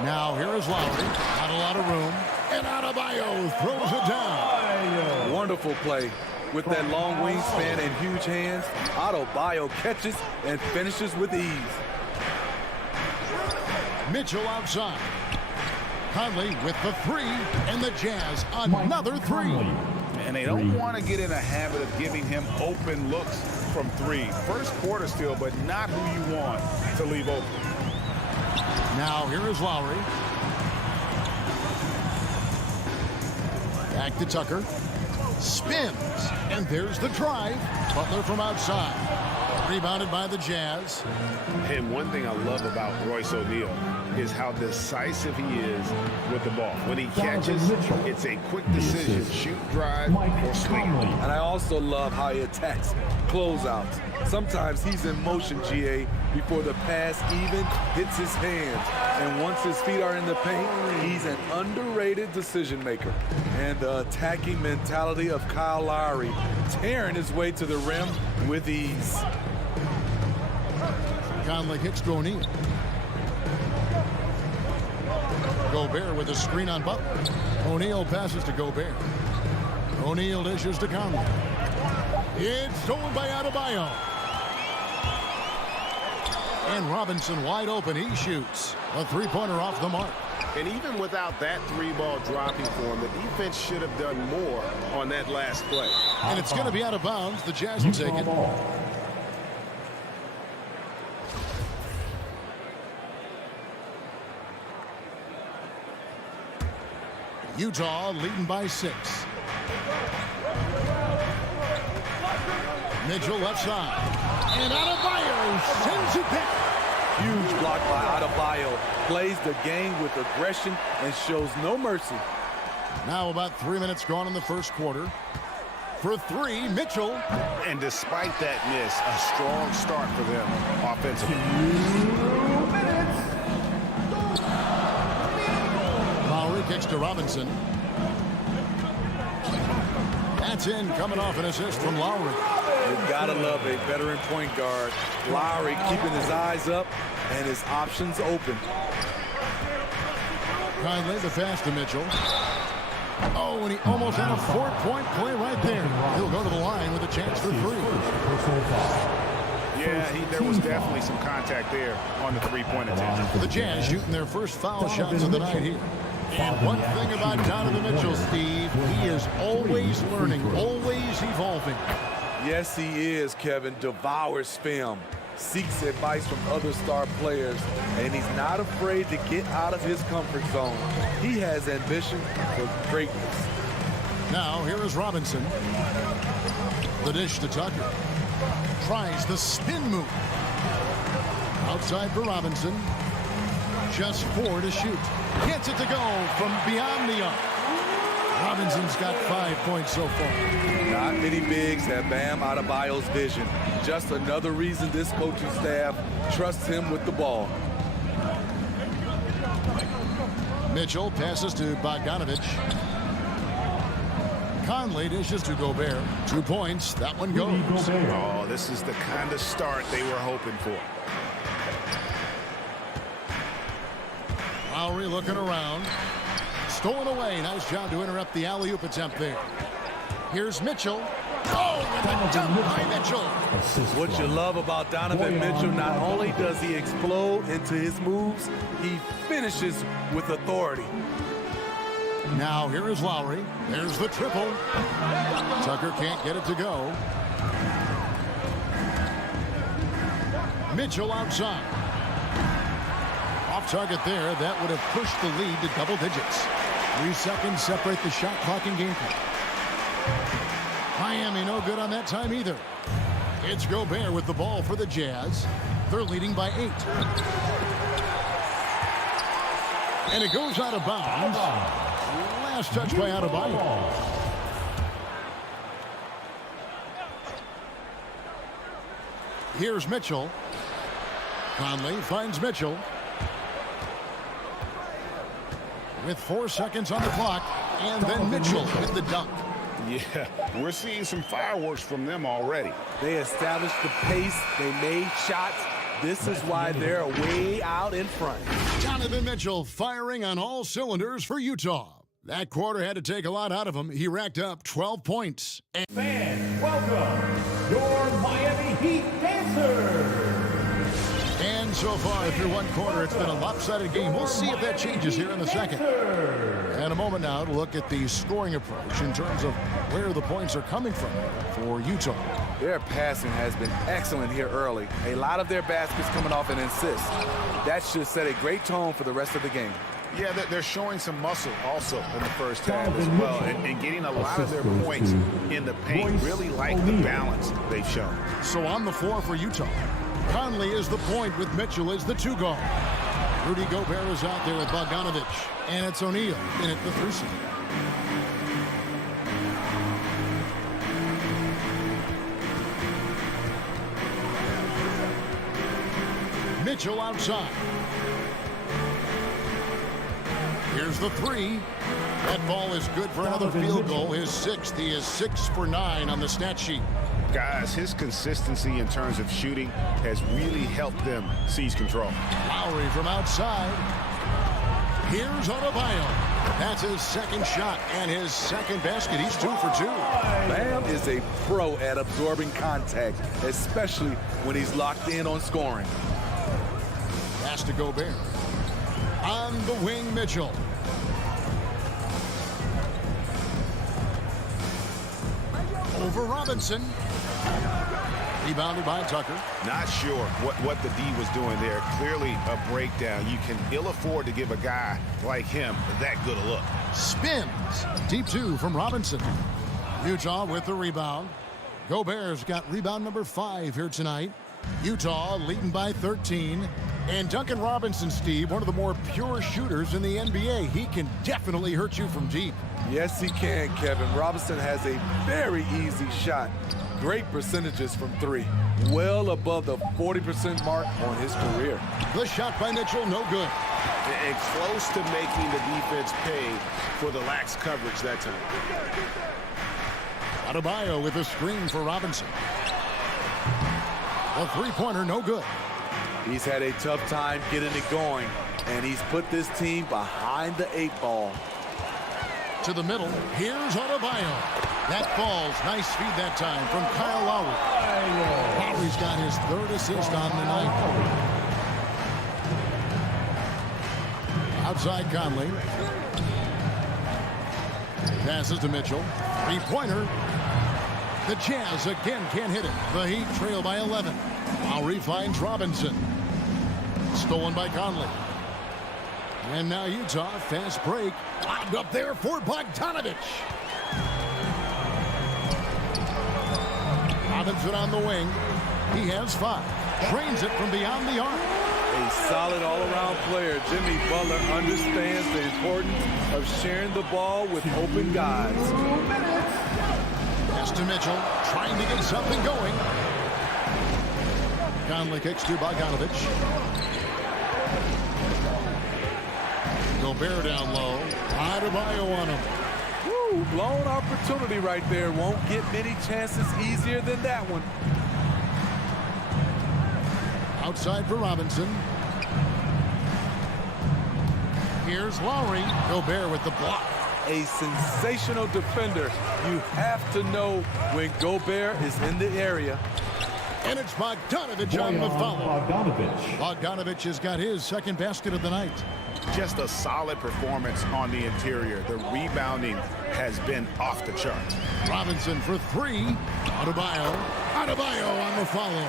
Now here is Lowry. Not a lot of room. And Adebayo throws it down. Wonderful play. With that long wingspan and huge hands, Adebayo catches and finishes with ease. Mitchell outside. Conley with the 3, and the Jazz another 3. And they don't want to get in a habit of giving him open looks from 3. First quarter still, but not who you want to leave open. Now here is Lowry. Back to Tucker. Spins, and there's the drive. Butler from outside. Rebounded by the Jazz. And one thing I love about Royce O'Neal is how decisive he is with the ball. When he catches, it's a quick decision, shoot, drive, or sleep. And I also love how he attacks closeouts. Sometimes he's in motion, GA, before the pass even hits his hands. And once his feet are in the paint, he's an underrated decision maker. And the attacking mentality of Kyle Lowry, tearing his way to the rim with ease. Conley hits to O'Neal. Gobert with a screen on Butler. O'Neal passes to Gobert. O'Neal dishes to Conley. It's stolen by Adebayo. And Robinson wide open. He shoots. A 3-pointer off the mark. And even without that 3-ball dropping for him, the defense should have done more on that last play. And it's going to be out of bounds. The Jazz will take it. Utah leading by 6. Mitchell left side. And Adebayo sends it back. Huge block by Adebayo. Plays the game with aggression and shows no mercy. Now about 3 minutes gone in the first quarter. For 3, Mitchell. And despite that miss, a strong start for them offensively. 2 minutes. Lowry kicks to Robinson. That's in, coming off an assist from Lowry. You've got to love a veteran point guard. Lowry keeping his eyes up and his options open. Conley the pass to Mitchell. Oh, and he almost had a 4-point play right there. He'll go to the line with a chance for 3. Yeah, there was definitely some contact there on the 3-point attempt. The Jazz shooting their first foul shots of the night here. And one thing about Donovan Mitchell, Steve, he is always learning, always evolving. Yes, he is, Kevin. Devours film, seeks advice from other star players, and he's not afraid to get out of his comfort zone. He has ambition for greatness. Now, here is Robinson. The dish to Tucker. Tries the spin move. Outside for Robinson. Just 4 to shoot. Gets it to go from beyond the arc. Robinson's got 5 points so far. Not many bigs have Bam Adebayo's vision. Just another reason this coaching staff trusts him with the ball. Mitchell passes to Bogdanovich. Conley dishes to Gobert. 2 points. That one goes. Oh, this is the kind of start they were hoping for. Lowry looking around. Stolen away. Nice job to interrupt the alley-oop attempt there. Here's Mitchell. Oh, and a dunk by Mitchell. What you love about Donovan Mitchell, not only does he explode into his moves, he finishes with authority. Now here is Lowry. There's the triple. Tucker can't get it to go. Mitchell outside. Off target there. That would have pushed the lead to double digits. 3 seconds separate the shot clock and game clock. Miami no good on that time either. It's Gobert with the ball for the Jazz. They're leading by 8. And it goes out of bounds. Last touch by Adebayo. Here's Mitchell. Conley finds Mitchell. With 4 seconds on the clock. And then Mitchell with the dunk. Yeah, we're seeing some fireworks from them already. They established the pace. They made shots. This is why they're way out in front. Donovan Mitchell firing on all cylinders for Utah. That quarter had to take a lot out of him. He racked up 12 points. Fans, welcome your Miami Heat dancers. And so far through one quarter, it's been a lopsided game. We'll see if that changes here in the second. And a moment now to look at the scoring approach in terms of where the points are coming from for Utah. Their passing has been excellent here early. A lot of their baskets coming off an assist. That should set a great tone for the rest of the game. Yeah, they're showing some muscle also in the first half as well, and getting a lot of their points in the paint. Really like the balance they've shown. So on the floor for Utah, Conley is the point with Mitchell as the 2 guard. Rudy Gobert is out there with Bogdanovich, and it's O'Neal in at the 3 seed. Mitchell outside. Here's the 3. That ball is good for another field goal. His 6th. He is 6 for 9 on the stat sheet. Guys, his consistency in terms of shooting has really helped them seize control. Lowry from outside. Here's Adebayo. That's his 2nd shot and his 2nd basket. He's 2 for 2. Bam is a pro at absorbing contact, especially when he's locked in on scoring. Pass to Gobert. On the wing, Mitchell. Over Robinson. Rebounded by Tucker. Not sure what the D was doing there. Clearly a breakdown. You can ill afford to give a guy like him that good a look. Spins. Deep 2 from Robinson. Utah with the rebound. Gobert's got rebound number 5 here tonight. Utah leading by 13. And Duncan Robinson, Steve, one of the more pure shooters in the NBA. He can definitely hurt you from deep. Yes, he can, Kevin. Robinson has a very easy shot. Great percentages from 3. Well above the 40% mark on his career. The shot by Mitchell, no good. And close to making the defense pay for the lax coverage that time. Adebayo with a screen for Robinson. A 3-pointer, no good. He's had a tough time getting it going, and he's put this team behind the 8 ball. To the middle, here's Adebayo. That falls. Nice feed that time from Kyle Lowry. Lowry's got his 3rd assist on the night. Outside Conley. Passes to Mitchell. 3-pointer. The Jazz again can't hit it. The Heat trail by 11. Lowry finds Robinson. Stolen by Conley. And now Utah, fast break. Lobbed up there for Bogdanovich. Robinson on the wing. He has 5. Drains it from beyond the arc. A solid all-around player. Jimmy Butler understands the importance of sharing the ball with open guys. Pass to Mitchell, trying to get something going. Conley kicks to Bogdanovich. Gobert down low. Adebayo on him. Woo, blown opportunity right there. Won't get many chances easier than that one. Outside for Robinson. Here's Lowry. Gobert with the block. A sensational defender. You have to know when Gobert is in the area. And it's Bogdanovich on the follow. Bogdanovich has got his second basket of the night. Just a solid performance on the interior. The rebounding has been off the charts. Robinson for three. Adebayo on the follow.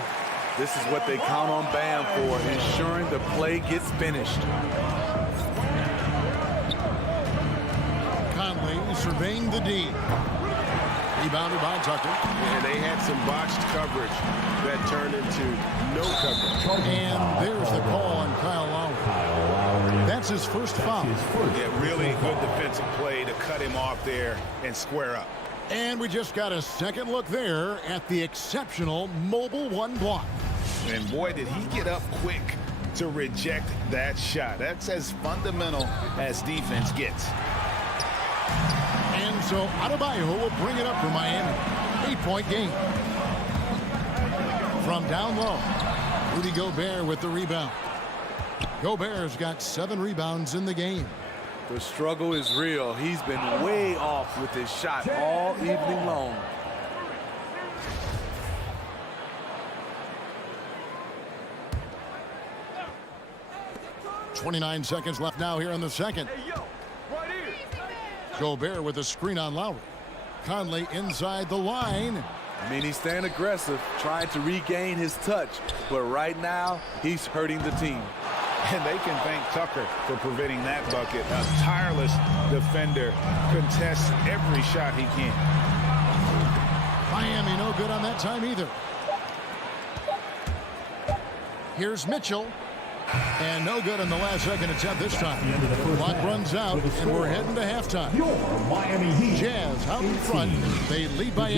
This is what they count on Bam for, ensuring the play gets finished. Conley surveying the D. Rebounded by Tucker. And they had some botched coverage that turned into no coverage. And there's the call on Kyle Lowry. That's his first foul. Yeah, really good defensive play to cut him off there and square up. And we just got a second look there at the exceptional mobile one block. And boy, did he get up quick to reject that shot. That's as fundamental as defense gets. And so Adebayo will bring it up for Miami. 8-point game. From down low, Rudy Gobert with the rebound. Gobert's got 7 rebounds in the game. The struggle is real. He's been way off with his shot all evening long. .29 seconds left now here in the second. Gobert with a screen on Lowry. Conley inside the line. I mean, he's staying aggressive, trying to regain his touch. But right now, he's hurting the team. And they can thank Tucker for preventing that bucket. A tireless defender contests every shot he can. Miami no good on that time either. Here's Mitchell. And no good in the last second attempt this time. Clock runs out, and we're heading to halftime. Miami Heat. Jazz out in front. They lead by 8.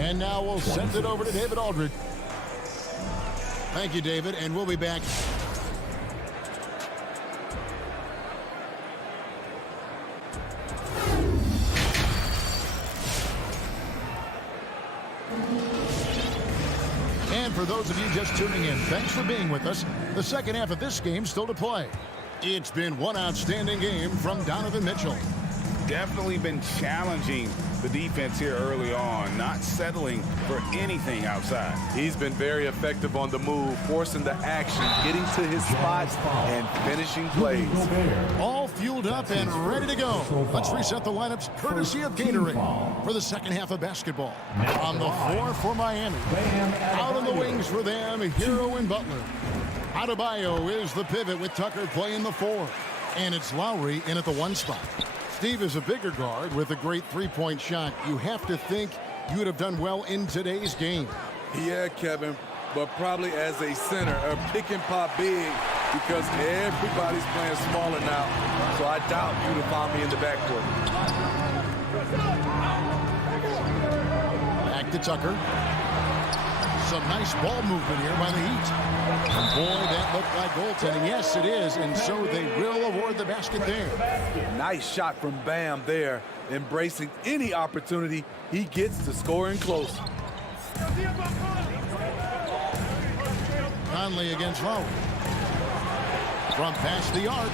And now we'll send it over to David Aldridge. Thank you, David, and we'll be back. And for those of you just tuning in, thanks for being with us. The second half of this game still to play. It's been one outstanding game from Donovan Mitchell. Definitely been challenging the defense here early on, not settling for anything outside. He's been very effective on the move, forcing the action, getting to his spots, and finishing plays. All fueled up and ready to go. Let's reset the lineups courtesy of Gatorade for the second half of basketball. On the floor for Miami. Out on the wings for them, Hero and Butler. Adebayo is the pivot with Tucker playing the 4. And it's Lowry in at the 1 spot. Steve is a bigger guard with a great three-point shot. You have to think you would have done well in today's game. Yeah, Kevin, but probably as a center, a pick and pop big, because everybody's playing smaller now. So I doubt you'd have found me in the backcourt. Back to Tucker. Some nice ball movement here by the Heat. And boy, that looked like goaltending. Yes, it is, and so they will award the basket there. Nice shot from Bam there, embracing any opportunity he gets to score in close. Conley against Lowry. From past the arc.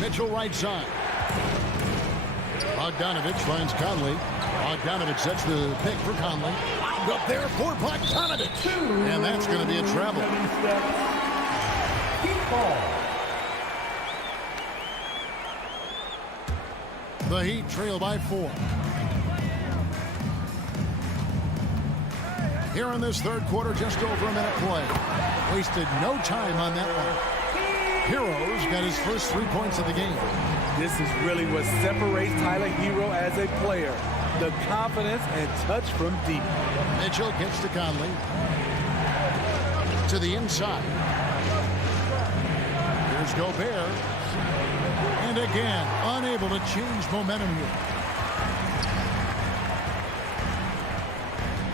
Mitchell right side. Bogdanovich finds Conley. Bogdanovich sets the pick for Conley. Up there for Bogdanovich. And that's going to be a travel. The Heat trail by 4. Here in this third quarter, just over a minute play. Wasted no time on that one. Hero's got his first 3 points of the game. This is really what separates Tyler Hero as a player. The confidence and touch from deep. Mitchell gets to Conley. To the inside. Here's Gobert. And again, unable to change momentum here.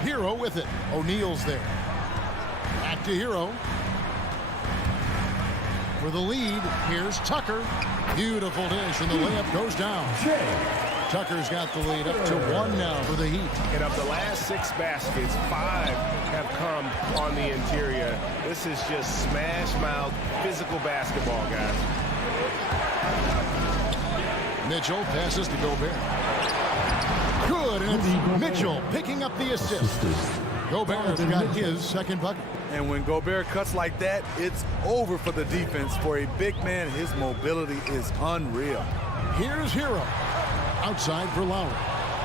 Hero with it. O'Neal's there. Back to Hero. For the lead, here's Tucker. Beautiful dish, and the layup goes down. Tucker's got the lead up to 1 now for the Heat. And of the last 6 baskets, 5 have come on the interior. This is just smash mouth physical basketball, guys. Mitchell passes to Gobert. Good, and it's Mitchell picking up the assist. Gobert's got his second bucket. And when Gobert cuts like that, it's over for the defense. For a big man, his mobility is unreal. Here's Hero. Outside for Lowry.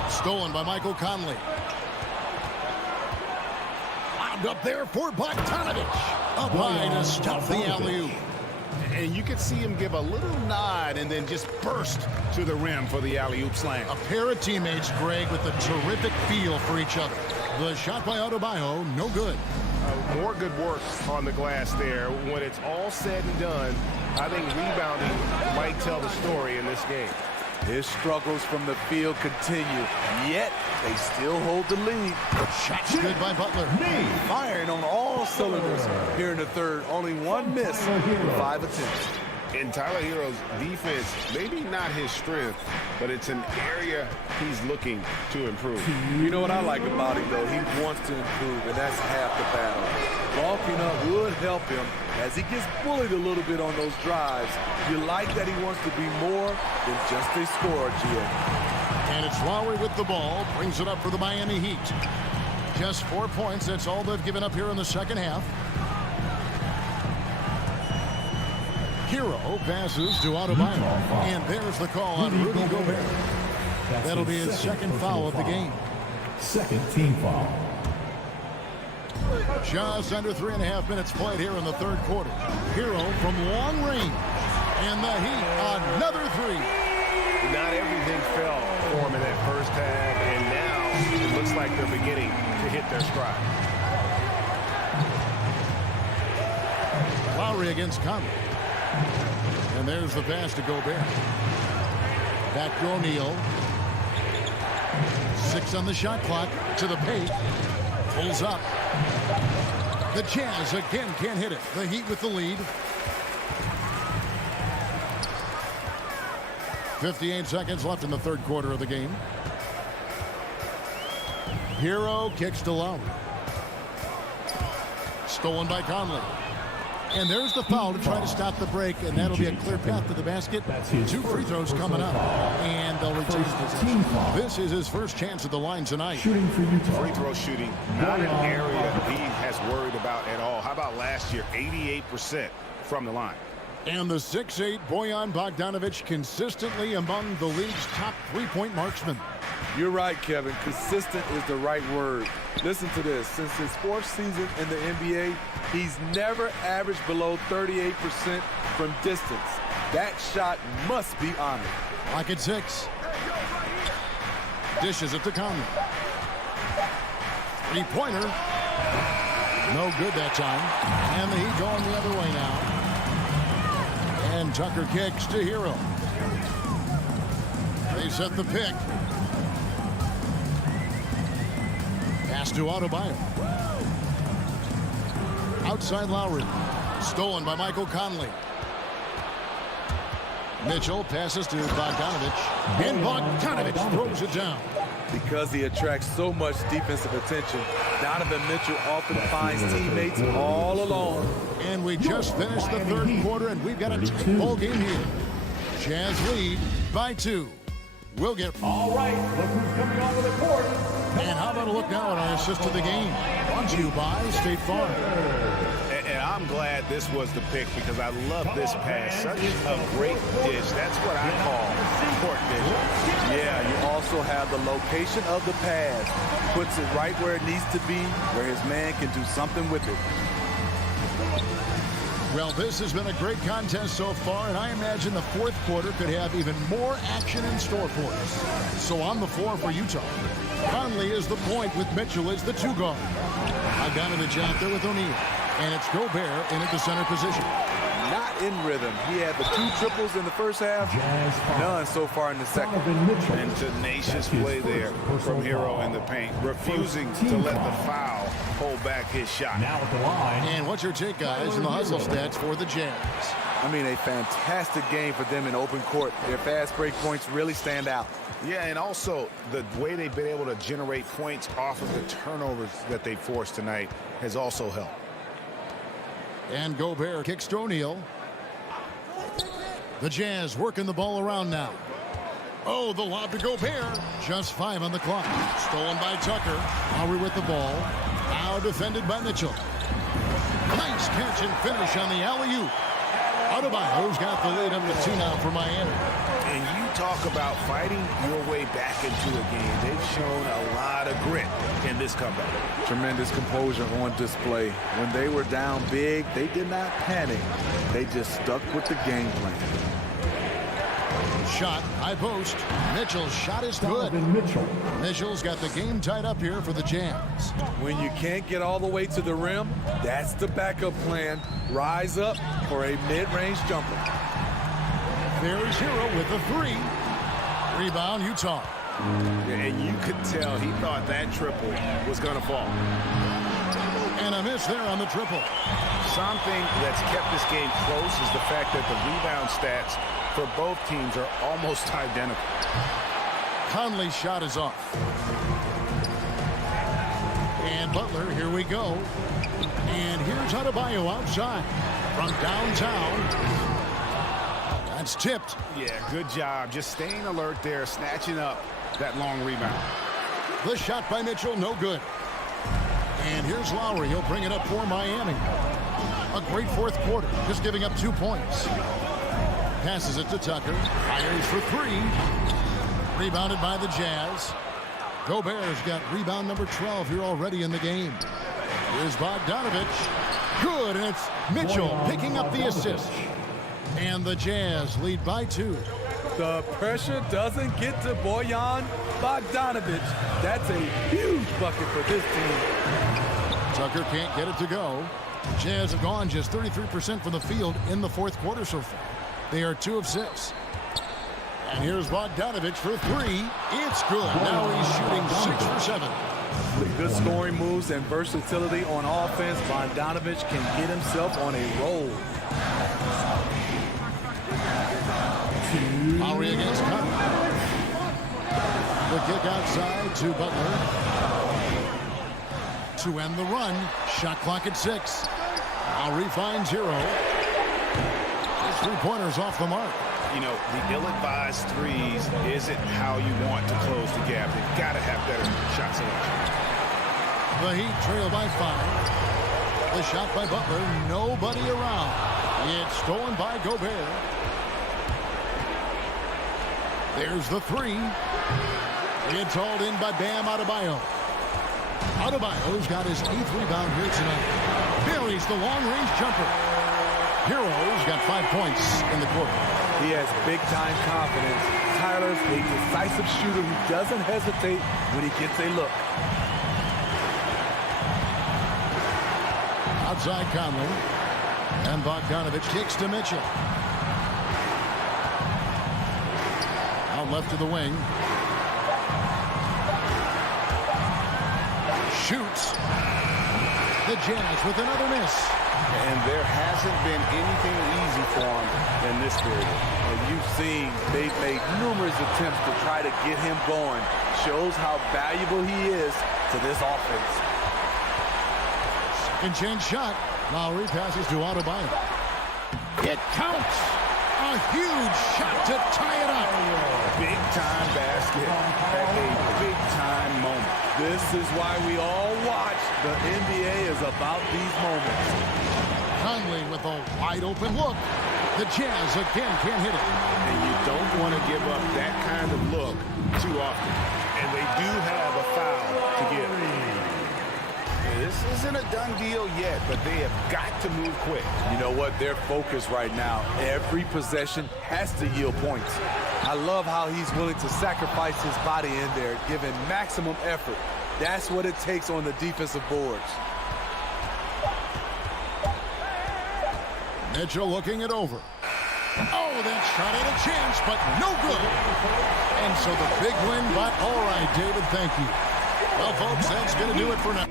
Stolen by Michael Conley. Lobbed up there for Bogdanovich. Up high to stop the alley-oop. And you could see him give a little nod and then just burst to the rim for the alley-oop slam. A pair of teammates, Greg, with a terrific feel for each other. The shot by Adebayo, no good. More good work on the glass there. When it's all said and done, I think rebounding might tell the story in this game. His struggles from the field continue, yet they still hold the lead. Shot's good by Butler. Firing on all cylinders here in the third. Only one miss in 5 attempts. And Tyler Hero's defense, maybe not his strength, but it's an area he's looking to improve. You know what I like about him, though? He wants to improve, and that's half the battle. Bulking up would help him as he gets bullied a little bit on those drives. You like that he wants to be more than just a scorer, Gio. And it's Lowry with the ball. Brings it up for the Miami Heat. Just 4 points. That's all they've given up here in the second half. Hero passes to Adebayo. And there's the call on Rudy Gobert. That'll be his second foul of the game. Second team foul. Just under 3.5 minutes played here in the third quarter. Hero from long range. And the Heat, another three. Not everything fell for him in that first half, and now it looks like they're beginning to hit their stride. Lowry against Conley. And there's the pass to Gobert. Back to O'Neal. 6 on the shot clock to the paint. Pulls up. The Jazz again can't hit it. The Heat with the lead. 58 seconds left in the third quarter of the game. Hero kicks to Lowry. Stolen by Conley. And there's the foul to try to stop the break, and that'll be a clear path to the basket. 2 free throws coming up, and they'll retain possession. This is his first chance at the line tonight. Shooting for Utah. Free throw shooting, not an area he has worried about at all. How about last year, 88% from the line. And the 6'8" Bojan Bogdanovich consistently among the league's top three-point marksmen. You're right, Kevin. Consistent is the right word. Listen to this. Since his 4th season in the NBA, he's never averaged below 38% from distance. That shot must be honored. Lock at 6. Dishes it to Conley. 3-pointer. No good that time. And the Heat going the other way now. And Tucker kicks to Hero. They set the pick. Pass to Adebayo. Outside Lowry. Stolen by Michael Conley. Mitchell passes to Bogdanovich. And Bogdanovich throws it down. Because he attracts so much defensive attention, Donovan Mitchell often finds teammates all alone. And we just finished the third quarter, and we've got a tight ball game here. Jazz lead by 2. We'll get... All right, look who's coming onto the court. And how about a look now at our assist of the game? Brought to you by State Farm. And I'm glad this was the pick because I love this pass. Such a great dish. That's what I call court vision. Yeah, you also have the location of the pass. Puts it right where it needs to be, where his man can do something with it. Well, this has been a great contest so far, and I imagine the fourth quarter could have even more action in store for us. So on the floor for Utah, Conley is the point with Mitchell as the 2 guard. Bogdanovich out there with O'Neal. And it's Gobert in at the center position. Not in rhythm. He had the 2 triples in the first half, none so far in the second. And tenacious play there from Hero in the paint, refusing to let the foul hold back his shot. Now at the line. And what's your take, guys, in the hustle stats for the Jazz? I mean, a fantastic game for them in open court. Their fast break points really stand out. Yeah, and also the way they've been able to generate points off of the turnovers that they forced tonight has also helped. And Gobert kicks to O'Neal. The Jazz working the ball around now. Oh, the lob to Gobert. Just 5 on the clock. Stolen by Tucker. Lowry with the ball. Now defended by Mitchell. Nice catch and finish on the alley-oop. Adebayo's got the lead up to 2 now for Miami. And you talk about fighting your way back into a game. They've shown a lot of grit in this comeback. Tremendous composure on display. When they were down big, they did not panic. They just stuck with the game plan. Shot, high post. Mitchell's shot is good. Mitchell's got the game tied up here for the Jazz. When you can't get all the way to the rim, that's the backup plan. Rise up for a mid-range jumper. There's Hero with the 3. Rebound, Utah. And you could tell he thought that triple was going to fall. And a miss there on the triple. Something that's kept this game close is the fact that the rebound stats for both teams are almost identical. Conley's shot is off. And Butler, here we go. And here's Adebayo outside from downtown. That's tipped. Yeah, good job. Just staying alert there, snatching up that long rebound. The shot by Mitchell, no good. And here's Lowry. He'll bring it up for Miami. A great fourth quarter, just giving up 2 points. Passes it to Tucker. Fires for 3. Rebounded by the Jazz. Gobert's got rebound number 12 here already in the game. Here's Bogdanovich. Good, and it's Mitchell picking up the assist. And the Jazz lead by 2. The pressure doesn't get to Bojan Bogdanovich. That's a huge bucket for this team. Tucker can't get it to go. Jazz have gone just 33% from the field in the fourth quarter so far. They are 2 of 6. And here's Bogdanovich for 3. It's good. Now he's shooting 6 for 7. With good scoring moves and versatility on offense, Bogdanovich can get himself on a roll. Lowry against Conley. The kick outside to Butler. To end the run. Shot clock at 6. Lowry finds Hero. His 3-pointers off the mark. You know, the ill-advised threes isn't how you want to close the gap. They've got to have better shot selection. The Heat trail by 5. The shot by Butler. Nobody around. It's stolen by Gobert. There's the 3. It's hauled in by Bam Adebayo. Adebayo's got his 8th rebound here tonight. Buries the long-range jumper. Hero's got 5 points in the quarter. He has big-time confidence. Tyler's a decisive shooter who doesn't hesitate when he gets a look. Outside Conley. And Bogdanovich kicks to Mitchell. Out left to the wing. Shoots. The Jazz with another miss. And there hasn't been anything easy for him in this period. And you've seen they've made numerous attempts to try to get him going. Shows how valuable he is to this offense. Second chance shot. Lowry passes to Adebayo. It counts. A huge shot to tie it up. Big time basket at a big time moment. This is why we all watch. The NBA is about these moments. Conley with a wide open look. The Jazz again can't hit it. And you don't want to give up that kind of look too often. And they do have a foul to give. This isn't a done deal yet, but they have got to move quick. You know what? They're focused right now. Every possession has to yield points. I love how he's willing to sacrifice his body in there, giving maximum effort. That's what it takes on the defensive boards. Mitchell looking it over. Oh, that shot had a chance, but no good. And so the big win, but all right, David, thank you. Well, folks, that's going to do it for now.